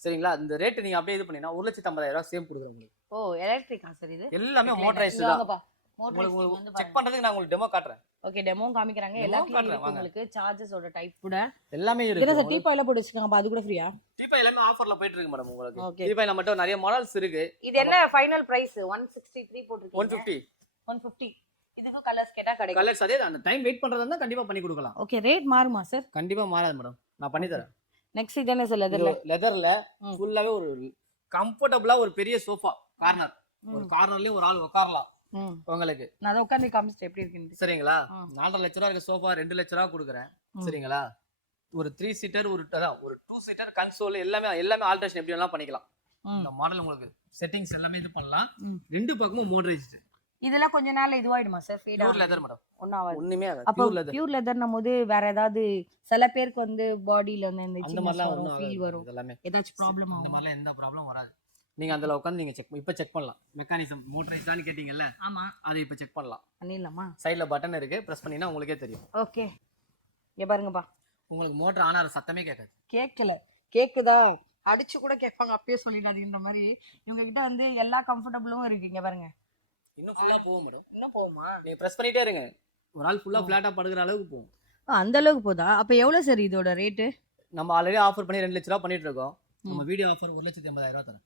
சரிங்களா? இந்த ரேட்டு நீங்க அப்படியே இது பண்ணீங்கன்னா 1,50,000 சேம் கொடுக்குறோம் உங்களுக்கு. ஓ எலக்ட்ரிக்கா சார் இது? எல்லாமே மோட்டரைஸ்டு தான். உங்களுக்கு செக் பண்றதுக்கு நான் உங்களுக்கு டெமோ காட்டுறேன். ஓகே டெமோ காமிக்கறாங்க. எல்லாமே உங்களுக்கு சார்ஜஸோட டைப் கூட எல்லாமே இருக்கு. இதுல டீபாயில போட்டு வச்சிருக்காங்க. அது கூட ஃப்ரீயா? டீபாய் எல்லாமே ஆஃபர்ல போயிட்டு இருக்கு மேடம் உங்களுக்கு. டீபாய் நம்மட்ட நிறைய மாடல்ஸ் இருக்கு. இது என்ன ஃபைனல் பிரைஸ்? 163 போட்டுருக்கீங்க. 150. 150. இதுக்கு கலர்ஸ் கேட்டா கிடைக்கும். கலர்ஸ் அதே அந்த டைம் வெயிட் பண்றதா இருந்தா கண்டிப்பா பண்ணி கொடுக்கலாம். ஓகே ரேட் மாறுமா சார்? கண்டிப்பா மாறாது மேடம். நான் பண்ணி தரேன். நெக்ஸ்ட் இது என்ன சார்? லெதர்ல ஃபுல்லாவே ஒரு கம்ஃபர்ட்டபிளா ஒரு பெரிய சோஃபா கார்னர். ஒரு கார்னர்லயே ஒரு ஆள் உட்காரலாம் உங்களுக்கு. நான் அத உட்கார்ந்து காமிச்சிட்டு எப்படி இருக்குன்னு. சரிங்களா? 4.5 லட்சம் ரூபாய் இருக்க சோஃபா 2 லட்சம் ரூபாய் கொடுக்குறேன். சரிங்களா? ஒரு 3 சீட்டர் ஒரு 2 சீட்டர் கன்சோல் எல்லாமே ஆல்டரேஷன் எப்படி வேணாலும் பண்ணிக்கலாம். இந்த மாடல் உங்களுக்கு செட்டிங்ஸ் எல்லாமே இது பண்ணலாம். ரெண்டு பக்கமும் மோட்டரைஸ்டு. இதெல்லாம் கொஞ்ச நாள்ல இதுவாயிடுமா sir? Feet pure leather madam. ஒண்ணுமே ஆகாது. Pure leather. பியூர் லெதர்னும்போது வேற ஏதாவது சில பேருக்கு வந்து பாடியில வந்து இந்த அந்த மாதிரிலாம் ஃபீல் வரும். இதெல்லாம் ஏதாச்சும் ப்ராப்ளம் அந்த மாதிரிலாம் எந்த ப்ராப்ளம் வராது. நீங்க அதுல உட்கார்ந்து நீங்க செக் பண்ணலாம். மெக்கானிசம் மோட்டரைஸ்டான்னு கேட்டீங்கல்ல? ஆமா. அதை இப்ப செக் பண்ணலாம். பண்ணிடலாமா? சைடுல பட்டன் இருக்கு. பிரஸ் பண்ணினா உங்களுக்கே தெரியும். ஓகே. இங்க பாருங்கப்பா. உங்களுக்கு மோட்டர் ஆன் ஆற சத்தமே கேட்காது. கேட்கல. கேக்குதா? அடிச்சு கூட கேட்பாங்க. அப்பயே சொல்லிடாதீங்கன்ற மாதிரி இவங்க கிட்ட வந்து எல்லா கம்ஃபர்ட்டபிளும் இருக்கு. இங்க பாருங்க. இன்னும் ஃபுல்லா போகும் மேடம். இன்னும் போகுமா? நீங்க பிரஸ் பண்ணிட்டே இருங்க. ஒரு ஆள் ஃபுல்லா ஃபிளாட்டா படுக்குற அளவுக்கு போகும். அந்த அளவுக்கு போதா? அப்ப எவ்வளவு சார் இதோட ரேட்? நம்ம ஆல்ரெடி ஆஃபர் பண்ணி 2 லட்சம் ரூபாய் பண்ணிட்டு இருக்கோம். நம்ம வீடியோ ஆஃபர் 1,80,000 தரேன்.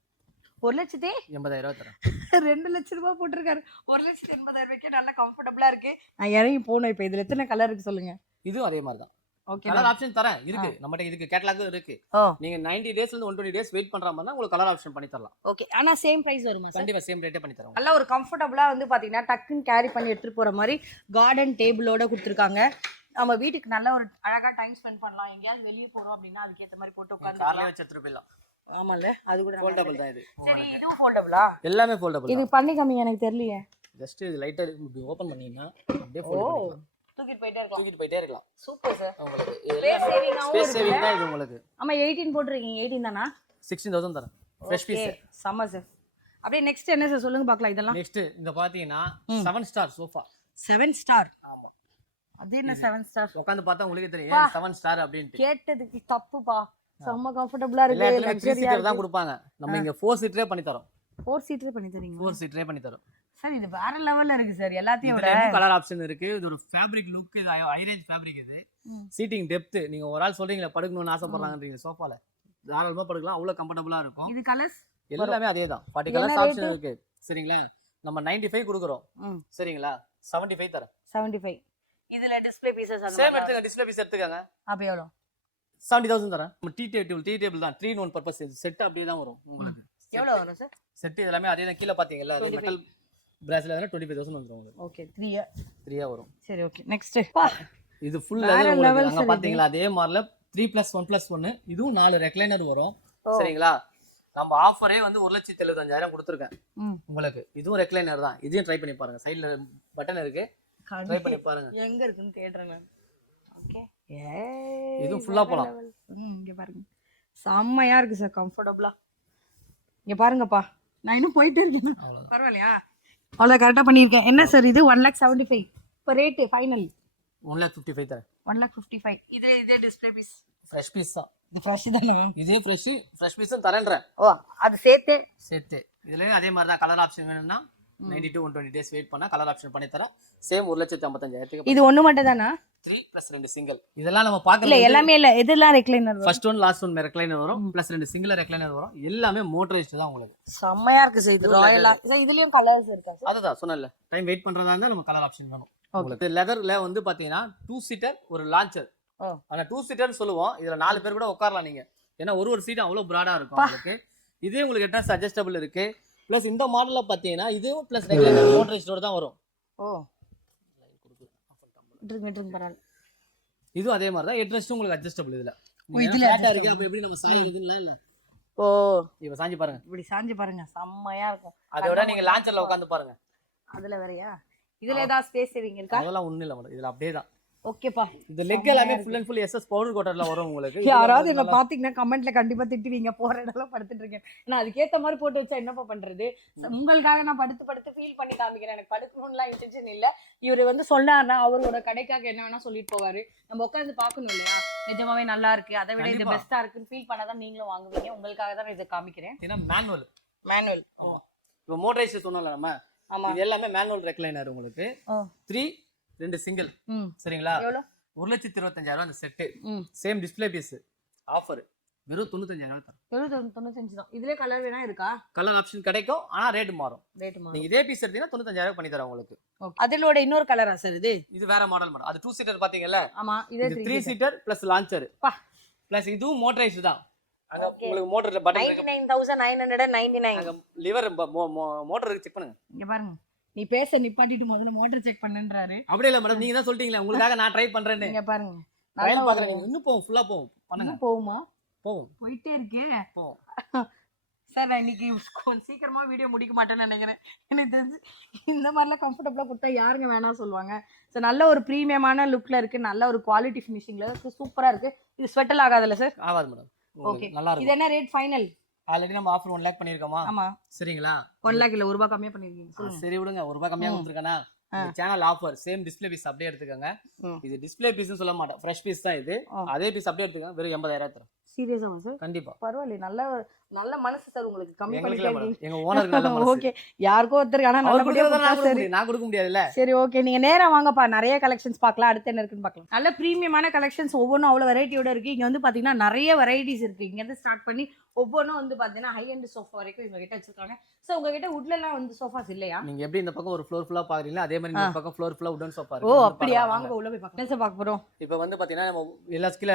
1,80,000 தரேன். 2 லட்சம் ரூபாய் போட்டிருக்காரு. 1,80,000 நல்ல கம்ஃபர்ட்டபிளா இருக்கு. நான் இறங்கி போகணும். இப்ப இதுல எத்தனை கலர் இருக்கு சொல்லுங்க. இதுவும் அதே மாதிரி தான். ஓகே கலர் ஆப்ஷன் தரேன். இருக்கு நம்மட்ட. இதுக்கு கேட்டலாகும் இருக்கு. நீங்க 90 டேஸ்ல இருந்து 120 டேஸ் வெயிட் பண்ற மாதிரி உங்களுக்கு கலர் ஆப்ஷன் பண்ணி தரலாம். ஓகே. ஆனா சேம் பிரைஸ் வருமா சார்? கண்டிப்பா சேம் ரேட்டே பண்ணி தரோம். நல்ல ஒரு கம்ஃபர்ட்டபிளா வந்து பாத்தீங்கன்னா டக்குன்னு கேரி பண்ணி எடுத்துட்டு போற மாதிரி கார்டன் டேபிளோட கொடுத்துருக்காங்க. நம்ம வீட்டுக்கு நல்ல ஒரு அழகா டைம் ஸ்பெண்ட் பண்ணலாம். எங்கயாவது வெளியே போறோம் அப்படின்னா அதுக்கு ஏத்த மாதிரி போட்டு உட்கார்ந்து கார்லயே வச்சு எடுத்துட்டு போயிடலாம். ஆமால. அது கூட ஃபோல்டபிள் தான் இது. சரி இதுவும் ஃபோல்டபிளா? எல்லாமே ஃபோல்டபிள். இது பண்ணி காமிங்க. எனக்கு தெரியலையே. ஜஸ்ட் இது லைட்டா இப்படி ஓபன் பண்ணீங்கன்னா அப்படியே ஃபோல்ட் பண்ணிக்கலாம். தூக்கிட்டு போயிட்டே இருக்கலாம். Super sir. உங்களுக்கு ஸ்பேஸ் சேவிங் தான் இது உங்களுக்கு. ஆமா 18 போட்டுருக்கீங்க. 18 தானா? 16,000 தரேன். Fresh piece. சம்ம சார். அப்படியே நெக்ஸ்ட் என்ன சார் சொல்லுங்க பார்க்கலாம். இதெல்லாம் நெக்ஸ்ட் இந்த பாத்தீங்கன்னா 7 ஸ்டார் சோஃபா. 7 ஸ்டார். ஆமா. அது என்ன 7 ஸ்டார்? உட்கார்ந்து பார்த்தா உங்களுக்கு தெரியும் 7 ஸ்டார் அப்படினு. கேட்டதுக்கு தப்புப்பா. செம்ம கம்ஃபர்ட்டபிளா இருக்கு. லக்ஸரியா தான் கொடுப்பாங்க. நம்ம இங்க 4 சீட்டரே பண்ணி தரோம். 4 சீட்டரே பண்ணி தரீங்க? 4 சீட்டரே பண்ணி தரோம். சார் இது வேற லெவல்ல இருக்கு சார். எல்லாத்தையும் விட கலர் ஆப்ஷன் இருக்கு. இது ஒரு ஃபேப்ரிக் லுக். இது ஹை ரேஞ்ச் ஃபேப்ரிக். இது சீட்டிங் டெப்த். நீங்க ஒரு ஆள் சொல்றீங்க படுக்கணும்னு ஆசைப்படுறாங்கன்றீங்க சோஃபால தாராளமா படுக்கலாம். அவ்வளவு கம்ஃபர்ட்டபிளா இருக்கும். இது கலர்ஸ் எல்லாமே அதே தான். 40 கலர்ஸ் ஆப்ஷன் இருக்கு. சரிங்களா? நம்ம 95 கொடுக்குறோம். சரிங்களா? 75 தரேன். 75. இதுல டிஸ்ப்ளே பீசஸ் அந்த சேம் எடுத்துங்க. டிஸ்ப்ளே பீஸ் எடுத்துக்கங்க. அப்ப எவ்வளவு? 70,000 தரேன். நம்ம டீ டேபிள் தான் 3 in 1 பர்பஸ். செட் அப்படியே தான் வரும் உங்களுக்கு. எவ்வளவு வரும் சார்? செட் எல்லாமே அதே தான். கீழ பாத்தீங்கல்ல மெட்டல் பிராஸ்ல 25,000 வந்துரும் உங்களுக்கு. ஓகே 3 வரும். சரி ஓகே நெக்ஸ்ட். இது ஃபுல் லெதர் உங்களுக்கு. அங்க பாத்தீங்களா அதே மாதிரில 3+1+1. இதுவும் 4 ரெக்லைனர் வரும். சரிங்களா? நம்ம ஆஃபரே வந்து 1,75,000 கொடுத்துருக்கேன் உங்களுக்கு. இதுவும் ரெக்லைனர் தான். இதையும் ட்ரை பண்ணி பாருங்க. சைடுல பட்டன் இருக்கு. ட்ரை பண்ணி பாருங்க. எங்க இருக்குன்னு தேடுறேன் நான். ஓகே. இதுவும் ஃபுல்லா போலாம். இங்க பாருங்க. செம்மையா இருக்கு சார் கம்ஃபர்ட்டபிளா. இங்க பாருங்கப்பா. நான் இன்னும் போயிட்டே இருக்கேன். பரவாயில்லையா? அவ்வளோ கரெக்டாக பண்ணியிருக்கேன். என்ன சார் இது? 1,75,000 இப்போ ரேட்டு ஃபைனல் 1,55,000 தரேன். 1,55,000. இதே டிஸ்ப்ளே பீஸ் ஃப்ரெஷ் பீஸ் தான். இது ஃப்ரெஷ் தானே? இதே ஃப்ரெஷ் பீஸும் தரேன்றேன். ஓ அது சேர்த்து. இதுலயும் அதே மாதிரி தான். கலர் ஆப்ஷன் வேணும்னா 90 to 120 டேஸ் வெயிட் பண்ணா கலர் ஆப்ஷன் பண்ணி தரேன். சேம் 1,55,000. இது ஒண்ணு மட்டும் தானா? 3+2 சிங்கிள். இதெல்லாம் நம்ம பார்க்கல. இல்ல எல்லாமே இல்ல. இதெல்லாம் ரெக்லைனர் வரும். First one last one recliner வரும். +2 சிங்கிள் ரெக்லைனர் வரும். எல்லாமே மோட்டரைஸ்டு தான் உங்களுக்கு. செம்மையா இருக்கு சார். இது ராயலா. சார் இதுலயும் கலர்ஸ் இருக்கா சார்? அதுதான் சொன்னேன்ல. டைம் வெயிட் பண்றதா இருந்தா நம்ம கலர் ஆப்ஷன் வேணும். உங்களுக்கு லெதர்ல வந்து பாத்தீங்கன்னா 2 சீட்டர் ஒரு லான்ச்சர். ஆனா 2 சீட்டர்னு சொல்லுவோம். இதுல 4 பேர் கூட உட்காரலாம் நீங்க. ஏன்னா ஒரு சீட் அவ்வளவு பிராடா இருக்கும் உங்களுக்கு. இதே உங்களுக்கு என்ன அட்ஜஸ்டபிள் இருக்கு. பிளஸ் இந்த மாடல்ல பாத்தீங்கன்னா இதுவும் பிளஸ் ரெகுலர் மோட்டரைஸ்டோட தான் வரும். பரவாயில்ல. இதுவும் அதே மாதிரி தான். ஹெட் ரெஸ்ட் உங்களுக்கு அட்ஜஸ்டபிள். இதுல ஃபிளாட்டா இருக்கு. அப்ப எப்படி நம்ம சாய் இதுல இல்ல ஓ இப்ப சாஞ்சி பாருங்க. இப்படி சாஞ்சு பாருங்க, செம்மையா இருக்கும். அதை விட நீங்க லான்ச்சர்ல உட்காந்து பாருங்க. அதுல வேறயா? இதுல ஏதாவது ஸ்பேஸ் சேவிங் இருக்கா? அதெல்லாம் ஒண்ணும் இல்ல மேடம், இதுல அப்படியே தான். ஓகேப்பா. இந்த லெக் எல்லாமே full and full SS powder கோட்டர்ல வரும் உங்களுக்கு. யாராவது என்ன பாத்தீங்கன்னா கமெண்ட்ல கண்டிப்பா திட்டுவீங்க, போற இடம்லாம் படுத்துட்டு இருக்கேன். நான் அதுக்கேத்த மாதிரி போட்டு வச்சா என்னப்பா பண்றது? உங்களுக்காக நான் படுத்து ஃபீல் பண்ணி காமிக்கிறேன். எனக்கு படுக்கணும்லாம் இன்டென்ஷன் இல்ல. இவரு வந்து சொன்னாருன்னா அவரோட கடைக்காக என்ன வேணா சொல்லிட்டு போவாரு. நம்ம உட்காந்து பாக்கணும் இல்லையா, நிஜமாவே நல்லா இருக்கு, அதை விட இது பெஸ்டா இருக்குன்னு ஃபீல் பண்ணாதான் நீங்களும் வாங்குவீங்க. உங்களுக்காக தான் இதை காமிக்கிறேன். ஏன்னா மேனுவல். மேனுவல். இப்போ மோட்டரைஸ் சொன்னோம்ல நம்ம, ஆமா, இது எல்லாமே மேனுவல் ரெக்லைனர் உங்களுக்கு. 3 2 சிங்கிள். சரிங்களா? எவ்வளவு? 1,25,000 அந்த set. Same display piece. Offer வெறும் 95,000 தரேன். வெறும் 95 தான். இதுல கலர் வேணா இருக்கா? கலர் ஆப்ஷன் கிடைக்கும், ஆனா ரேட் மாறும். நீங்க இதே பீஸ் எடுத்தீங்கன்னா 95,000 பண்ணி தரேன் உங்களுக்கு. அதோட இன்னொரு கலரா சார் இது? இது வேற மாடல் மேடம். அது 2 சீட்டர் பாத்தீங்கல்ல? ஆமா, இது 3 சீட்டர் பிளஸ் லான்ச்சர் பிளஸ் இதுவும் மோட்டரைஸ் தான். அங்க உங்களுக்கு மோட்டர்ல பட்டன் 99,999. லிவர் மோட்டர் செக் பண்ணுங்க. இங்க பாருங்க, நீ பேச நிப்பாட்டிட்டு முதல்ல மோட்டர் செக் பண்ணுன்றாரு. அப்படி இல்ல மேடம், நீங்க தான் சொல்லிட்டீங்களா உங்களுக்காக நான் ட்ரை பண்றேன்னு. இங்க பாருங்க, ட்ரையல் பாக்குறேன். இன்னும் போவும், ஃபுல்லா போவும். பண்ணுங்க. போகுமா? போவும், போயிட்டே இருக்கே. போவும். சார் நான் இன்னைக்கு சீக்கிரமா வீடியோ முடிக்க மாட்டேன்னு நினைக்கிறேன். எனக்கு தெரிஞ்சு இந்த மாதிரிலாம் கம்ஃபர்டபுளா கொடுத்தா யாருங்க வேணாம் சொல்லுவாங்க. ஸோ நல்ல ஒரு ப்ரீமியமான லுக்ல இருக்கு, நல்ல ஒரு குவாலிட்டி ஃபினிஷிங்ல இருக்கு, சூப்பரா இருக்கு. இது ஸ்வெட்டல் ஆகாதுல்ல சார்? ஆகாது மேடம். ஓகே, நல்லா இருக்கு. இது என்ன ரேட் ஃபைனல்? ஆல்ரெடி நம்ம ஆஃபர் 1 lakh பண்ணிருக்கோமா? ஆமா. சரிங்களா? 1 lakh இல்ல, 1 ரூபாய் கம்மியா பண்ணிருக்கீங்க. சரி விடுங்க, 1 ரூபாய் கம்மியா கொடுத்துருக்கேனா? Channel offer same display piece அப்படியே எடுத்துக்கங்க. இது டிஸ்ப்ளே பீஸ்னு சொல்ல மாட்டேன், ஃப்ரெஷ் பீஸ் தான் இது. அதே பீஸ் அப்படியே எடுத்துக்கங்க, வெறும் 80,000 தரேன். சீரியஸா சார்? கண்டிப்பா. பரவாயில்லை, நல்ல மனசு சார் உங்களுக்கு. கம்மி பண்ணிருக்கீங்க. எங்க ஓனருக்கு நல்ல மனசு. ஓகே, யாருக்கோ ஒருத்தருக்கு ஆனா நல்லபடியா நான் கொடுக்க முடியாதுல்ல. சரி ஓகே, நீங்க நேரா வாங்கப்பா, நிறைய கலெக்ஷன்ஸ் பார்க்கலாம். அடுத்து என்ன இருக்குன்னு பார்க்கலாம். நல்ல பிரீமியமான கலெக்ஷன்ஸ் ஒவ்வொன்றும் அவ்வளவு வெரைட்டியோட இருக்கு. இங்க வந்து பாத்தீங்கன்னா நிறைய வெரைட்டிஸ் இருக்கு. இங்க இருந்து ஸ்டார்ட் பண்ணி ஒவ்வொன்றும் வந்து பாத்தீங்கன்னா ஹை எண்ட் சோஃபா வரைக்கும் இவங்க கிட்ட வச்சிருக்காங்க. சோ உங்ககிட்ட வுட்ல எல்லாம் வந்து சோஃபாஸ் இல்லையா? நீங்க எப்படி இந்த பக்கம் ஒரு ஃப்ளோர் ஃபுல்லா பாக்குறீங்களா, அதே மாதிரி இந்த பக்கம் ஃப்ளோர் ஃபுல்லா வுடன் சோஃபா ஓ இருக்கு. அப்படியா? வாங்க உள்ள போய் பார்க்கலாம். என்ன பார்க்க போறோம்? இப்போ வந்து பாத்தீங்கன்னா நம்ம எல்லா ஸ்கில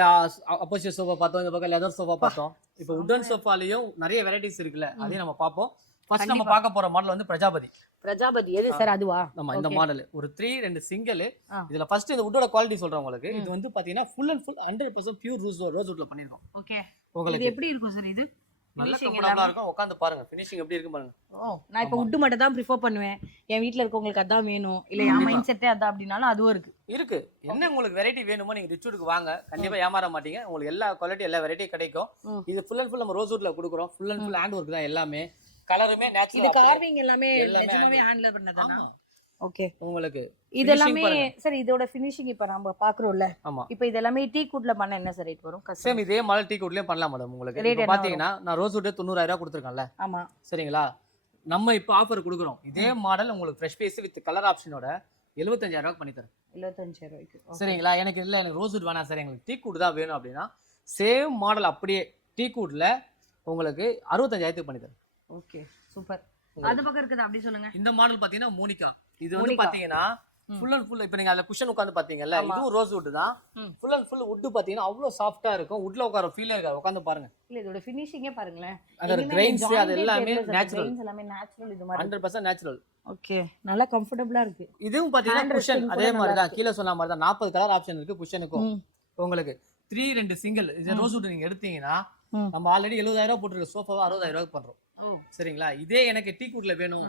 அப்போசிட் சோஃபா பார்த்தோம், இந்த பக்கம் லெதர் சோஃபா பார்த்தோம். இப்போ வுடன் சோஃபாலயும் நிறைய வெரைட்டிஸ் இருக்குல்ல, அதையும் நம்ம பார்ப்போம். ஃபர்ஸ்ட் நம்ம பார்க்க போற மாடல் வந்து பிரஜாபதி. பிரஜாபதி எது சார்? அதுவா? ஆமா, இந்த மாடல் ஒரு 3 2 சிங்கிள். இதுல ஃபர்ஸ்ட் இந்த வுட்டோட குவாலிட்டி சொல்றேன் உங்களுக்கு. இது வந்து பாத்தீங்கன்னா full and full 100% pure rose வுட்ல பண்ணிருக்கோம். ஓகே, உங்களுக்கு இது எப்படி இருக்கும் சார்? இது நல்ல கம்ஃபர்ட்டபிளா இருக்கும். உட்கார்ந்து பாருங்க ஃபினிஷிங் எப்படி இருக்கு பாருங்க. நான் இப்போ வுட் மட்டும் தான் ப்ரிஃபர் பண்ணுவேன். என் வீட்ல இருக்கவங்களுக்கு அதான் வேணும், இல்ல என் மைண்ட் செட்டே அதான் அப்படினாலும் அதுவும் இருக்கு. என்ன உங்களுக்கு வெரைட்டி வேணுமோ நீங்க ரிச்வுட்க்கு வாங்க, கண்டிப்பா ஏமாற மாட்டீங்க. உங்களுக்கு எல்லா குவாலிட்டி எல்லா வெரைட்டியும் கிடைக்கும். இது ஃபுல் அண்ட் ஃபுல் நம்ம ரோஸ் வுட்ல கொடுக்குறோம். Full and full hand work தான் எல்லாமே. கலருமே நேச்சுரல். இது கார்விங் எல்லாமே நிஜமாவே ஹேண்ட்ல பண்ணதானா? ஓகே, உங்களுக்கு இது எல்லாமே சார். இதோட ஃபினிஷிங் இப்ப நம்ம பாக்குறோம்ல, ஆமா. இப்போ இது எல்லாமே டீ குட்ல பண்ண என்ன சார் ரேட் வரும்? சேம் இதே மாடல் டீ குட்லயே பண்ணலாம் மேடம். உங்களுக்கு இப்போ பாத்தீங்கன்னா நான் ரோஸ் வுட் 90,000 கொடுத்துருக்கேன்ல. ஆமா, சரிங்களா? நம்ம இப்போ ஆஃபர் கொடுக்குறோம். இதே மாடல் உங்களுக்கு ஃப்ரெஷ் பீஸ் வித் கலர் ஆப்ஷனோட 75,000 பண்ணி தரேன். 75,000. சரிங்களா? எனக்கு இல்ல, எனக்கு ரோஸ் வுட் வேணாம் சார், எங்களுக்கு டீ குட் தான் வேணும் அப்படின்னா சேம் மாடல் அப்படியே டீ குட்ல உங்களுக்கு 65,000 பண்ணி தரேன். Okay, super. அது பக்கம் இருக்குது அப்படி சொல்லுங்க. இந்த மாடல் பாத்தீங்கன்னா மோனிகா. இது வந்து பாத்தீங்கன்னா ஃபுல் அண்ட் ஃபுல் இப்போ நீங்க அதுல குஷன் உட்கார்ந்து பாத்தீங்கல்ல, இதுவும் ரோஸ் வுட் தான். ஃபுல் அண்ட் ஃபுல் வுட் பாத்தீங்கன்னா அவ்வளவு சாஃப்ட்டா இருக்கும். வுட்ல உட்கார ஃபீல் இருக்காது, உட்கார்ந்து பாருங்க. இல்ல இதோட ஃபினிஷிங்கே பாருங்களேன். அதோட கிரெயின்ஸ் அது எல்லாமே நேச்சுரல். கிரெயின்ஸ் எல்லாமே நேச்சுரல். இது மாதிரி 100% நேச்சுரல். ஓகே, நல்லா கம்ஃபர்ட்டபிளா இருக்கு. இதுவும் பாத்தீங்கன்னா குஷன் அதே மாதிரி தான். கீழ சொன்ன மாதிரி தான் 40 கலர் ஆப்ஷன் இருக்கு குஷனுக்கும். உங்களுக்கு 3 2 சிங்கிள். இது ரோஸ் வுட் நீங்க எடுத்தீங்கன்னா நம்ம ஆல்ரெடி 70,000 போட்டுருக்க சோஃபாவை 60,000 பண்றோம். சரிங்களா? இதே எனக்கு டீ குட்ல வேணும்,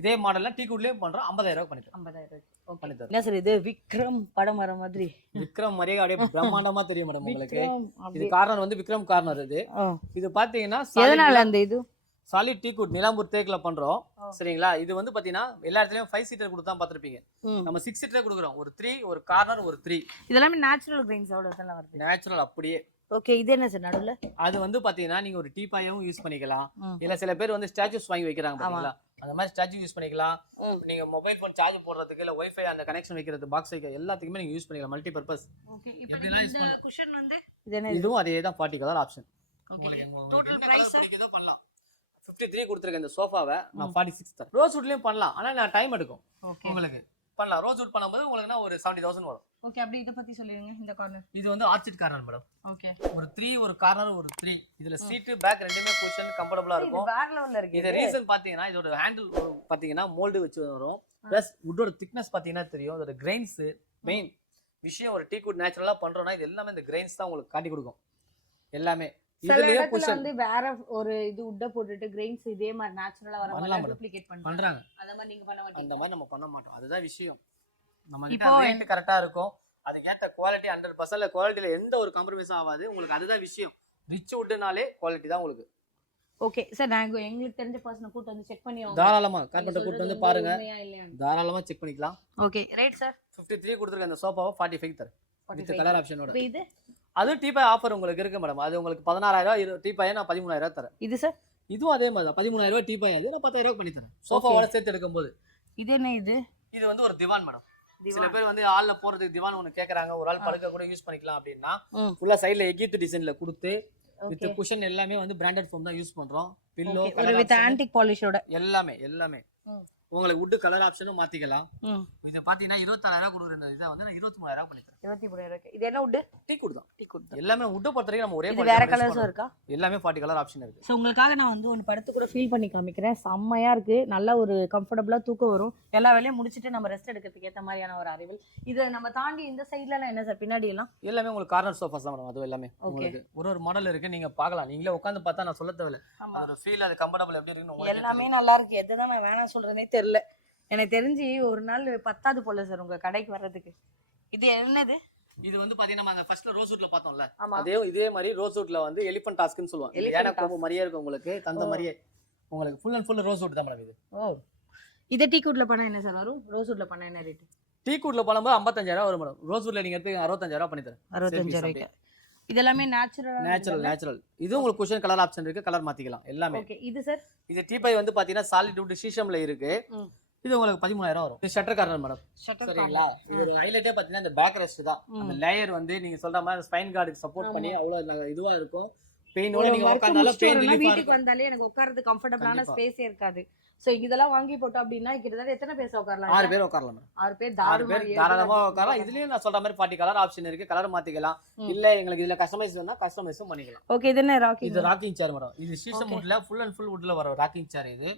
இதே மாடல்லாம் டீ குட்லயே பண்றோம். 50,000 பண்ணிட்டோம். 50,000 பண்ணிட்டோம். என்ன சார் இது விக்ரம் படம் வர மாதிரி? விக்ரம் மாதிரியே அப்படியே பிரம்மாண்டமா தெரியும் மேடம் உங்களுக்கு. இது கார்னர் வந்து விக்ரம் கார்னர். இது பாத்தீங்கன்னா எதனால அந்த இது சாலிட் டீ குட் நிலாம்பூர் தேக்ல பண்றோம். சரிங்களா? இது வந்து பாத்தீங்கன்னா எல்லா இடத்துலயும் 5 சீட்டர் கொடுத்து தான் பாத்திருப்பீங்க. நம்ம 6 சீட்டர் கொடுக்குறோம். ஒரு 3 ஒரு கார்னர் ஒரு 3. இதெல்லாம் நேச்சுரல் கிரெயின்ஸ் அவ்வளவு இதெல்லாம் வருது. நேச்சுரல் அப்படியே. ஓகே, இது என்ன சார் நடுவுல? அது வந்து பாத்தீங்கன்னா நீங்க ஒரு டீபாயும் யூஸ் பண்ணிக்கலாம். இல்ல சில பேர் வந்து ஸ்டாச்சுஸ் வாங்கி வைக்கிறாங்க பாத்தீங்களா, அந்த மாதிரி ஸ்டாச்சு யூஸ் பண்ணிக்கலாம். நீங்க மொபைல் போன் சார்ஜ் போடுறதுக்கு இல்ல வைஃபை அந்த கனெக்ஷன் வைக்கிறது, பாக்ஸ் வைக்க எல்லாத்துக்குமே நீங்க யூஸ் பண்ணிக்கலாம். Multi purpose. ஓகே, இப்போ இந்த குஷன் வந்து இதுவும் அதே தான் 40 கலர் ஆப்ஷன். உங்களுக்கு டோட்டல் பிரைஸ் பிடிக்குதோ பண்ணலாம். 53 கொடுத்துருக்கேன் இந்த சோஃபாவை. நான் 46 தரேன். ரோஸ் வுட்லயும் பண்ணலாம், ஆனா நான் டைம் எடுக்கும். உங்களுக்கு பண்ணலாம். ரோஸ் வுட் பண்ணும்போது உங்களுக்கு ஒரு 70,000 வரும். ஓகே, அப்படி இத பத்தி சொல்லுங்க. இந்த கார்னர் இது வந்து ஆர்ச்சிட் கார்னர் மேடம். ஓகே, ஒரு 3 ஒரு கார்னர் ஒரு 3. இதுல சீட் பேக் ரெண்டுமே குஷன் கம்ஃபர்ட்டபிளா இருக்கும். வேற லெவல்ல இருக்கு. இது ரீசன் பாத்தீங்கன்னா இதோட ஹேண்டில் பாத்தீங்கன்னா மோல்டு வச்சு வரும். பிளஸ் வுட்டோட திக்னஸ் பாத்தீங்கன்னா தெரியும். அதோட கிரெயின்ஸ் மெயின் விஷயம். ஒரு டீ குட் நேச்சுரலா பண்றோம்னா இது எல்லாமே இந்த கிரெயின்ஸ் தான் உங்களுக்கு காட்டி கொடுக்கும். எல்லாமே சில இதுலயே இடத்துல புஷன் வந்து வேற ஒரு இது உட்ட போட்டுட்டு கிரெயின்ஸ் இதே மாதிரி நேச்சுரலா வர பண்ணலாம் மாதிரி madam. டூப்ளிகேட் பண்றாங்க. பண்றாங்க. அத மாதிரி நீங்க பண்ண மாட்டீங்க. அந்த மாதிரி நம்ம பண்ண மாட்டோம். அதுதான் விஷயம். நம்ம கிட்ட இப்போ ரேட் கரெக்டா இருக்கும். அதுக்கேற்ற குவாலிட்டி 100% குவாலிட்டியில எந்த ஒரு காம்ப்ரமைஸும் ஆகாது. உங்களுக்கு அதுதான் விஷயம். ரிச் வுட்னாலே குவாலிட்டி தான் உங்களுக்கு. ஓகே சார், நாங்க எங்களுக்கு தெரிஞ்ச பர்சனை கூட்டி வந்து செக் பண்ணி தாராளமா கார்பெண்டர் கூட்டி வந்து பாருங்க. இல்லையா? தாராளமா செக் பண்ணிக்கலாம். ஓகே, ரேட் சார் 53 கொடுத்துருக்க அந்த சோஃபாவை 45 தரேன். வித் கலர் ஆப்ஷனோட. இப்போ இது அது டீபாய் ஆஃபர் உங்களுக்கு இருக்கு மேடம். அது உங்களுக்கு 16000 டீபாயை நான் 13000 தரேன். இது சார் இதுவும் அதே மாதிரி தான் 13000 டீபாய். இது நான் 10000 பண்ணி தரேன். சோஃபாவோட சேர்த்து எடுக்கும்போது. இது என்ன இது? இது வந்து ஒரு திவான் மேடம். சில பேர் வந்து ஹால்ல போறதுக்கு திவான் ஒன்னு கேக்குறாங்க. ஒரு ஆள் படுக்க கூட யூஸ் பண்ணிக்கலாம் அப்படின்னா ஃபுல்லா சைடுல எகித் டிசைன்ல கொடுத்து வித் குஷன் எல்லாமே வந்து பிராண்டட் ஃபோம் தான் யூஸ் பண்றோம். பில்லோ ஒரு வித் ஆன்டிக் பாலிஷோட எல்லாமே உங்களுக்கு வுட் கலர் ஆப்ஷனும் மாத்திக்கலாம். இது பாத்தீங்கன்னா 26000 கொடுக்குற இதை வந்து நான் 23000 பண்ணி தரேன். 23000. இது என்ன வுட்? டீக் வுட் தான். எல்லாமே வுட் பொறுத்தவரைக்கும் நம்ம ஒரே வேற கலர்ஸும் இருக்கா? எல்லாமே 40 கலர் ஆப்ஷன் இருக்கு. ஸோ உங்களுக்காக நான் வந்து ஒன்று படுத்து கூட ஃபீல் பண்ணி காமிக்கிறேன். செம்மையா இருக்கு. நல்ல ஒரு கம்ஃபர்டபுளா தூக்கம் வரும். எல்லா வேலையும் முடிச்சுட்டு நம்ம ரெஸ்ட் எடுக்கிறதுக்கு ஏற்ற மாதிரியான ஒரு அறைவில். இதை நம்ம தாண்டி இந்த சைட்ல எல்லாம் என்ன சார் பின்னாடி எல்லாம்? எல்லாமே உங்களுக்கு கார்னர் சோஃபாஸ் தான் மேடம். அது எல்லாமே உங்களுக்கு ஒரு மாடல் இருக்கு. நீங்க பார்க்கலாம். நீங்களே உட்காந்து பார்த்தா நான் சொல்ல தேவையில்ல. ஒரு ஃபீல் அது கம்ஃபர்டபுள் எப்படி இருக்குன்னு எல்லாமே நல்லா இருக்கு. எதுதான் நான் வேணாம் சொல்றதே தெரியல. எனக்கு தெரிஞ்சு ஒரு நாள் 10வது போல சார் உங்க கடைக்கு வர்றதுக்கு. இது என்னது? இது வந்து பாத்தீங்கன்னா நம்ம ஃபர்ஸ்ட்ல ரோஸ் வுட்ல பார்த்தோம்ல, இதே மாதிரி ரோஸ் வுட்ல வந்து எலிஃபண்ட் டாஸ்க்னு சொல்லுவாங்க. ஏனா கோம்பு மாதிரியே இருக்கு உங்களுக்கு. தந்த மாதிரியே உங்களுக்கு full and full rose would தான் மேடம் இது. ஓ, இது டீ வுட்ல பண்ணா என்ன சார் வரும்? ரோஸ் வுட்ல பண்ணா என்ன ரேட்? டீ வுட்ல பண்ணும்போது 55000 வரும் மேடம். ரோஸ் வுட்ல நீங்க எடுத்து 65000 பண்ணி தரேன். 65000. இதெல்லாமே நேச்சுரல். இது உங்களுக்கு குஷன் கலர் ஆப்ஷன் இருக்கு. கலர் மாத்திக்கலாம் எல்லாமே. ஓகே, இது சார் இது டீபாய் வந்து பாத்தீங்கன்னா சாலிட் வுட் சீசம்ல இருக்கு. இது உங்களுக்கு 13000 வரும். இது ஷட்டர் கார்னர் மேடம். சரிங்களா? இது ஒரு ஹைலைட்டே பாத்தீங்கன்னா இந்த பேக் ரெஸ்ட் தான். அந்த லேயர் வந்து நீங்க சொல்ற மாதிரி ஸ்பைன் கார்டுக்கு சப்போர்ட் பண்ணி அவ்வளவு இதுவா இருக்கும். பெயினோட நீங்க உட்கார்ந்தாலும் பெயின் ரிலீஃப் வீட்டுக்கு வந்தாலே எனக்கு உட்கார்றது கம்ஃபர்ட்டபிளான ஸ்பேஸே இருக்காது. சோ இதெல்லாம் வாங்கி போட்டோம் அப்படின்னா கிட்டத்தட்ட எத்தனை பேர் உட்காரலாம்? 6 பேர் உட்காரலாம் மேடம். 6 பேர் தாராளமா உட்காரலாம். இதுலயும் நான் சொல்ற மாதிரி 40 கலர் ஆப்ஷன் இருக்கு. கலர் மாத்திக்கலாம். இல்ல எங்களுக்கு இதுல கஸ்டமைஸ் வேணா கஸ்டமைஸும் பண்ணிக்கலாம். ஓகே, இது என்ன ராக்கிங்? இது ராக்கிங் சேர் மேடம். இது சீசம் வுட்ல ஃபுல் அண்ட் ஃபுல் வுட்ல வர ராக்கிங் சேர் இது.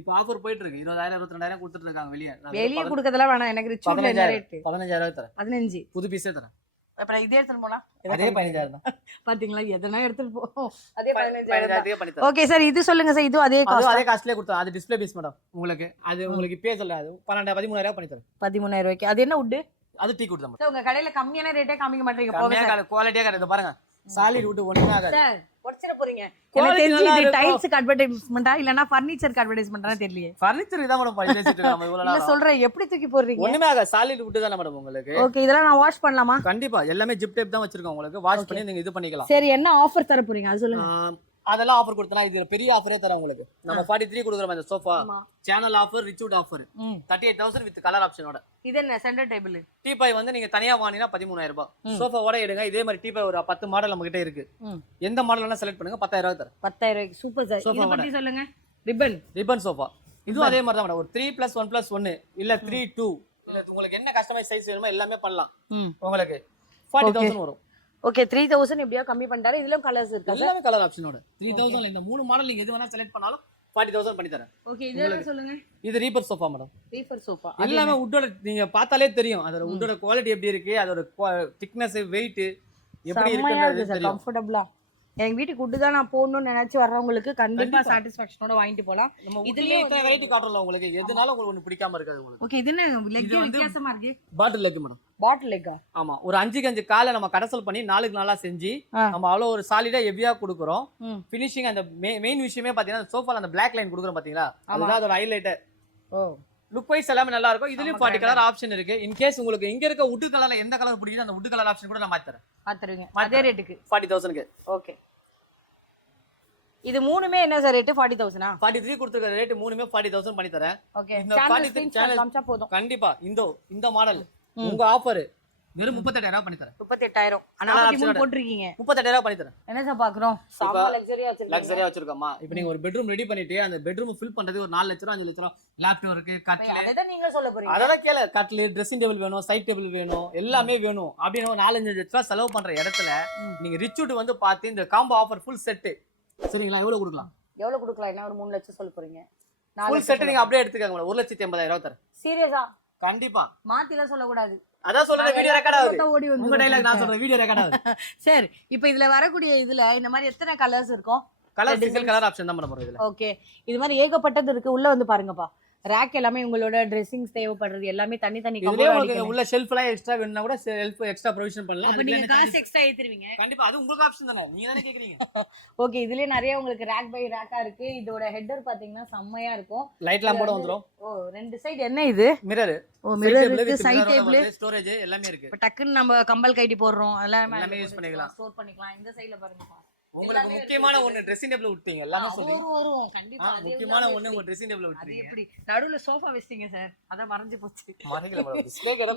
இப்போ ஆஃபர் போயிட்டு இருக்கு. 20000 22000 கொடுத்துட்டு இருக்காங்க வெளிய கொடுக்கறதெல்லாம் வேணாம். எனக்கு ரிச் வுட்ல என்ன ரேட்? 15000 தரேன். 15 புது பீஸே தரேன். அப்புறம் இதே எடுத்துட்டு போனா அதே 15000 தான். பாத்தீங்களா? எதனா எடுத்துட்டு போ. அதே 15000 பண்ணி தரேன். ஓகே சார், இது சொல்லுங்க சார். இது அதே காஸ்ட்லயே கொடுத்தோம். அது டிஸ்ப்ளே பீஸ் மேடம். உங்களுக்கு அது உங்களுக்கு இப்பே சொல்ல அது 13000 பண்ணி தரேன். 13000. அது என்ன வுட்? அது டீ வுட் தான். சார் உங்க கடையில கம்மியான ரேட்டே காமிக்க மாட்டீங்க. போங்க சார், குவாலிட்டியா கிடையாது பாருங்க. சாலிட் வுட் ஒண்ணுமே ஆகாது சார். உடைச்சிர போறீங்க. எனக்கு தெரிஞ்சு இது டைல்ஸ்க்கு அட்வர்டைஸ்மென்ட்டா இல்லனா ஃபர்னிச்சருக்கு அட்வர்டைஸ்மென்ட்டா தெரியலையே. ஃபர்னிச்சர் இதான் மேடம் பேசிட்டு இருக்கோம் இவ்வளவு நாள். இல்ல சொல்றேன், எப்படி தூக்கி போடுறீங்க? ஒண்ணுமே ஆகாது. சாலிட் வுட் தான் மேடம் உங்களுக்கு. ஓகே, இதெல்லாம் நான் வாஷ் பண்ணலாமா? கண்டிப்பா. எல்லாமே ஜிப் டேப் தான் வச்சிருக்கோம் உங்களுக்கு. வாஷ் பண்ணி நீங்க இது பண்ணிக்கலாம். சரி, என்ன ஆஃபர் தர போறீங்க அது சொல்லுங்க. அதெல்லாம் ஆஃபர் கொடுத்தனா இது பெரிய ஆஃபரே தரேன் உங்களுக்கு. நம்ம 43 கொடுக்குறோம் இந்த sofa. Channel offer, rich wood offer 38000 with colour ஆப்ஷனோட. இது என்ன சென்டர் டேபிள்? டீபாய் வந்து நீங்க தனியா வாங்கினா 13000 ரூபாய். சோஃபாவோட எடுங்க. இதே மாதிரி டீபாய் ஒரு 10 மாடல் நம்ம கிட்ட இருக்கு. எந்த மாடல் வேணா செலக்ட் பண்ணுங்க. 10000 தரேன். 10000. Super sir. இத பத்தி சொல்லுங்க. Ribbon sofa. இதுவும் அதே மாதிரி தான் மேடம். ஒரு 3+1+1 இல்ல 3+2 இல்ல உங்களுக்கு என்ன கஸ்டமைஸ் சைஸ் வேணுமோ எல்லாமே பண்ணலாம். உங்களுக்கு 40000 வரும். ஓகே, 3000 எப்படியோ கம்மி பண்ணிட்டாரு. இதுலயும் கலர்ஸ் இருக்கு. எல்லாமே கலர் ஆப்ஷனோட 3000 இந்த மூணு மாடல் நீங்க எது வேணா செலக்ட் பண்ணாலும் 40000 பண்ணி தரேன். ஓகே, இதெல்லாம் சொல்லுங்க. இது reaper sofa madam. Reaper sofa எல்லாமே வுட்டோட நீங்க பார்த்தாலே தெரியும். அதோட வுட்டோட குவாலிட்டி எப்படி இருக்கு, அதோட திக்னஸ், வெயிட் எப்படி இருக்குன்றது தெரியும். கம்ஃபர்ட்டபிளா எங்க வீட்டுக்கு வுட் தான் நான் போடணும்னு நினைச்சு வர்றவங்களுக்கு கண்டிப்பா சாட்டிஸ்ஃபேக்ஷனோட வாங்கிட்டு போலாம். இதுலயே இத்தனை வெரைட்டி காட்டுறோம் உங்களுக்கு. எதுனாலும் உங்களுக்கு ஒன்னு பிடிக்காம இருக்காது உங்களுக்கு. ஓகே, இது என்ன லெக் வித்தியாசமா இருக்கு? பாட்டில் லெக் மேடம். பாட்டில் லெக்கா? ஆமா. ஒரு 5 காலை நம்ம கடசல் பண்ணி 4 நாளா செஞ்சு நம்ம அவ்வளவு ஒரு சாலிடா ஹெவியா கொடுக்குறோம். ஃபினிஷிங் அந்த மெயின் விஷயமே பாத்தீங்கன்னா சோஃபால அந்த பிளாக் லைன் கொடுக்குறோம் பாத்தீங்களா, அதுதான் அதோட ஹைலைட். லுக் வைஸ் எல்லாமே நல்லா இருக்கும். இதுலயும் 40 கலர் ஆப்ஷன் இருக்கு. இன் கேஸ் உங்களுக்கு இங்க இருக்க வுட் கலர்ல எந்த கலர் பிடிக்குதோ அந்த வுட் கலர் ஆப்ஷன் கூட நான் மாத்தி தரேன். மாத்துறீங்க அதே ரேட்டுக்கு 40000க்கு. ஓகே, இது மூணுமே என்ன சார் ரேட்? 40000. 43 கொடுத்துருக்க ரேட் மூணுமே 40000 பண்ணி தரேன். ஓகே, சேனல் காமிச்சா போதும். கண்டிப்பா. இந்த மாடல் உங்க ஆஃபர் வெறும் 38000 பண்ணி தரேன். 38000 ஆனா 43 போட்டுருக்கீங்க. 38000 பண்ணி தரேன். என்ன சார் பாக்குறோம்? சாப்பா லக்ஸரியா வச்சிருக்கோமா? இப்போ நீங்க ஒரு பெட்ரூம் ரெடி பண்ணிட்டு அந்த பெட்ரூம் ஃபில் பண்றதுக்கு ஒரு 4 லட்சம் 5 லட்சம் லேப்டாப் இருக்கு, கட்டில். அத நீங்க சொல்ல போறீங்க? அதெல்லாம் கேள. கட்டில், ட்ரெஸ்ஸிங் டேபிள் வேணும், சைட் டேபிள் வேணும், எல்லாமே வேணும். அப்படியே 4-5 லட்சம் செலவு பண்ற இடத்துல நீங்க ரிச் வுட் வந்து பார்த்து இந்த காம்போ ஆஃபர் ஃபுல் செட். சரிங்களா? எவ்வளவு கொடுக்கலாம்? எவ்வளவு கொடுக்கலாம்? என்ன ஒரு 3 லட்சம் சொல்ல போறீங்க? ஃபுல் செட் நீங்க அப்படியே எடுத்துக்கங்க. 1,80,000 தரேன். சீரியஸா? கண்டிப்பா மாத்தி எல்லாம் சொல்லக்கூடாது. அதான் சொல்றேன், வீடியோ ரெக்கார்ட் ஆகுது. ஓடி வந்து உங்க டைலாக் நான் சொல்றேன், வீடியோ ரெக்கார்ட் ஆகுது. சரி, இப்போ இதுல வரக்கூடிய இதுல இந்த மாதிரி எத்தனை கலர்ஸ் இருக்கும்? கலர் சிங்கிள் கலர் ஆப்ஷன் தான் பண்ண போறோம் இதுல. ஓகே, இது மாதிரி ஏகப்பட்டது இருக்கு. உள்ள வந்து பாருங்கப்பா, ரேக் எல்லாமே உங்களோட ட்ரெஸ்ஸிங்ஸ் தேவைப்படுறது எல்லாமே தனி தனி இதுலயே உங்களுக்கு உள்ள ஷெல்ஃப் எல்லாம் எக்ஸ்ட்ரா வேணும்னா கூட ஷெல்ஃப் எக்ஸ்ட்ரா ப்ரொவிஷன் பண்ணலாம். அப்ப நீங்க காசு எக்ஸ்ட்ரா ஏத்துறீங்க? கண்டிப்பா, அது உங்களுக்கு ஆப்ஷன் தானே, நீங்க தானே கேக்குறீங்க. ஓகே, இதுலயே நிறைய உங்களுக்கு ரேக் பை ரேக்கா இருக்கு. இதோட ஹெட்டர் பாத்தீங்கன்னா செம்மையா இருக்கும். லைட் லாம் கூட வந்துரும். ஓ, ரெண்டு சைடு என்ன இது? மிரர். ஓ, மிரர் இருக்கு, சைடு டேபிள், ஸ்டோரேஜ் எல்லாமே இருக்கு. இப்ப டக்குன்னு நம்ம கம்பல் கைட்டி போடுறோம், எல்லாமே யூஸ் பண்ணிக்கலாம், ஸ்டோர் பண்ணிக்கலாம். இந்த சைடுல பாருங்கப்பா, உங்களுக்கு முக்கியமான ஒன்னு ட்ரெஸ்ஸிங் டேபிள் விட்டீங்க, எல்லாமே சொல்லி வரும் கண்டிப்பா. முக்கியமான ஒன்னு உங்க ட்ரெஸ்ஸிங் டேபிள் அது விட்டீங்க. எப்படி நடுவுல சோஃபா வச்சிட்டீங்க சார்? அத மறந்து போச்சு. மறக்கல மேடம், டிஸ்ப்ளே கடை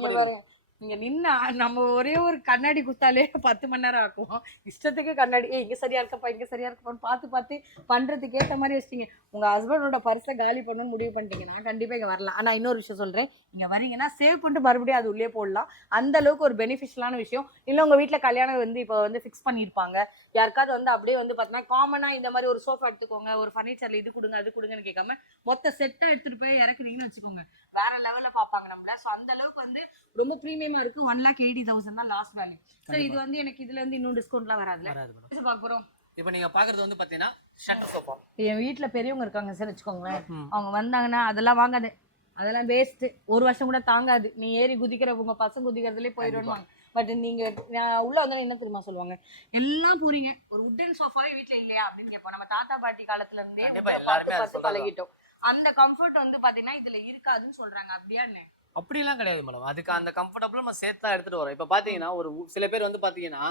நீங்க நின்னா நம்ம ஒரே ஒரு கண்ணாடி குத்தாலே 10 மணி நேரம் ஆகும். இஷ்டத்துக்கு கண்ணாடி இங்க சரியா இருக்கப்பா, இங்க சரியா இருக்கப்பா பார்த்து பார்த்து பண்றதுக்கு ஏற்ற மாதிரி வச்சிட்டீங்க. உங்க ஹஸ்பண்டோட பர்ஸை காலி பண்ணணும்னு முடிவு பண்ணிட்டீங்க. நான் கண்டிப்பா இங்க வரலாம். ஆனா இன்னொரு விஷயம் சொல்றேன், இங்க வரீங்கன்னா சேவ் பண்ணிட்டு மறுபடியும் அது உள்ளே போடலாம். அந்த அளவுக்கு ஒரு பெனிஃபிஷியலான விஷயம். இல்ல உங்க வீட்டுல கல்யாணம் வந்து இப்போ வந்து ஃபிக்ஸ் பண்ணிருப்பாங்க, யாருக்காவது வந்து அப்படியே வந்து பாத்தீங்கன்னா காமனா இந்த மாதிரி ஒரு சோஃபா எடுத்துக்கோங்க, ஒரு ஃபர்னிச்சர்ல இது கொடுங்க அது கொடுங்கன்னு கேட்காம மொத்த செட்டா எடுத்துட்டு போய் இறக்குறீங்கன்னு வச்சுக்கோங்க, வேற லெவல்ல பாப்பாங்க நம்மள. சோ அந்த அளவுக்கு வந்து ரொம்ப பிரீமியமா இருக்கு. 1,80,000 தான் லாஸ்ட் வேல்யூ. சோ இது வந்து எனக்கு இதுல இருந்து இன்னும் டிஸ்கவுண்ட்லாம் வராதுல. பார்க்க போறோம். இப்போ நீங்க பாக்குறது வந்து பாத்தீங்கன்னா ஷட்டர் சோஃபா. என் வீட்டுல பெரியவங்க இருக்காங்க சார் வச்சுக்கோங்களேன், அவங்க வந்தாங்கன்னா அதெல்லாம் வாங்காது, அதெல்லாம் வேஸ்ட், ஒரு வருஷம் கூட தாங்காது, நீ ஏறி குதிக்கிற உங்க பசங்க குதிக்கிறதுலேயே போயிடுவாங்க. பட் நீங்க உள்ள வந்தா என்ன தெரியுமா சொல்லுவாங்க, எல்லாம் போறீங்க ஒரு உட்டன் சோஃபாவே வீட்டுல இல்லையா அப்படின்னு கேட்போம். நம்ம தாத்தா பாட்டி காலத்துல இருந்தே பார்த்து பழகிட்டோம். அந்த கம்ஃபர்ட் வந்து பாத்தீங்கன்னா இதுல இருக்காதுன்னு சொல்றாங்க. அப்படியா என்ன? அப்படிலாம் கிடையாது மேடம், அதுக்கு அந்த கம்ஃபர்டபுள் நம்ம சேர்த்தா எடுத்துட்டு வரோம். இப்ப பாத்தீங்கன்னா ஒரு சில பேர் வந்து பாத்தீங்கன்னா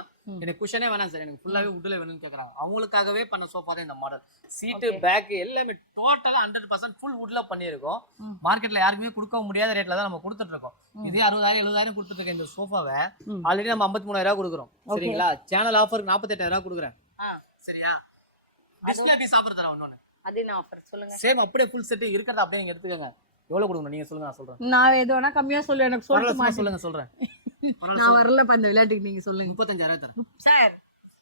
எனக்கு குஷனே வேணாம் சார், எனக்கு ஃபுல்லாவே உட்ல வேணும்னு கேக்குறாங்க. அவங்களுக்காகவே பண்ண சோஃபா தான் இந்த மாடல். சீட்டு பேக் எல்லாமே டோட்டலா 100% ஃபுல் வுட்ல பண்ணியிருக்கோம். மார்க்கெட்ல யாருக்குமே கொடுக்க முடியாத ரேட்ல தான் நம்ம கொடுத்துட்டு இருக்கோம். இதே 60,000 70,000 கொடுத்துட்டு இருக்க இந்த சோஃபாவை ஆல்ரெடி நம்ம 53,000 கொடுக்குறோம். சரிங்களா, சேனல் ஆஃபர் 48,000 கொடுக்குறேன். சரியா, டிஸ்பிளே பீஸ் ஆஃபர் தரேன் ஒன்னொன்னு. அது என்ன ஆஃபர் சொல்லுங்க? சேம் அப்படியே ஃபுல் செட் இருக்கிறத அப்படியே நீங்க எடுத்துக்கங்க. எவ்வளவு கொடுக்கணும் நீங்க சொல்லுங்க, நான் சொல்றேன். நான் எது வேணா கம்மியா சொல்ல, எனக்கு சொல்லுங்க சொல்றேன். நான் வரல அந்த விளையாட்டுக்கு, நீங்க சொல்லுங்க. 35,000 தரேன் சார்.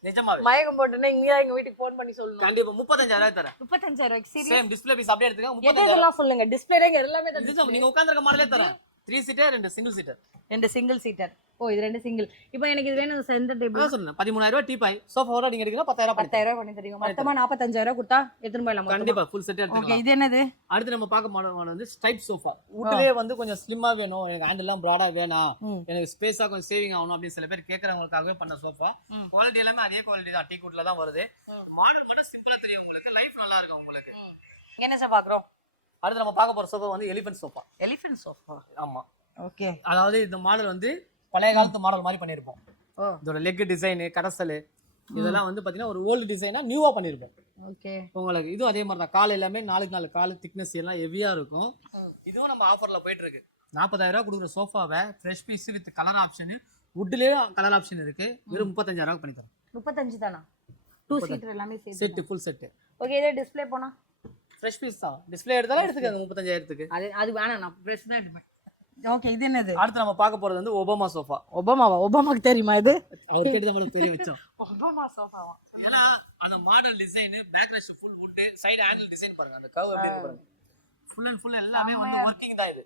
நிஜமாவே மயக்கம் போட்டுனா இங்க எங்க வீட்டுக்கு ஃபோன் பண்ணி சொல்லணும். கண்டிப்பா 35,000 தரேன். 35,000 சீரியஸ்? சேம் டிஸ்ப்ளே பீஸ் அப்படியே எடுத்துங்க. 35,000 இதெல்லாம் சொல்லுங்க, டிஸ்ப்ளேல எல்லாமே தான். நீங்க உட்கார்ந்திருக்க மாடலே தரேன். 3 seater 2 single seater. 2 single seater. ஓ, இது 2 சிங்கிள். இப்போ எனக்கு இது வேணும் சென்டர் டேபிள். சொன்னேன் 13,000 டீபாய் சோஃபாவோட நீங்க எடுத்தீங்கன்னா 10,000 பண்ணி தருவீங்க. மொத்தமா 45,000 கொடுத்தா எத்தனை போயிடலாம்? கண்டிப்பா ஃபுல் செட் எடுத்துக்கலாம். ஓகே, இது என்னது? அடுத்து நம்ம பார்க்க மாடல் வந்து ஸ்டைப் சோஃபா. வுட்லயே வந்து கொஞ்சம் ஸ்லிம்மா வேணும், எனக்கு ஹேண்டில் எல்லாம் பிராடா வேணாம், எனக்கு ஸ்பேஸா கொஞ்சம் சேவிங் ஆகணும் அப்படின்னு சில பேர் கேக்குறவங்களுக்காகவே பண்ண சோஃபா. குவாலிட்டி எல்லாமே அதே குவாலிட்டி தான், டீக் வுட்ல தான் வருது. மாடல் மட்டும் சிம்பிளா தெரியும் உங்களுக்கு, லைஃப் நல்லா இருக்கும் உங்களுக்கு. என்ன சார் பாக்குறோம்? அடுத்து நம்ம பார்க்க போற சோஃபா வந்து எலிஃபென்ட் சோஃபா. எலிஃபென்ட் சோஃபா, ஆமா. ஓகே, அதாவது இந்த மாடல் வந்து பழைய காலத்து மாடல் மாதிரி பண்ணிருப்போம். இதோட லெக் டிசைன், கடசல் இதெல்லாம் வந்து பாத்தீங்கன்னா ஒரு ஓல்டு டிசைனா நியூவா பண்ணிருப்போம். ஓகே, உங்களுக்கு இதுவும் அதே மாதிரி தான். கால் எல்லாமே 4x4 கால் திக்னஸ் எல்லாம் ஹெவியா இருக்கும். இதுவும் நம்ம ஆஃபர்ல போயிட்டு இருக்கு. 40,000 கொடுக்குற சோஃபாவை fresh piece with colour option, வுட்லயே கலர் ஆப்ஷன் இருக்கு. வெறும் 35,000 பண்ணி தரோம். 35 தானா? 2 சீட்டர் எல்லாமே சேர்த்து செட் ஃபுல் செட். ஓகே, இதே டிஸ்ப்ளே போனா ஃப்ரெஷ் பீஸ் தான். டிஸ்ப்ளே எடுத்தாலும் எடுத்துக்கங்க 35,000க்கு. அது வேணாம், நான் ஃப்ரெஷ் தான் எடுப்பேன். ஓகே, இது என்னது? அடுத்து நம்ம பார்க்க போறது வந்து ஒபாமா சோஃபா. ஒபாமாவா? ஒபாமாக்கு தெரியுமா இது? அவர் கேட்டு நம்ம பேர் வச்சோம். ஒபாமா சோஃபாவா? ஏன்னா அந்த model design, back rest full wood, side handle design பாருங்க, அந்த கர்வ் எப்படி இருக்கு பாருங்க. ஃபுல் அண்ட் ஃபுல் எல்லாமே வந்து வர்க்கிங் தான் இது.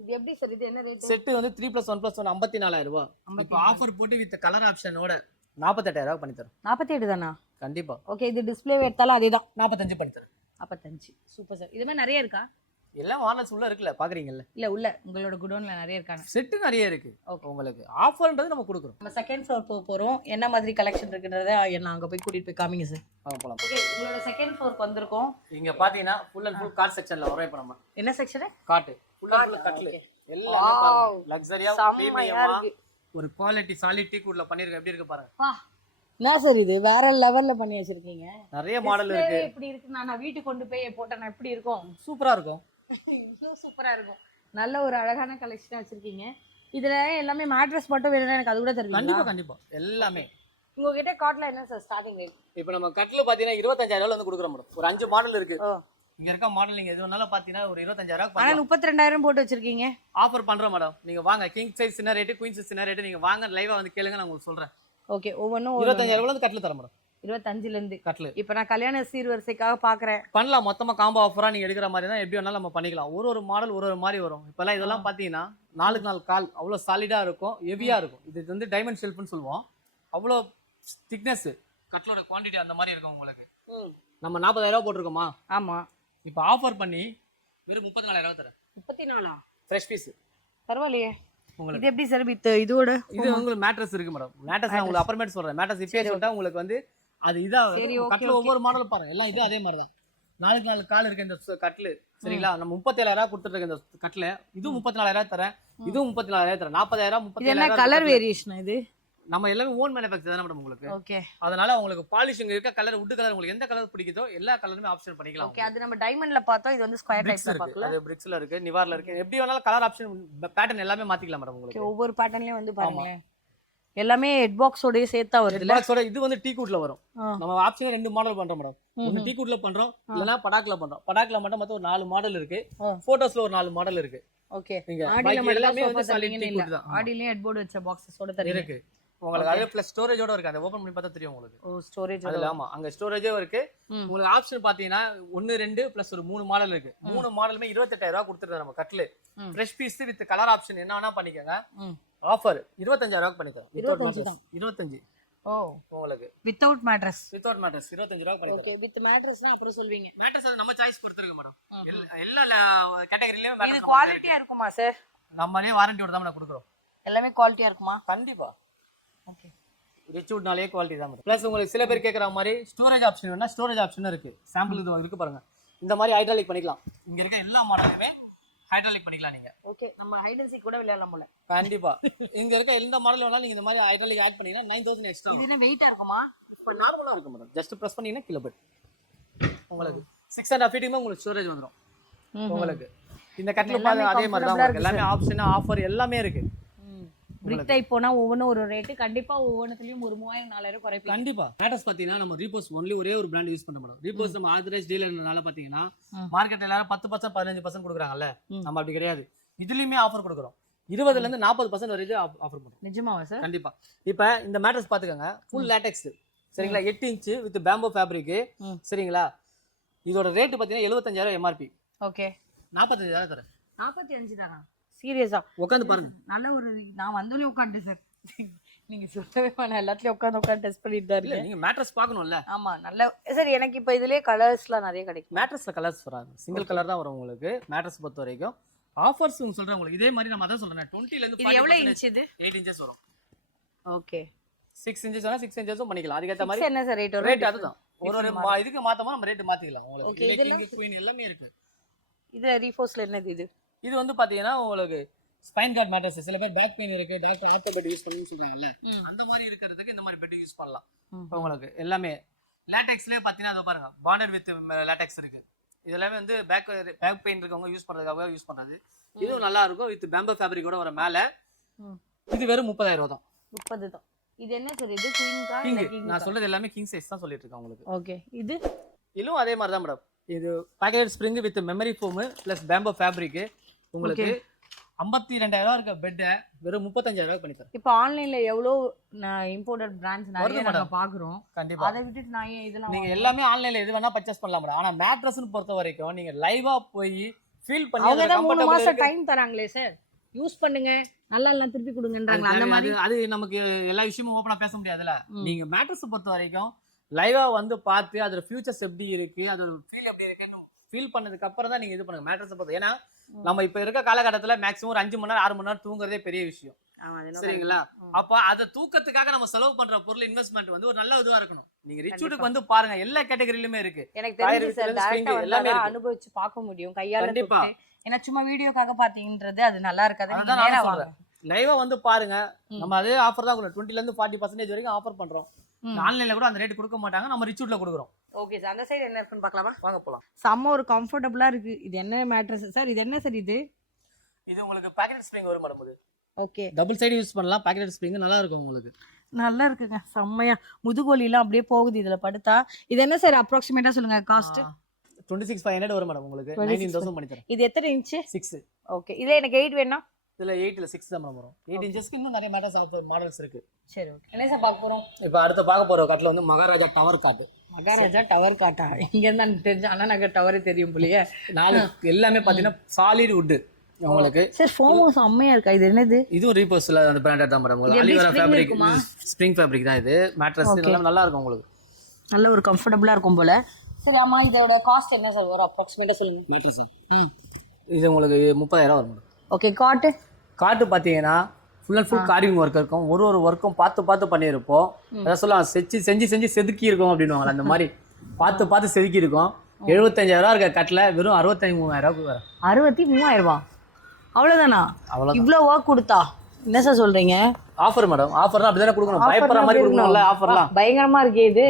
இது எப்படி சார்? இது என்ன ரேட்? செட் வந்து 3+1+1 54,000 ரூபாய். இப்போ ஆஃபர் போட்டு வித் கலர் ஆப்ஷனோட 48,000 பண்ணி தரோம். 48 தானா? கண்டிப்பா. ஓகே, இது டிஸ்ப்ளே எடுத்தாலும் அதேதான், 45 பண்ணி தரேன். 45. Super sir. இது மாதிரி நிறைய இருக்கா? எல்லாம் மாடல்ஸ் உள்ள இருக்குல்ல, பாக்குறீங்கல்ல? இல்ல, உள்ள உங்களோட குடோன்ல நிறைய இருக்காங்க. செட் நிறைய இருக்கு. ஓகே, உங்களுக்கு ஆஃபர்ன்றது நம்ம கொடுக்குறோம். நம்ம செகண்ட் ஃப்ளோர் போறோம். என்ன மாதிரி கலெக்ஷன் இருக்குன்றத என்ன அங்க போய் கூட்டிட்டு போய் காமிங்க சார். வாங்க போலாம். ஓகே, உங்களோட செகண்ட் ஃப்ளோருக்கு வந்திருக்கோம். இங்க பாத்தீங்கன்னா ஃபுல் அண்ட் ஃபுல் கார் செக்ஷன்ல வரோம். இப்போ நம்ம என்ன செக்ஷன்? காட். ஃபுல் அண்ட் ஃபுல் கட்ல எல்லாம் லக்ஸரியா பிரீமியமா ஒரு குவாலிட்டி சாலிட் டீக் வுட்ல பண்ணிருக்க. எப்படி இருக்கு பாருங்க. வா, என்ன சார் இது வேற லெவல்ல பண்ணி வச்சிருக்கீங்க. நிறைய மாடல் இருக்கு. எப்படி இருக்கு? நான் வீட்டுக்கு கொண்டு போய் போட்டேன்னா எப்படி இருக்கும்? சூப்பரா இருக்கும். இன்னும் சூப்பரா இருக்கும். நல்ல ஒரு அழகான கலெக்ஷனா வச்சிருக்கீங்க. இதுல எல்லாமே மேட்ரஸ் மட்டும் வேணும்னா எனக்கு அது கூட தெரியும். கண்டிப்பா கண்டிப்பா எல்லாமே. உங்ககிட்ட காட்ல என்ன சார் ஸ்டார்டிங் ரேட்? இப்போ நம்ம கட்ல பாத்தீங்கன்னா 25,000 வந்து கொடுக்குறோம் மேடம். ஒரு 5 மாடல் இருக்கு. இங்க இருக்க மாடல் நீங்க எது வேணாலும் பாத்தீங்கன்னா ஒரு 25,000. ஆனா 32,000 போட்டு வச்சிருக்கீங்க. ஆஃபர் பண்றோம் மேடம். நீங்க வாங்க, கிங் சைஸ் சின்ன ரேட், குயின் சைஸ் சின்ன ரேட், நீங்க வாங்க லைவா வந்து கேளுங்க, நான் உங்களுக்கு சொல்றேன். ஓகே, ஒவ்வொன்றும் 25,000 வந்து கட்ல தரேன் மேடம். 25ல இருந்து. கட்லு இப்போ நான் கல்யாண சீர்வரிசைக்காக பாக்குறேன். பண்ணலாம். மொத்தமா காம்போ ஆஃபரா நீங்க எடுக்கிற மாதிரி தான் எப்படி வேணாலும் நம்ம பண்ணிக்கலாம். ஒரு மாடல் ஒரு மாதிரி வரும். இப்பெல்லாம் இதெல்லாம் பாத்தீங்கன்னா 4க்கு 4 கால் அவ்வளவு சாலிடா இருக்கும், ஹெவியா இருக்கும். இது வந்து டைமண்ட் ஷெல்ஃப்னு சொல்லுவோம். அவ்வளோ திக்னஸ், கட்லோட குவாண்டிட்டி அந்த மாதிரி இருக்கும் உங்களுக்கு. நம்ம 40,000 போட்டிருக்கோமா? ஆமா. இப்போ ஆஃபர் பண்ணி வெறும் 34,000 தரேன். 34 ஃப்ரெஷ் பீஸ். பரவாயில்லையே. உங்களுக்கு இது எப்படி சார் வித் இதோட? இது உங்களுக்கு மேட்ரஸ் இருக்கு மேடம். மேட்ரஸ் நான் உங்களுக்கு அப்புறமேட்டு சொல்றேன். மேட்ரஸ் இப்பயே சொல்லிட்டா உங்களுக்கு வந்து அது இதா கட்ல ஒவ்வொரு மாடல் பாருங்க. எல்லாம் இது அதே மாதிரி தான். 4க்கு 4 கால் இருக்கு இந்த கட்லு. சரிங்களா? நம்ம 37,000 கொடுத்துட்டு இருக்க இந்த கட்ல இதுவும் 34,000 தரேன். இதுவும் 34,000 தரேன். 40,000 இது என்ன 37,000 கலர் வேரியேஷன் இது? நம்ம எல்லாமே ஓன் மேனுஃபேக்சர் தானே மேடம் உங்களுக்கு. ஓகே. அதனால உங்களுக்கு பாலிஷிங் இருக்க கலர், வுட் கலர், உங்களுக்கு எந்த கலர் பிடிக்குதோ எல்லா கலருமே ஆப்ஷன் பண்ணிக்கலாம். ஓகே. அது நம்ம டைமண்ட்ல பார்த்தோம். இது வந்து ஸ்கொயர் டைப்ல பார்க்கலாம். அது பிரிக்ஸ்ல இருக்கு, நிவார்ல இருக்கு. எப்படி வேணாலும் கலர் ஆப்ஷன் பேட்டர்ன் எல்லாமே மாத்திக்கலாம் மேடம் உங்களுக்கு. ஒவ்வொரு பேட்டர்ன்லயும் வந்து பாருங்க. எல்லாமே ஹெட் பாக்ஸோடயே சேர்த்தா வருது. பாக்ஸோட இது வந்து டீ கூட்ல வரும். நம்ம ஆப்ஷன் 2 மாடல் பண்றோம் மேடம். ஒன்னு டீ கூட்ல பண்றோம், இல்லனா படாக்ல பண்றோம். படாக்ல மட்டும் மொத்தம் ஒரு 4 மாடல் இருக்கு. போட்டோஸ்ல ஒரு 4 மாடல் இருக்கு. ஓகே. ஆடில எல்லாமே வந்து சாலிட் டீ கூட் தான். ஆடிலயே ஹெட் போர்டு வச்ச பாக்ஸஸோட தரீங்க. இருக்கு. உங்களுக்கு அதே பிளஸ் ஸ்டோரேஜோட இருக்கு. அதை ஓபன் பண்ணி பார்த்தா தெரியும் உங்களுக்கு. ஓ, ஸ்டோரேஜ். அதுல ஆமா, அங்க ஸ்டோரேஜே இருக்கு. உங்களுக்கு ஆப்ஷன் பாத்தீங்கன்னா 1 2 பிளஸ் ஒரு 3 மாடல் இருக்கு. 3 மாடலுமே 28,000 கொடுத்துட்டு நம்ம கட்ல fresh piece with colour option என்ன வேணா பண்ணிக்கங்க. ஆஃபர் 25,000 பண்ணிக்கலாம். 25. ஓ, உங்களுக்கு வித்அவுட் மேட்ரஸ். 25,000 பண்ணிக்கலாம். ஓகே. வித் மேட்ரஸ்னா அப்புறம் சொல்வீங்க. மேட்ரஸ் நம்ம சாய்ஸ் பொறுத்துருக்கு மேடம். எல்லா கேட்டகரியிலயும் மேட்ரஸ் குவாலிட்டியா இருக்குமா சார்? நம்மளே வாரண்டியோட தான் நான் கொடுக்குறோம். எல்லாமே குவாலிட்டியா இருக்குமா? கண்டிப்பா. ஓகே. ரிச்வுட்னாலே குவாலிட்டி தான். ப்ளஸ் உங்களுக்கு சில பேர் கேட்குற மாதிரி ஸ்டோரேஜ் ஆப்ஷன் வேணா ஸ்டோரேஜ் ஆப்ஷன் இருக்கு. சாம்பிள் இது இருக்கு பாருங்க. இந்த மாதிரி ஹைட்ராலிக் பண்ணிக்கலாம். இங்க இருக்க எல்லா மாடலுமே ஹைட்ராலிக் பண்ணிக்கலாம் நீங்க. ஓகே. நம்ம ஹைட் அண்ட் சீக் கூட விளையாடலாம் போல. கண்டிப்பா. இங்க இருக்க எந்த மாடல் வேணாலும் நீங்க இந்த மாதிரி ஹைட்ராலிக் ஆட் பண்ணீங்கன்னா 9,000 எக்ஸ்ட்ரா. இது என்ன வெயிட்டா இருக்குமா? இப்போ நார்மலா இருக்கும் மேடம். ஜஸ்ட் பிரஸ் பண்ணீங்கன்னா கிலோ பட் உங்களுக்கு 6.5 ஃபீட்டுமே உங்களுக்கு ஸ்டோரேஜ் வந்துரும் உங்களுக்கு. இந்த கட்ல பாருங்க அதே மாதிரி தான் உங்களுக்கு எல்லாமே ஆப்ஷன் ஆஃபர் எல்லாமே இருக்கு. பிரிக் டைப் போனா ஒவ்வொன்றும் ஒரு ரேட்டு. கண்டிப்பா ஒவ்வொன்றுத்துலயும் ஒரு 3,000 4,000 குறைப்பீங்க. கண்டிப்பா. மேட்டர்ஸ் பாத்தீங்கன்னா நம்ம ரீபோஸ் ஒரே ஒரு பிராண்ட் யூஸ் பண்ண மாட்டோம். ரீபோஸ் நம்ம ஆதரைஸ் டீலர்னால பாத்தீங்கன்னா மார்க்கெட்ல எல்லாரும் 10% 15% கொடுக்குறாங்கல்ல. நம்ம அப்படி கிடையாது. இதுலயுமே ஆஃபர் கொடுக்குறோம். 20ல இருந்து 40% வரைக்கும் ஆஃபர் பண்றோம். நிஜமாவா சார்? கண்டிப்பா. இப்போ இந்த மேட்டர்ஸ் பாத்துக்கோங்க. Full LaTeX. சரிங்களா? 8 இன்ச் வித் பேம்போ ஃபேப்ரிக். சரிங்களா? இதோட ரேட் பாத்தீங்கன்னா 75,000 எம்ஆர்பி. ஓகே. 45,000 தரேன். 45 தானா? சீரியஸா? உட்காந்து பாருங்க. நல்ல ஒரு நான் வந்தோடனே உட்காந்து சார். நீங்க சொல்லவே வேணாம். எல்லாத்துலயும் உட்காந்து டெஸ்ட் பண்ணிட்டு தான் இருக்கேன். நீங்க மேட்ரஸ் பார்க்கணும்ல. ஆமா. நல்ல சார். எனக்கு இப்போ இதுலயே கலர்ஸ்லாம் நிறைய கிடைக்கும். மேட்ரஸ்ல கலர்ஸ் வராது. சிங்கிள் கலர் தான் வரும் உங்களுக்கு மேட்ரஸ் பொறுத்த வரைக்கும். ஆஃபர்ஸ் சொல்றேன் உங்களுக்கு. இதே மாதிரி நம்ம அதான் சொல்றேன். 20ல இருந்து இது எவ்வளவு இன்ச் இது? 8 இன்ச்சஸ் வரும். ஓகே. 6 இன்ச்சஸ் வேணா 6 இன்ச்சஸும் பண்ணிக்கலாம். அதுக்கு ஏத்த மாதிரி என்ன சார் ரேட் வரும்? ரேட் அதுதான். ஒரு இதுக்கு மாத்தமா நம்ம ரேட் மாத்திக்கலாம் உங்களுக்கு. கிங் குயின் எல்லாமே இருக்கு. இது ரீஃபோர்ஸ்ல என்னது இது? இது வந்து பாத்தீங்கன்னா உங்களுக்கு ஸ்பைன் கார்ட் மேட்டர்ஸ். சில பேர் பேக் பெயின் இருக்கு, டாக்டர் ஆர்த்தோ பெட் யூஸ் பண்ணணும்னு சொல்றாங்கல்ல. அந்த மாதிரி இருக்கிறதுக்கு இந்த மாதிரி பெட் யூஸ் பண்ணலாம். உங்களுக்கு எல்லாமே லேட்டெக்ஸ்லயே பாத்தீங்கன்னா அது பாருங்க. பாண்டட் வித் லேட்டெக்ஸ் இருக்கு. இது எல்லாமே வந்து பேக் பெயின் இருக்கவங்க யூஸ் பண்றதுக்காக யூஸ் பண்றது. இதுவும் நல்லா இருக்கும். வித் பேம்போ ஃபேப்ரிக்கோட வர மேல. இது வெறும் 30,000 தான். 30 தான். இது என்ன சார்? இது குயின்கா இல்ல கிங்? நான் சொல்றது எல்லாமே கிங் சைஸ் தான் சொல்லிட்டு இருக்கேன் உங்களுக்கு. ஓகே. இதுவும் அதே மாதிரி தான் மேடம். இது pocket spring with memory foam plus bamboo fabric. உங்களுக்கு 52,000 இருக்க பெட் வெறும் 35,000 பண்ணி தரேன். இப்போ ஆன்லைன்ல எவ்வளவு இம்போர்ட்டட் பிராண்ட்ஸ் நிறைய நம்ம பாக்குறோம். கண்டிப்பா. அதை விட்டுட்டு நான் இதெல்லாம் நீங்க எல்லாமே ஆன்லைன்ல எது வேணா பர்ச்சேஸ் பண்ணலாம் மேடம். ஆனா மேட்ரஸ்னு பொறுத்த வரைக்கும் நீங்க லைவா போய் ஃபீல் பண்ணி அவங்க தான் 3 மாசம் டைம் தராங்களே சார். யூஸ் பண்ணுங்க, நல்லா எல்லாம் திருப்பி கொடுங்கன்றாங்க. அந்த மாதிரி அது நமக்கு எல்லா விஷயமும் ஓபனா பேச முடியாதுல. நீங்க மேட்ரஸ் பொறுத்த வரைக்கும் லைவா வந்து பார்த்து அதோட ஃபியூச்சர்ஸ் எப்படி இருக்கு, அதோட ஃபீல் எப்படி இருக்குன்னு ஃபீல் பண்ணதுக்கு அப்புறம் தான் நீங்க இது பண்ணுங்க மேட்ரஸ் பொறுத்த. ஏன்னா நம்ம இப்ப இருக்க காலகட்டத்துல மேக்ஸிமம் ஒரு 5 மணி நேரம் 6 மணி நேரம் தூங்குறதே பெரிய விஷயம். சரிங்களா? அப்ப அத தூக்கத்துக்காக நம்ம செலவு பண்ற பொருள் இன்வெஸ்ட்மெண்ட் வந்து ஒரு நல்ல இதுவா இருக்கணும். நீங்க ரிச்வுட்க்கு வந்து பாருங்க. எல்லா கேட்டகரியிலுமே இருக்கு. எனக்கு தெரிஞ்சு சார் டைரக்டா எல்லாமே அனுபவிச்சு பார்க்க முடியும் கையால. கண்டிப்பா. ஏன்னா சும்மா வீடியோக்காக பாத்தீங்கன்றது அது நல்லா இருக்காது. நீங்க நேரா வாங்க, லைவா வந்து பாருங்க. நம்ம அதே ஆஃபர் தான் 20ல இருந்து 40% வரைக்கும் ஆஃபர் பண்றோம். ஆன்லைன்ல கூட அந்த ரேட் கொடுக்க மாட்டாங்க. நம்ம ரிச்வுட்ல கொடுக்குறோம். Okay sir. அந்த சைடு என்ன இருக்குன்னு பார்க்கலாமா? வாங்க போலாம். செம்ம ஒரு கம்ஃபர்ட்டபிளா இருக்கு. இது என்ன மேட்ரஸ் சார்? இது என்ன சார்? இது உங்களுக்கு பாக்கெட் ஸ்ப்ரிங் வரும் மேடம். இது ஓகே. டபுள் சைடு யூஸ் பண்ணலாம். பாக்கெட் ஸ்ப்ரிங் நல்லா இருக்கும் உங்களுக்கு. நல்லா இருக்குங்க. செம்மையா முதுகோலிலாம் அப்படியே போகுது இதுல படுத்தா. இது என்ன சார் அப்ராக்சிமேட்டா சொல்லுங்க காஸ்ட்? 26,500 வரும் மேடம் உங்களுக்கு. 19,000 பண்ணி தரேன். இது எத்தனை இன்ச்? 6. ஓகே. இதுல எனக்கு 8 வேணும். இதுல 8ல 6 தான் வரும். 8 இன்ச்சஸ்க்கு இன்னும் நிறைய மாடல்ஸ் இருக்கு. சரி ஓகே. என்ன சார் பார்க்க போறோம்? இப்போ அடுத்து பார்க்க போற காட்டுல வந்து மகாராஜா டவர் காட்டு. மகாராஜா டவர் காட்டா? இங்க இருந்தா எனக்கு தெரிஞ்ச அண்ணா நகர் டவரே தெரியும் போலயே. நாலு எல்லாமே பாத்தீங்கன்னா சாலிட் வுட் உங்களுக்கு. சார் ஃபோமோ செம்மையா இருக்கா? இது என்னது? இதுவும் ரீபோஸ்ல அந்த பிராண்டட் தான் மேடம். அலிவேரா ஃபேப்ரிக், ஸ்ப்ரிங் ஃபேப்ரிக் தான் இது. மேட்ரஸ் எல்லாம் நல்லா இருக்கும் உங்களுக்கு. நல்ல ஒரு கம்ஃபர்டபுளா இருக்கும் போல. சரி ஆமா, இதோட காஸ்ட் என்ன சார் வரும் அப்ராக்ஸிமேட்டா சொல்லுங்க. மேட்ரஸ் இது உங்களுக்கு 30,000 வரும். ஓகே. காட்டு பார்த்தீங்கன்னா full and full carving work இருக்கும். ஒரு ஒர்க்கும் பார்த்து பண்ணியிருப்போம். அதான் சொல்லலாம், செஞ்சு செதுக்கி இருக்கோம் அப்படின்வாங்க. அந்த மாதிரி பார்த்து செதுக்கி இருக்கோம். 75,000 இருக்க கட்டில் வெறும் 63,000 வரும். 63,000? அவ்வளோதானா? அவ்வளோ இவ்வளோ ஒர்க் கொடுத்தா என்ன சார் சொல்றீங்க? Offer madam. ஆஃபர்னா அப்படி தானே கொடுக்கணும், பயப்படுற மாதிரி கொடுக்கணும்ல. ஆஃபர்லாம் பயங்கரமா இருக்கே இது.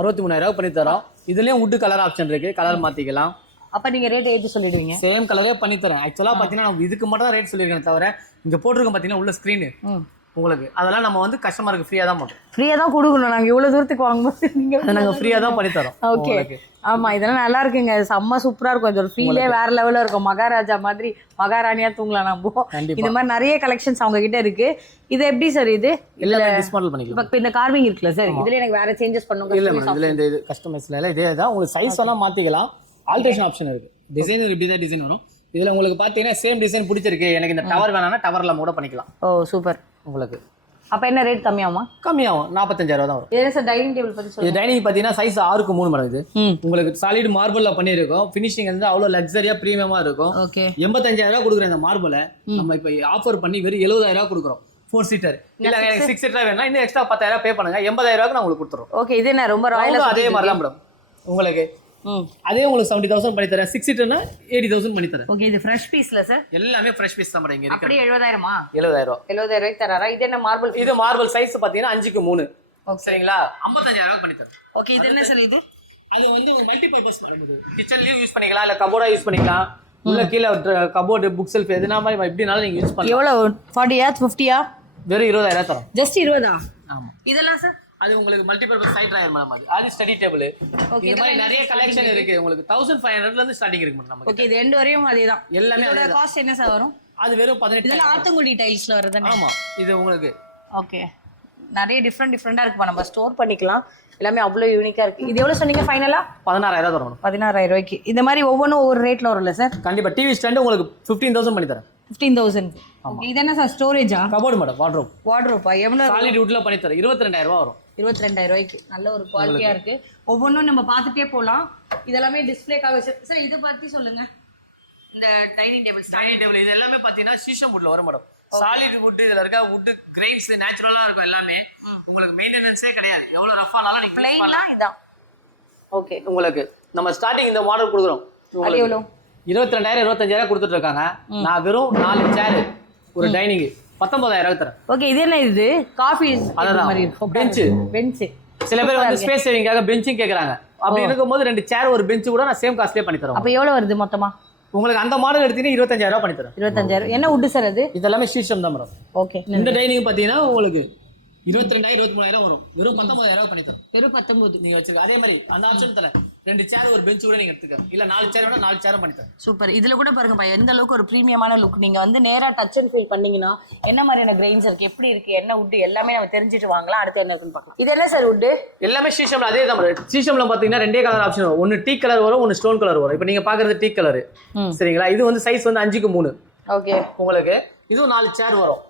63,000 பண்ணி தரோம். இதுலயும் வுட் கலர் ஆப்ஷன் இருக்கு, கலர் மாத்திக்கலாம். அப்ப நீங்க ரேட் எடுத்து சொல்லிடுவீங்க? சேம் கலரே பண்ணி தரேன். ஆக்சுவலா பாத்தீங்கன்னா நம்ம இதுக்கு மட்டும் தான் ரேட் சொல்லியிருக்கேன் தவிர இங்க போட்டிருக்கோம் பாத்தீங்கன்னா உள்ள ஸ்கிரீனு உங்களுக்கு அதெல்லாம் நம்ம வந்து கஸ்டமருக்கு ஃப்ரீயா தான் பண்ணுறோம். ஃப்ரீயா தான் கொடுக்கணும். நாங்க இவ்வளவு தூரத்துக்கு வாங்கும்போது நீங்க நாங்க ஃப்ரீயா தான் பண்ணி தரோம். ஓகே. ஆமா, இதெல்லாம் நல்லா இருக்குங்க. செம்ம சூப்பரா இருக்கும். இதோட ஃபீலே வேற லெவல்ல இருக்கும். மகாராஜா மாதிரி மகாராணியா தூங்கலாம் நம்ம. இந்த மாதிரி நிறைய கலெக்ஷன்ஸ் அவங்க கிட்ட இருக்கு. இது எப்படி சார்? இது இல்ல டிஸ்மாண்டல் பண்ணிக்கலாம். இப்போ இந்த கார்விங் இருக்குல்ல சார், இதுல எனக்கு வேற சேஞ்சஸ் பண்ணுங்க. இல்ல மேடம், இதுல இந்த இது கஸ்டமைஸ்ல இல்ல, இதே தான். உங்களுக்கு சைஸ் எல்லாம் மாத்திக்கலாம். ஆல்டரேஷன் ஆப்ஷன் இருக்கு. டிசைன் இப்படி தான் டிசைன் வரும். இதுல உங்களுக்கு பாத்தீங்கன்னா சேம் டிசைன் பிடிச்சிருக்கு, எனக்கு இந்த டவர் வேணாம்னா டவர்ல கூட பண்ணிக்கலாம். ஓ சூப்பர். உங்களுக்கு அப்ப என்ன ரேட் கம்மியாகுமா? கம்மியாகும். 45,000 தான் வரும். இது சார் டைனிங் டேபிள் பத்தி சொல்லுங்க. இது டைனிங் பாத்தீங்கன்னா சைஸ் 6க்கு 3 மேடம். இது உங்களுக்கு சாலிட் மார்பிள்ல பண்ணிருக்கோம். ஃபினிஷிங் வந்து அவ்வளவு லக்ஸரியா பிரீமியமா இருக்கும். ஓகே. 85,000 கொடுக்குறேன் இந்த மார்பிளை. நம்ம இப்ப ஆஃபர் பண்ணி வெறும் 70,000 கொடுக்குறோம். 4 சீட்டர். இல்ல 6 சீட்டர் வேணா இன்னும் எக்ஸ்ட்ரா 10,000 பே பண்ணுங்க. 80,000 நான் உங்களுக்கு கொடுத்துறோம். ஓகே. இது என்ன ரொம்ப ராயலா? அதே மாதிரி தான் மேடம் உங்களுக்கு. அதே உங்களுக்கு 70,000 பண்ணி தரேன். 6 சீட்டர்னா 80,000 பண்ணி தரேன். ஓகே. இது ஃப்ரெஷ் பீஸ்ல சார்? எல்லாமே ஃப்ரெஷ் பீஸ் தான் மேடம். இங்க இருக்கு. அப்படியே 70,000மா? 70,000. 70,000 தராரா? இது என்ன மார்பிள்? இது மார்பிள் சைஸ் பாத்தீங்கன்னா 5க்கு 3. சரிங்களா? 55,000 பண்ணி தரேன். ஓகே. இது என்ன சார்? இது அது வந்து மல்டி பர்பஸ் பண்ணுது. கிச்சன்லயும் யூஸ் பண்ணிக்கலாம், இல்ல கபோர்டா யூஸ் பண்ணிக்கலாம். உள்ள கீழ கபோர்ட், புக் ஷெல்ஃப் எதுனா மாதிரி எப்படினாலும் நீங்க யூஸ் பண்ணலாம். எவ்வளவு? 40யா 50யா? வெறும் 20,000 தரோம். ஜஸ்ட் 20? ஆமா. இதெல்லாம் சார் அது உங்களுக்கு multi purpose side drawer madam. அது ஸ்டடி டேபிள். இந்த மாதிரி நிறைய கலெக்ஷன் இருக்கு. உங்களுக்கு 1500 ல இருந்து ஸ்டார்டிங் இருக்கு மேடம் நமக்கு. ஓகே. இது எண்ட் வரையும் அதேதான். எல்லாமே அதோட காஸ்ட் என்ன சார் வரும்? அது வெறும் 18. இதெல்லாம் ஆத்தங்குடி டைல்ஸ்ல வருது. ஆமா. இது உங்களுக்கு ஓகே. நிறைய டிஃபரெண்டா இருக்குப்பா. நம்ம ஸ்டோர் பண்ணிக்கலாம். எல்லாமே அவ்வளவு யூனிக்கா இருக்கு. இது எவ்வளவு சொன்னீங்க ஃபைனலா? 16,000 தரும். 16,000 ரூபாய்க்கு. இந்த மாதிரி ஒவ்வொன்றும் ஒவ்வொரு ரேட்ல வரும்ல சார்? கண்டிப்பா. டிவி ஸ்டாண்ட் உங்களுக்கு 15,000 பண்ணி தரேன். 15,000. இது என்ன சார்? ஸ்டோரேஜா? Cupboard madam. வார்ட்ரோப்பா. எவ்வளவு? சாலிட் வுட்ல பண்ணி தரேன். 22,000 வரும். 22,000 ரூபாய்க்கு. நல்ல ஒரு குவாலிட்டியா இருக்கு. ஒவ்வொன்றும் நம்ம பார்த்துட்டே போகலாம். இதெல்லாமே டிஸ்பிளேக்காக சார். இது பத்தி சொல்லுங்க. இந்த டைனிங் டேபிள் இது எல்லாமே பாத்தீங்கன்னா சீசம் வுட்ல வரும் மேடம். Solid would. இதுல இருக்க வுட் கிரெயின்ஸ் நேச்சுரலா இருக்கும். எல்லாமே உங்களுக்கு மெயின்டெனன்ஸே கிடையாது. எவ்வளவு ரஃபானாலும் நீங்க பிளைனா இதான். ஓகே. உங்களுக்கு நம்ம ஸ்டார்டிங் இந்த மாடல் கொடுக்குறோம். அது எவ்வளவு? 22,000 25,000 கொடுத்துட்டு இருக்காங்க. நான் வெறும் 4 சேர் ஒரு டைனிங் 19,000 தரேன். ஓகே. இது என்ன? இது காஃபி மாதிரி பெஞ்ச். சில பேர் வந்து ஸ்பேஸ் சேவிங்காக பெஞ்சிங் கேக்குறாங்க. அப்படி இருக்கும்போது 2 சேர் ஒரு பெஞ்ச் கூட நான் சேம் காஸ்ட்லயே பண்ணி தரேன். அப்ப எவ்வளவு வருது மொத்தமா? உங்களுக்கு அந்த மாடல் எடுத்தீங்கன்னா 25,000 பண்ணி தரேன். 25,000. என்ன வுட் சார் அது? இதெல்லாமே சீசம் தான் மேடம். ஓகே. இந்த டைனிங் பாத்தீங்கன்னா உங்களுக்கு 22,000 23,000 வரும். வெறும் 19,000 பண்ணி தரோம். வெறும் 19 நீங்க வச்சிருக்க. அதே மாதிரி அந்த ஆப்ஷன் தரேன். 2 சேர் ஒரு பெஞ்ச் கூட நீங்க எடுத்துக்கலாம். இல்ல 4 சேர் வேணா 4 சேரும் பண்ணி தரேன். சூப்பர். இதுல கூட பாருங்கப்பா எந்த அளவுக்கு ஒரு பிரீமியமான லுக். நீங்க வந்து நேரா டச் அண்ட் ஃபீல் பண்ணீங்கன்னா என்ன மாதிரியான கிரெயின்ஸ் இருக்கு, எப்படி இருக்கு, என்ன வுட் எல்லாமே நம்ம தெரிஞ்சுட்டு வாங்கலாம். அடுத்து என்ன இருக்குன்னு பார்க்கலாம். இது என்ன சார் வுட்? எல்லாமே சீசம்ல அதே தான். சீசம்ல பாத்தீங்கன்னா 2 கலர் ஆப்ஷன் வரும். ஒன்னு டீ கலர் வரும், ஒன்னு ஸ்டோன் கலர் வரும். இப்போ நீங்க பாக்குறது டீ கலர். சரிங்களா? இது வந்து சைஸ் வந்து 5க்கு 3. ஓகே. உங்களுக்கு இதுவும் 4 சேர் வரும்.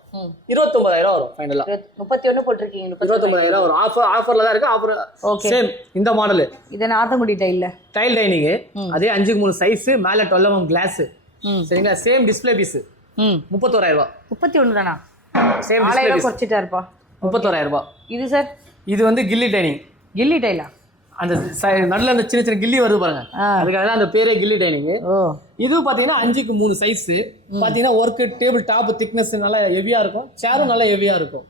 29,000 வரும் ஃபைனலா. 31 போட்டுருக்கீங்க. 29,000 வரும். ஆஃபர்ல தான் இருக்கு. Offer okay. சேம் இந்த மாடல். இது ஆத்தங்குடி டைல் டைனிங். அதே 5க்கு 3 சைஸ். மேல 12 mm கிளாஸ். சரிங்களா? Same display piece. 31,000. 31 தானா? சேம் டிஸ்ப்ளே பீஸ் குறைச்சிட்டாருப்பா. 31,000. இது சார்? இது வந்து கில்லி டைனிங். கில்லி டைலா? அந்த நடுல அந்த சின்ன சின்ன கில்லி வருது பாருங்க. அதுக்காக தான் அந்த பேரே கில்லி டைனிங். இது பாத்தீங்கன்னா 5க்கு 3 சைஸ். பாத்தீங்கன்னா ஒர்க் டேபிள் டாப் திக்னஸ் நல்லா ஹெவியா இருக்கும். சேரும் நல்லா ஹெவியா இருக்கும்.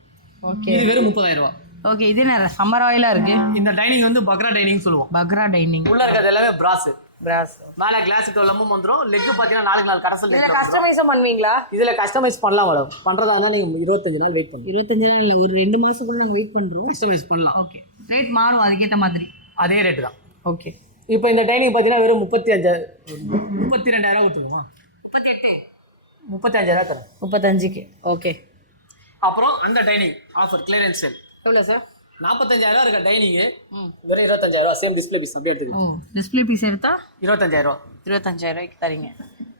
ஓகே. இது வெறும் 30,000. ஓகே. இது என்ன சம்மர் ஆயிலா இருக்கு? இந்த டைனிங் வந்து பக்ரா டைனிங் சொல்லுவோம். பக்ரா டைனிங். உள்ள இருக்கிறது எல்லாமே பிராஸ். மேல கிளாஸ் 12 mm வந்துரும். லெக் பாத்தீங்கன்னா 4 கரசல் லெக். இதுல கஸ்டமைஸ் பண்ணுவீங்களா? இதுல கஸ்டமைஸ் பண்ணலாம் மேடம். பண்றதா இருந்தா நீங்க 25 நாள் வெயிட் பண்ணுங்க. 25 நாள் இல்ல, ஒரு 2 மாசம் கூட நாங்க வெயிட் பண்றோம். கஸ்டமைஸ் பண்ணலாம். ஓகே. ரேட் மாறும் அதுக்கேத்த மாதிரி. அதே ரேட்டு தான். ஓகே. இப்போ இந்த டைனிங் பார்த்தீங்கன்னா வெறும் 32,000 கொடுத்துருமா? 38. 35,000 தரேன். 35க்கு. ஓகே. அப்புறம் அந்த டைனிங் ஆஃபர் கிளியரன்ஸ் சேல் எவ்வளோ சார்? 45,000 இருக்க டைனிங்கு வெறும் 25,000. சேம் டிஸ்பிளே பீஸ் அப்படியே எடுத்துக்கலாம். டிஸ்பிளே பீஸ் எடுத்தா 25,000. 25,000 தரீங்க.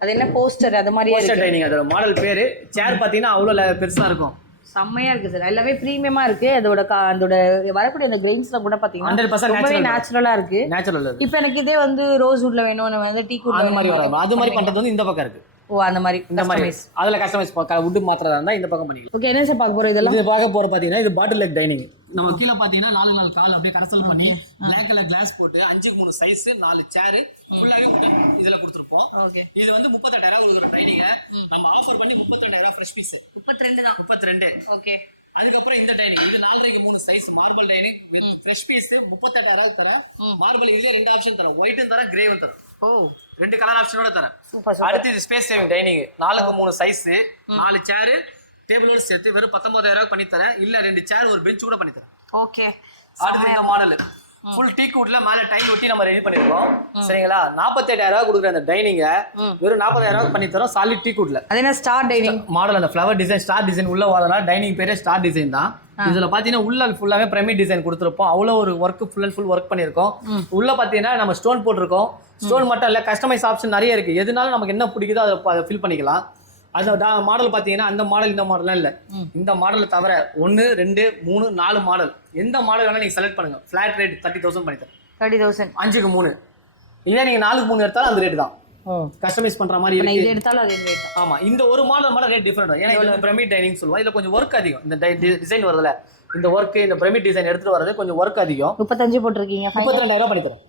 அது என்ன போஸ்டர் அது மாதிரி போஸ்டர் டைனிங், அதோட மாடல் பேரு. சேர் பார்த்தீங்கன்னா அவ்வளோ பெருசா இருக்கும். செம்மையா இருக்கு சார். எல்லாமே ப்ரீமியமா இருக்கு. அதோட அதோட வரக்கூடிய அந்த கிரெயின்ஸ்ல கூட பாத்தீங்கன்னா 100% ரொம்பவே நேச்சுரலா இருக்கு. நேச்சுரல். இப்போ எனக்கு இதே வந்து ரோஸ் வுட்ல வேணும், நம்ம வந்து டீ குட் அந்த மாதிரி வராது. அது மாதிரி பண்றது வந்து இந்த பக்கம் இருக்கு. ஓ அந்த மாதிரி இந்த மாதிரி அதுல கஸ்டமைஸ் வுட் மாத்திரதா இருந்தா இந்த பக்கம் பண்ணிக்கலாம். ஓகே. என்ன சார் பார்க்க போறோம் இதெல்லாம்? இது பார்க்க போற பாத்தீங்கன்னா இது பாட்டில் லெக் டைனிங். நம்ம கீழ பாத்தீங்கன்னா 4 கால் அப்படியே கரசல் பண்ணி Black கலர் கிளாஸ் போட்டு 5x3 சைஸ் 4 சேர் ஃபுல்லாவே உடன் இதுல கொடுத்திருப்போம். ஓகே. இது வந்து 38,000 கொடுக்குற டைனிங் நம்ம ஆஃபர் பண்ணி 32,000 ஃப்ரெஷ் பீஸ். 32 தான். 32. ஓகே. அதுக்கப்புறம் இந்த டைனிங் இது 4x3 size marble dining fresh piece 38,000 தரேன். மார்பிள் இதுல 2 ஆப்ஷன் தரேன், ஒயிட்டும் தரேன், கிரேவும் தரேன். ஓ 2 கலர் ஆப்ஷனோட தரேன். அடுத்து இது space saving dining 4x3 size 4 சேர் டேபிளோட சேர்த்து வெறும் 19,000 பண்ணி தரேன். இல்ல 2 சேர் ஒரு பெஞ்ச் கூட பண்ணி தரேன். ஓகே. அடுத்து இந்த மாடல் ஃபுல் டீ குட்ல மேல டைல் ஒட்டி நம்ம ரெடி பண்ணிருக்கோம். சரிங்களா? 47,000 கொடுக்குற அந்த டைனிங்க வெறும் 40,000 பண்ணி தரோம் சாலிட் டீ குட்ல. அது என்ன ஸ்டார் டைனிங் மாடல், அந்த ஃப்ளவர் டிசைன் ஸ்டார் டிசைன் உள்ள வரதுனால டைனிங் பேரே ஸ்டார் டிசைன் தான். இதுல பாத்தீங்கன்னா உள்ள ஃபுல்லாவே பிரமிட் டிசைன் கொடுத்துருப்போம். அவ்வளவு ஒரு work full and full work பண்ணிருக்கோம். உள்ள பாத்தீங்கன்னா நம்ம ஸ்டோன் போட்டிருக்கோம். ஸ்டோன் மட்டும் இல்ல, கஸ்டமைஸ் ஆப்ஷன் நிறைய இருக்கு. எதுனாலும் நமக்கு என்ன பிடிக்குதோ அதை ஃபில் பண்ணிக்கலாம். அந்த மாடல் பாத்தீங்கன்னா அந்த மாடல் இந்த மாடல்லாம் இல்ல, இந்த மாடலை தவிர 1 2 3 4 மாடல் எந்த மாடல் வேணா நீங்க செலக்ட் பண்ணுங்க. ஃபிளாட் ரேட் 30,000 பண்ணி தரேன். 30,000 5x3. இதே நீங்க 4x3 எடுத்தாலும் அந்த ரேட் தான். கஸ்டமைஸ் பண்ற மாதிரி இருக்கு. இது எடுத்தாலும் அதே ரேட். ஆமா, இந்த ஒரு மாடல் ரேட் டிஃபரெண்ட். ஏன்னா இது பிரமிட் டைனிங் சொல்லுவோம். இதுல கொஞ்சம் ஒர்க் அதிகம். இந்த டிசைன் வருதுல, இந்த ஒர்க் இந்த பிரமிட் டிசைன் எடுத்துட்டு வரது கொஞ்சம் ஒர்க் அதிகம். 35 போட்டுருக்கீங்க. 32,000 பண்ணி தரேன்.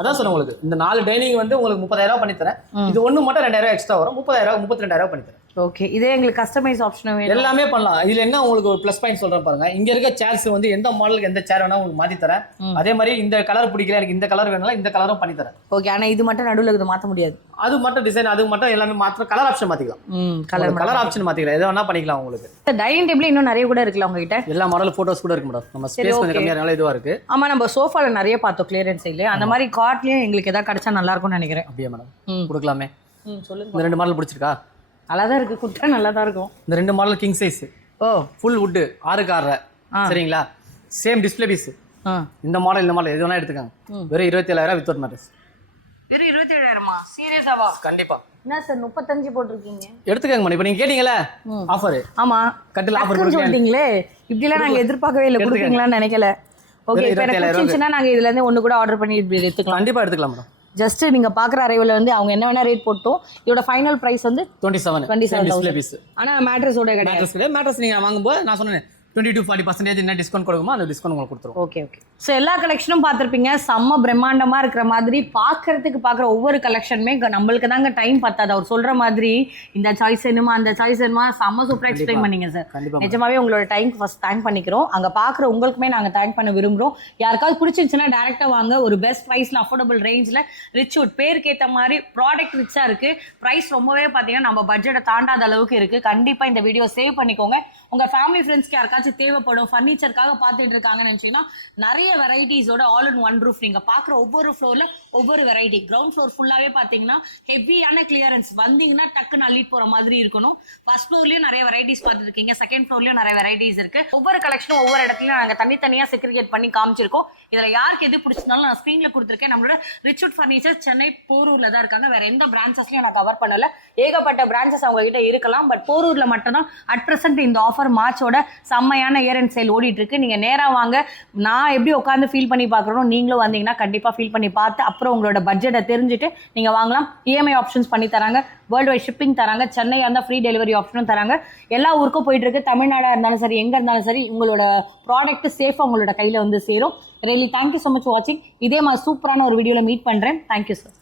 அதான் சொல்ல உங்களுக்கு இந்த 4 டைனிங் வந்து உங்களுக்கு 30,000 பண்ணி தரேன். இது ஒண்ணு மட்டும் 2,000 எக்ஸ்ட்ரா வரும். 30,000 32,000 பண்ணி தரேன். ஓகே. இதே எங்களுக்கு கஸ்டமைஸ் ஆப்ஷன் வேணும், எல்லாமே பண்ணலாம். இதுல என்ன உங்களுக்கு ஒரு ப்ளஸ் பாயிண்ட் சொல்றேன் பாருங்க. இங்க இருக்க சேர்ஸ் வந்து எந்த மாடலுக்கு எந்த சேர் வேணா உங்களுக்கு மாத்தி தரேன். அதே மாதிரி இந்த கலர் பிடிக்கல எனக்கு இந்த கலர் வேணாலும் இந்த கலரும் பண்ணி தரேன். ஓகே. ஆனா இது மட்டும் நடுவுல இது மாத்த முடியாது. அது மட்டும் டிசைன் அது மட்டும் எல்லாமே மாத்த கலர் ஆப்ஷன் மாத்திக்கலாம். கலர் ஆப்ஷன் மாத்திக்கலாம். எது வேணா பண்ணிக்கலாம் உங்களுக்கு. டைனிங் டேபிள் இன்னும் நிறைய கூட இருக்குல உங்ககிட்ட. எல்லா மாடல் போட்டோஸ் கூட இருக்கு மேடம். நம்ம ஸ்பேஸ் கொஞ்சம் கம்மியானால இதுவா இருக்கு. ஆமா, நம்ம சோஃபால நிறைய பார்த்தோம் கிளியரன்ஸ் இல்ல. அந்த மாதிரி கார்ட்லயும் எங்களுக்கு ஏதாவது கிடைச்சா நல்லா இருக்கும்னு நினைக்கிறேன். அப்படியே மேடம் கொடுக்கலாமே. சொல்லுங்க. இந்த 2 மாடல் பிடிச்சிருக்கா? நல்லா தான் இருக்கு. குட்டா நல்லா தான் இருக்கும். இந்த 2 model king size. Oh full wood 6 சரிங்களா? Same display piece. இந்த மாடல் எது வேணா எடுத்துக்காங்க. வெறும் 27,000 வித்வுட் மேட்ரஸ். வெறும் 27,000மா? சீரியஸாவா? கண்டிப்பா. என்ன சார் 35 போட்டுருக்கீங்க? எடுத்துக்கங்க மேடம். இப்போ நீங்க கேட்டீங்கல ஆஃபர். ஆமா, கட்டில் ஆஃபர் கொடுத்தீங்களே. இப்படி எல்லாம் நாங்க எதிர்பார்க்கவே இல்ல. கொடுப்பீங்களான்னு நினைக்கல. ஓகே. இப்போ எனக்கு பிடிச்சிருச்சுனா நாங்க இதுல இருந்து ஒன்னு கூட ஆர்டர் பண்ணி எடுத்துக்கலாம். கண்டிப்பா எடுத்துக்கலாம் மேடம். ஜஸ்ட் நீங்க பாக்குற அரைவல வந்து அவங்க என்ன வேணா ரேட் போட்டோம். இதோட ஃபைனல் பிரைஸ் வந்து 27,000. ஆனா மேட்ரஸோட கிடையாது. மேட்ரஸ் நீங்க வாங்கும்போது நான் சொன்னேன் 20 to 40% என்ன டிஸ்கவுண்ட் கொடுக்குமோ அந்த டிஸ்கவுண்ட் உங்களுக்கு கொடுத்துரும். Okay okay. ஸோ எல்லா கலெக்ஷனும் பார்த்துருப்பீங்க. செம்ம பிரம்மாண்டமா இருக்கிற மாதிரி பார்க்கறதுக்கு ஒவ்வொரு கலெக்ஷனுமே நம்மளுக்கு தாங்க டைம் பத்தாது. அவர் சொல்ற மாதிரி இந்த சாய்ஸ் என்னமா அந்த சாய்ஸ் என்னமா செம்ம சூப்பராக எக்ஸ்பிளைன் பண்ணீங்க சார். நிஜமாவே உங்களோட டைம் ஃபர்ஸ்ட் தேங்க் பண்ணிக்கிறோம். அங்கே பார்க்குற உங்களுக்குமே நாங்கள் தேங்க் பண்ண விரும்புகிறோம். யாருக்காவது பிடிச்சிருந்துச்சுன்னா டேரெக்டாக வாங்க. ஒரு பெஸ்ட் ப்ரைஸில் அஃபோர்டபுள் ரேஞ்சில் ரிச்வுட் பேருக்கு ஏற்ற மாதிரி ப்ராடக்ட் ரிச்சாக இருக்குது. ப்ரைஸ் ரொம்பவே பார்த்தீங்கன்னா நம்ம பட்ஜெட்டை தாண்டாத அளவுக்கு இருக்குது. கண்டிப்பாக இந்த வீடியோ சேவ் பண்ணிக்கோங்க. உங்கள் ஃபேமிலி ஃப்ரெண்ட்ஸ்க்கு யாருக்காச்சும் தேவைப்படும் ஃபர்னிச்சருக்காக பார்த்துட்டு இருக்காங்கன்னு நினச்சிங்கன்னா நிறைய வெரைட்டிஸோட ஆல் இன் ஒன் ரூஃப். நீங்கள் பார்க்குற ஒவ்வொரு ஃப்ளோரில் ஒவ்வொரு வெரைட்டி. கிரவுண்ட் ஃப்ளோர் ஃபுல்லாகவே பார்த்தீங்கன்னா ஹெவியான கிளியரன்ஸ். வந்தீங்கன்னா டக்குன்னு அள்ளிட்டு போகிற மாதிரி இருக்கணும். ஃபர்ஸ்ட் ஃப்ளோர்லேயும் நிறைய வெரைட்டிஸ் பார்த்துருக்கீங்க. செகண்ட் ஃப்ளோர்லேயும் நிறைய வெரைட்டிஸ் இருக்குது. ஒவ்வொரு கலெக்ஷனும் ஒவ்வொரு இடத்துலையும் நாங்கள் தனித்தனியாக செக்ரிகேட் பண்ணி காமிச்சிருக்கோம். இதில் யாருக்கு எது பிடிச்சிருந்தாலும் நான் ஸ்க்ரீனில் கொடுத்துருக்கேன். நம்மளோட ரிச்வுட் ஃபர்னிச்சர் சென்னை போரூரில் தான் இருக்காங்க. வேறு எந்த பிரான்ச்சஸ்லையும் நான் கவர் பண்ணல. ஏகப்பட்ட பிரான்ச்சஸ் அவங்க கிட்ட இருக்கலாம். பட் போரூரில் மட்டும்தான் அட் ப்ரெசென்ட் இந்த ஆஃபர் மார்ச்சோட செம்மையான இயர் அண்ட் சேல் ஓடிட்டு இருக்கு. நீங்க நேரா வாங்க. நான் எப்படி உட்காந்து ஃபீல் பண்ணி பார்க்கறோம், நீங்களும் வந்தீங்கன்னா கண்டிப்பா ஃபீல் பண்ணி பார்த்து அப்புறம் உங்களோட பட்ஜெட்டை தெரிஞ்சுட்டு நீங்க வாங்கலாம். இஎம்ஐ ஆப்ஷன்ஸ் பண்ணி தராங்க. வேர்ல்டு வைட் ஷிப்பிங் தராங்க. சென்னையா இருந்தால் ஃப்ரீ டெலிவரி ஆப்ஷனும் தராங்க. எல்லா ஊருக்கும் போயிட்டு இருக்கு. தமிழ்நாடா இருந்தாலும் சரி, எங்க இருந்தாலும் சரி, உங்களோட ப்ராடக்ட் சேஃபா உங்களோட கையில வந்து சேரும். ரியலி தேங்க்யூ ஸோ மச் வாட்சிங். இதே மாதிரி சூப்பரான ஒரு வீடியோல மீட் பண்றேன். Thank you sir.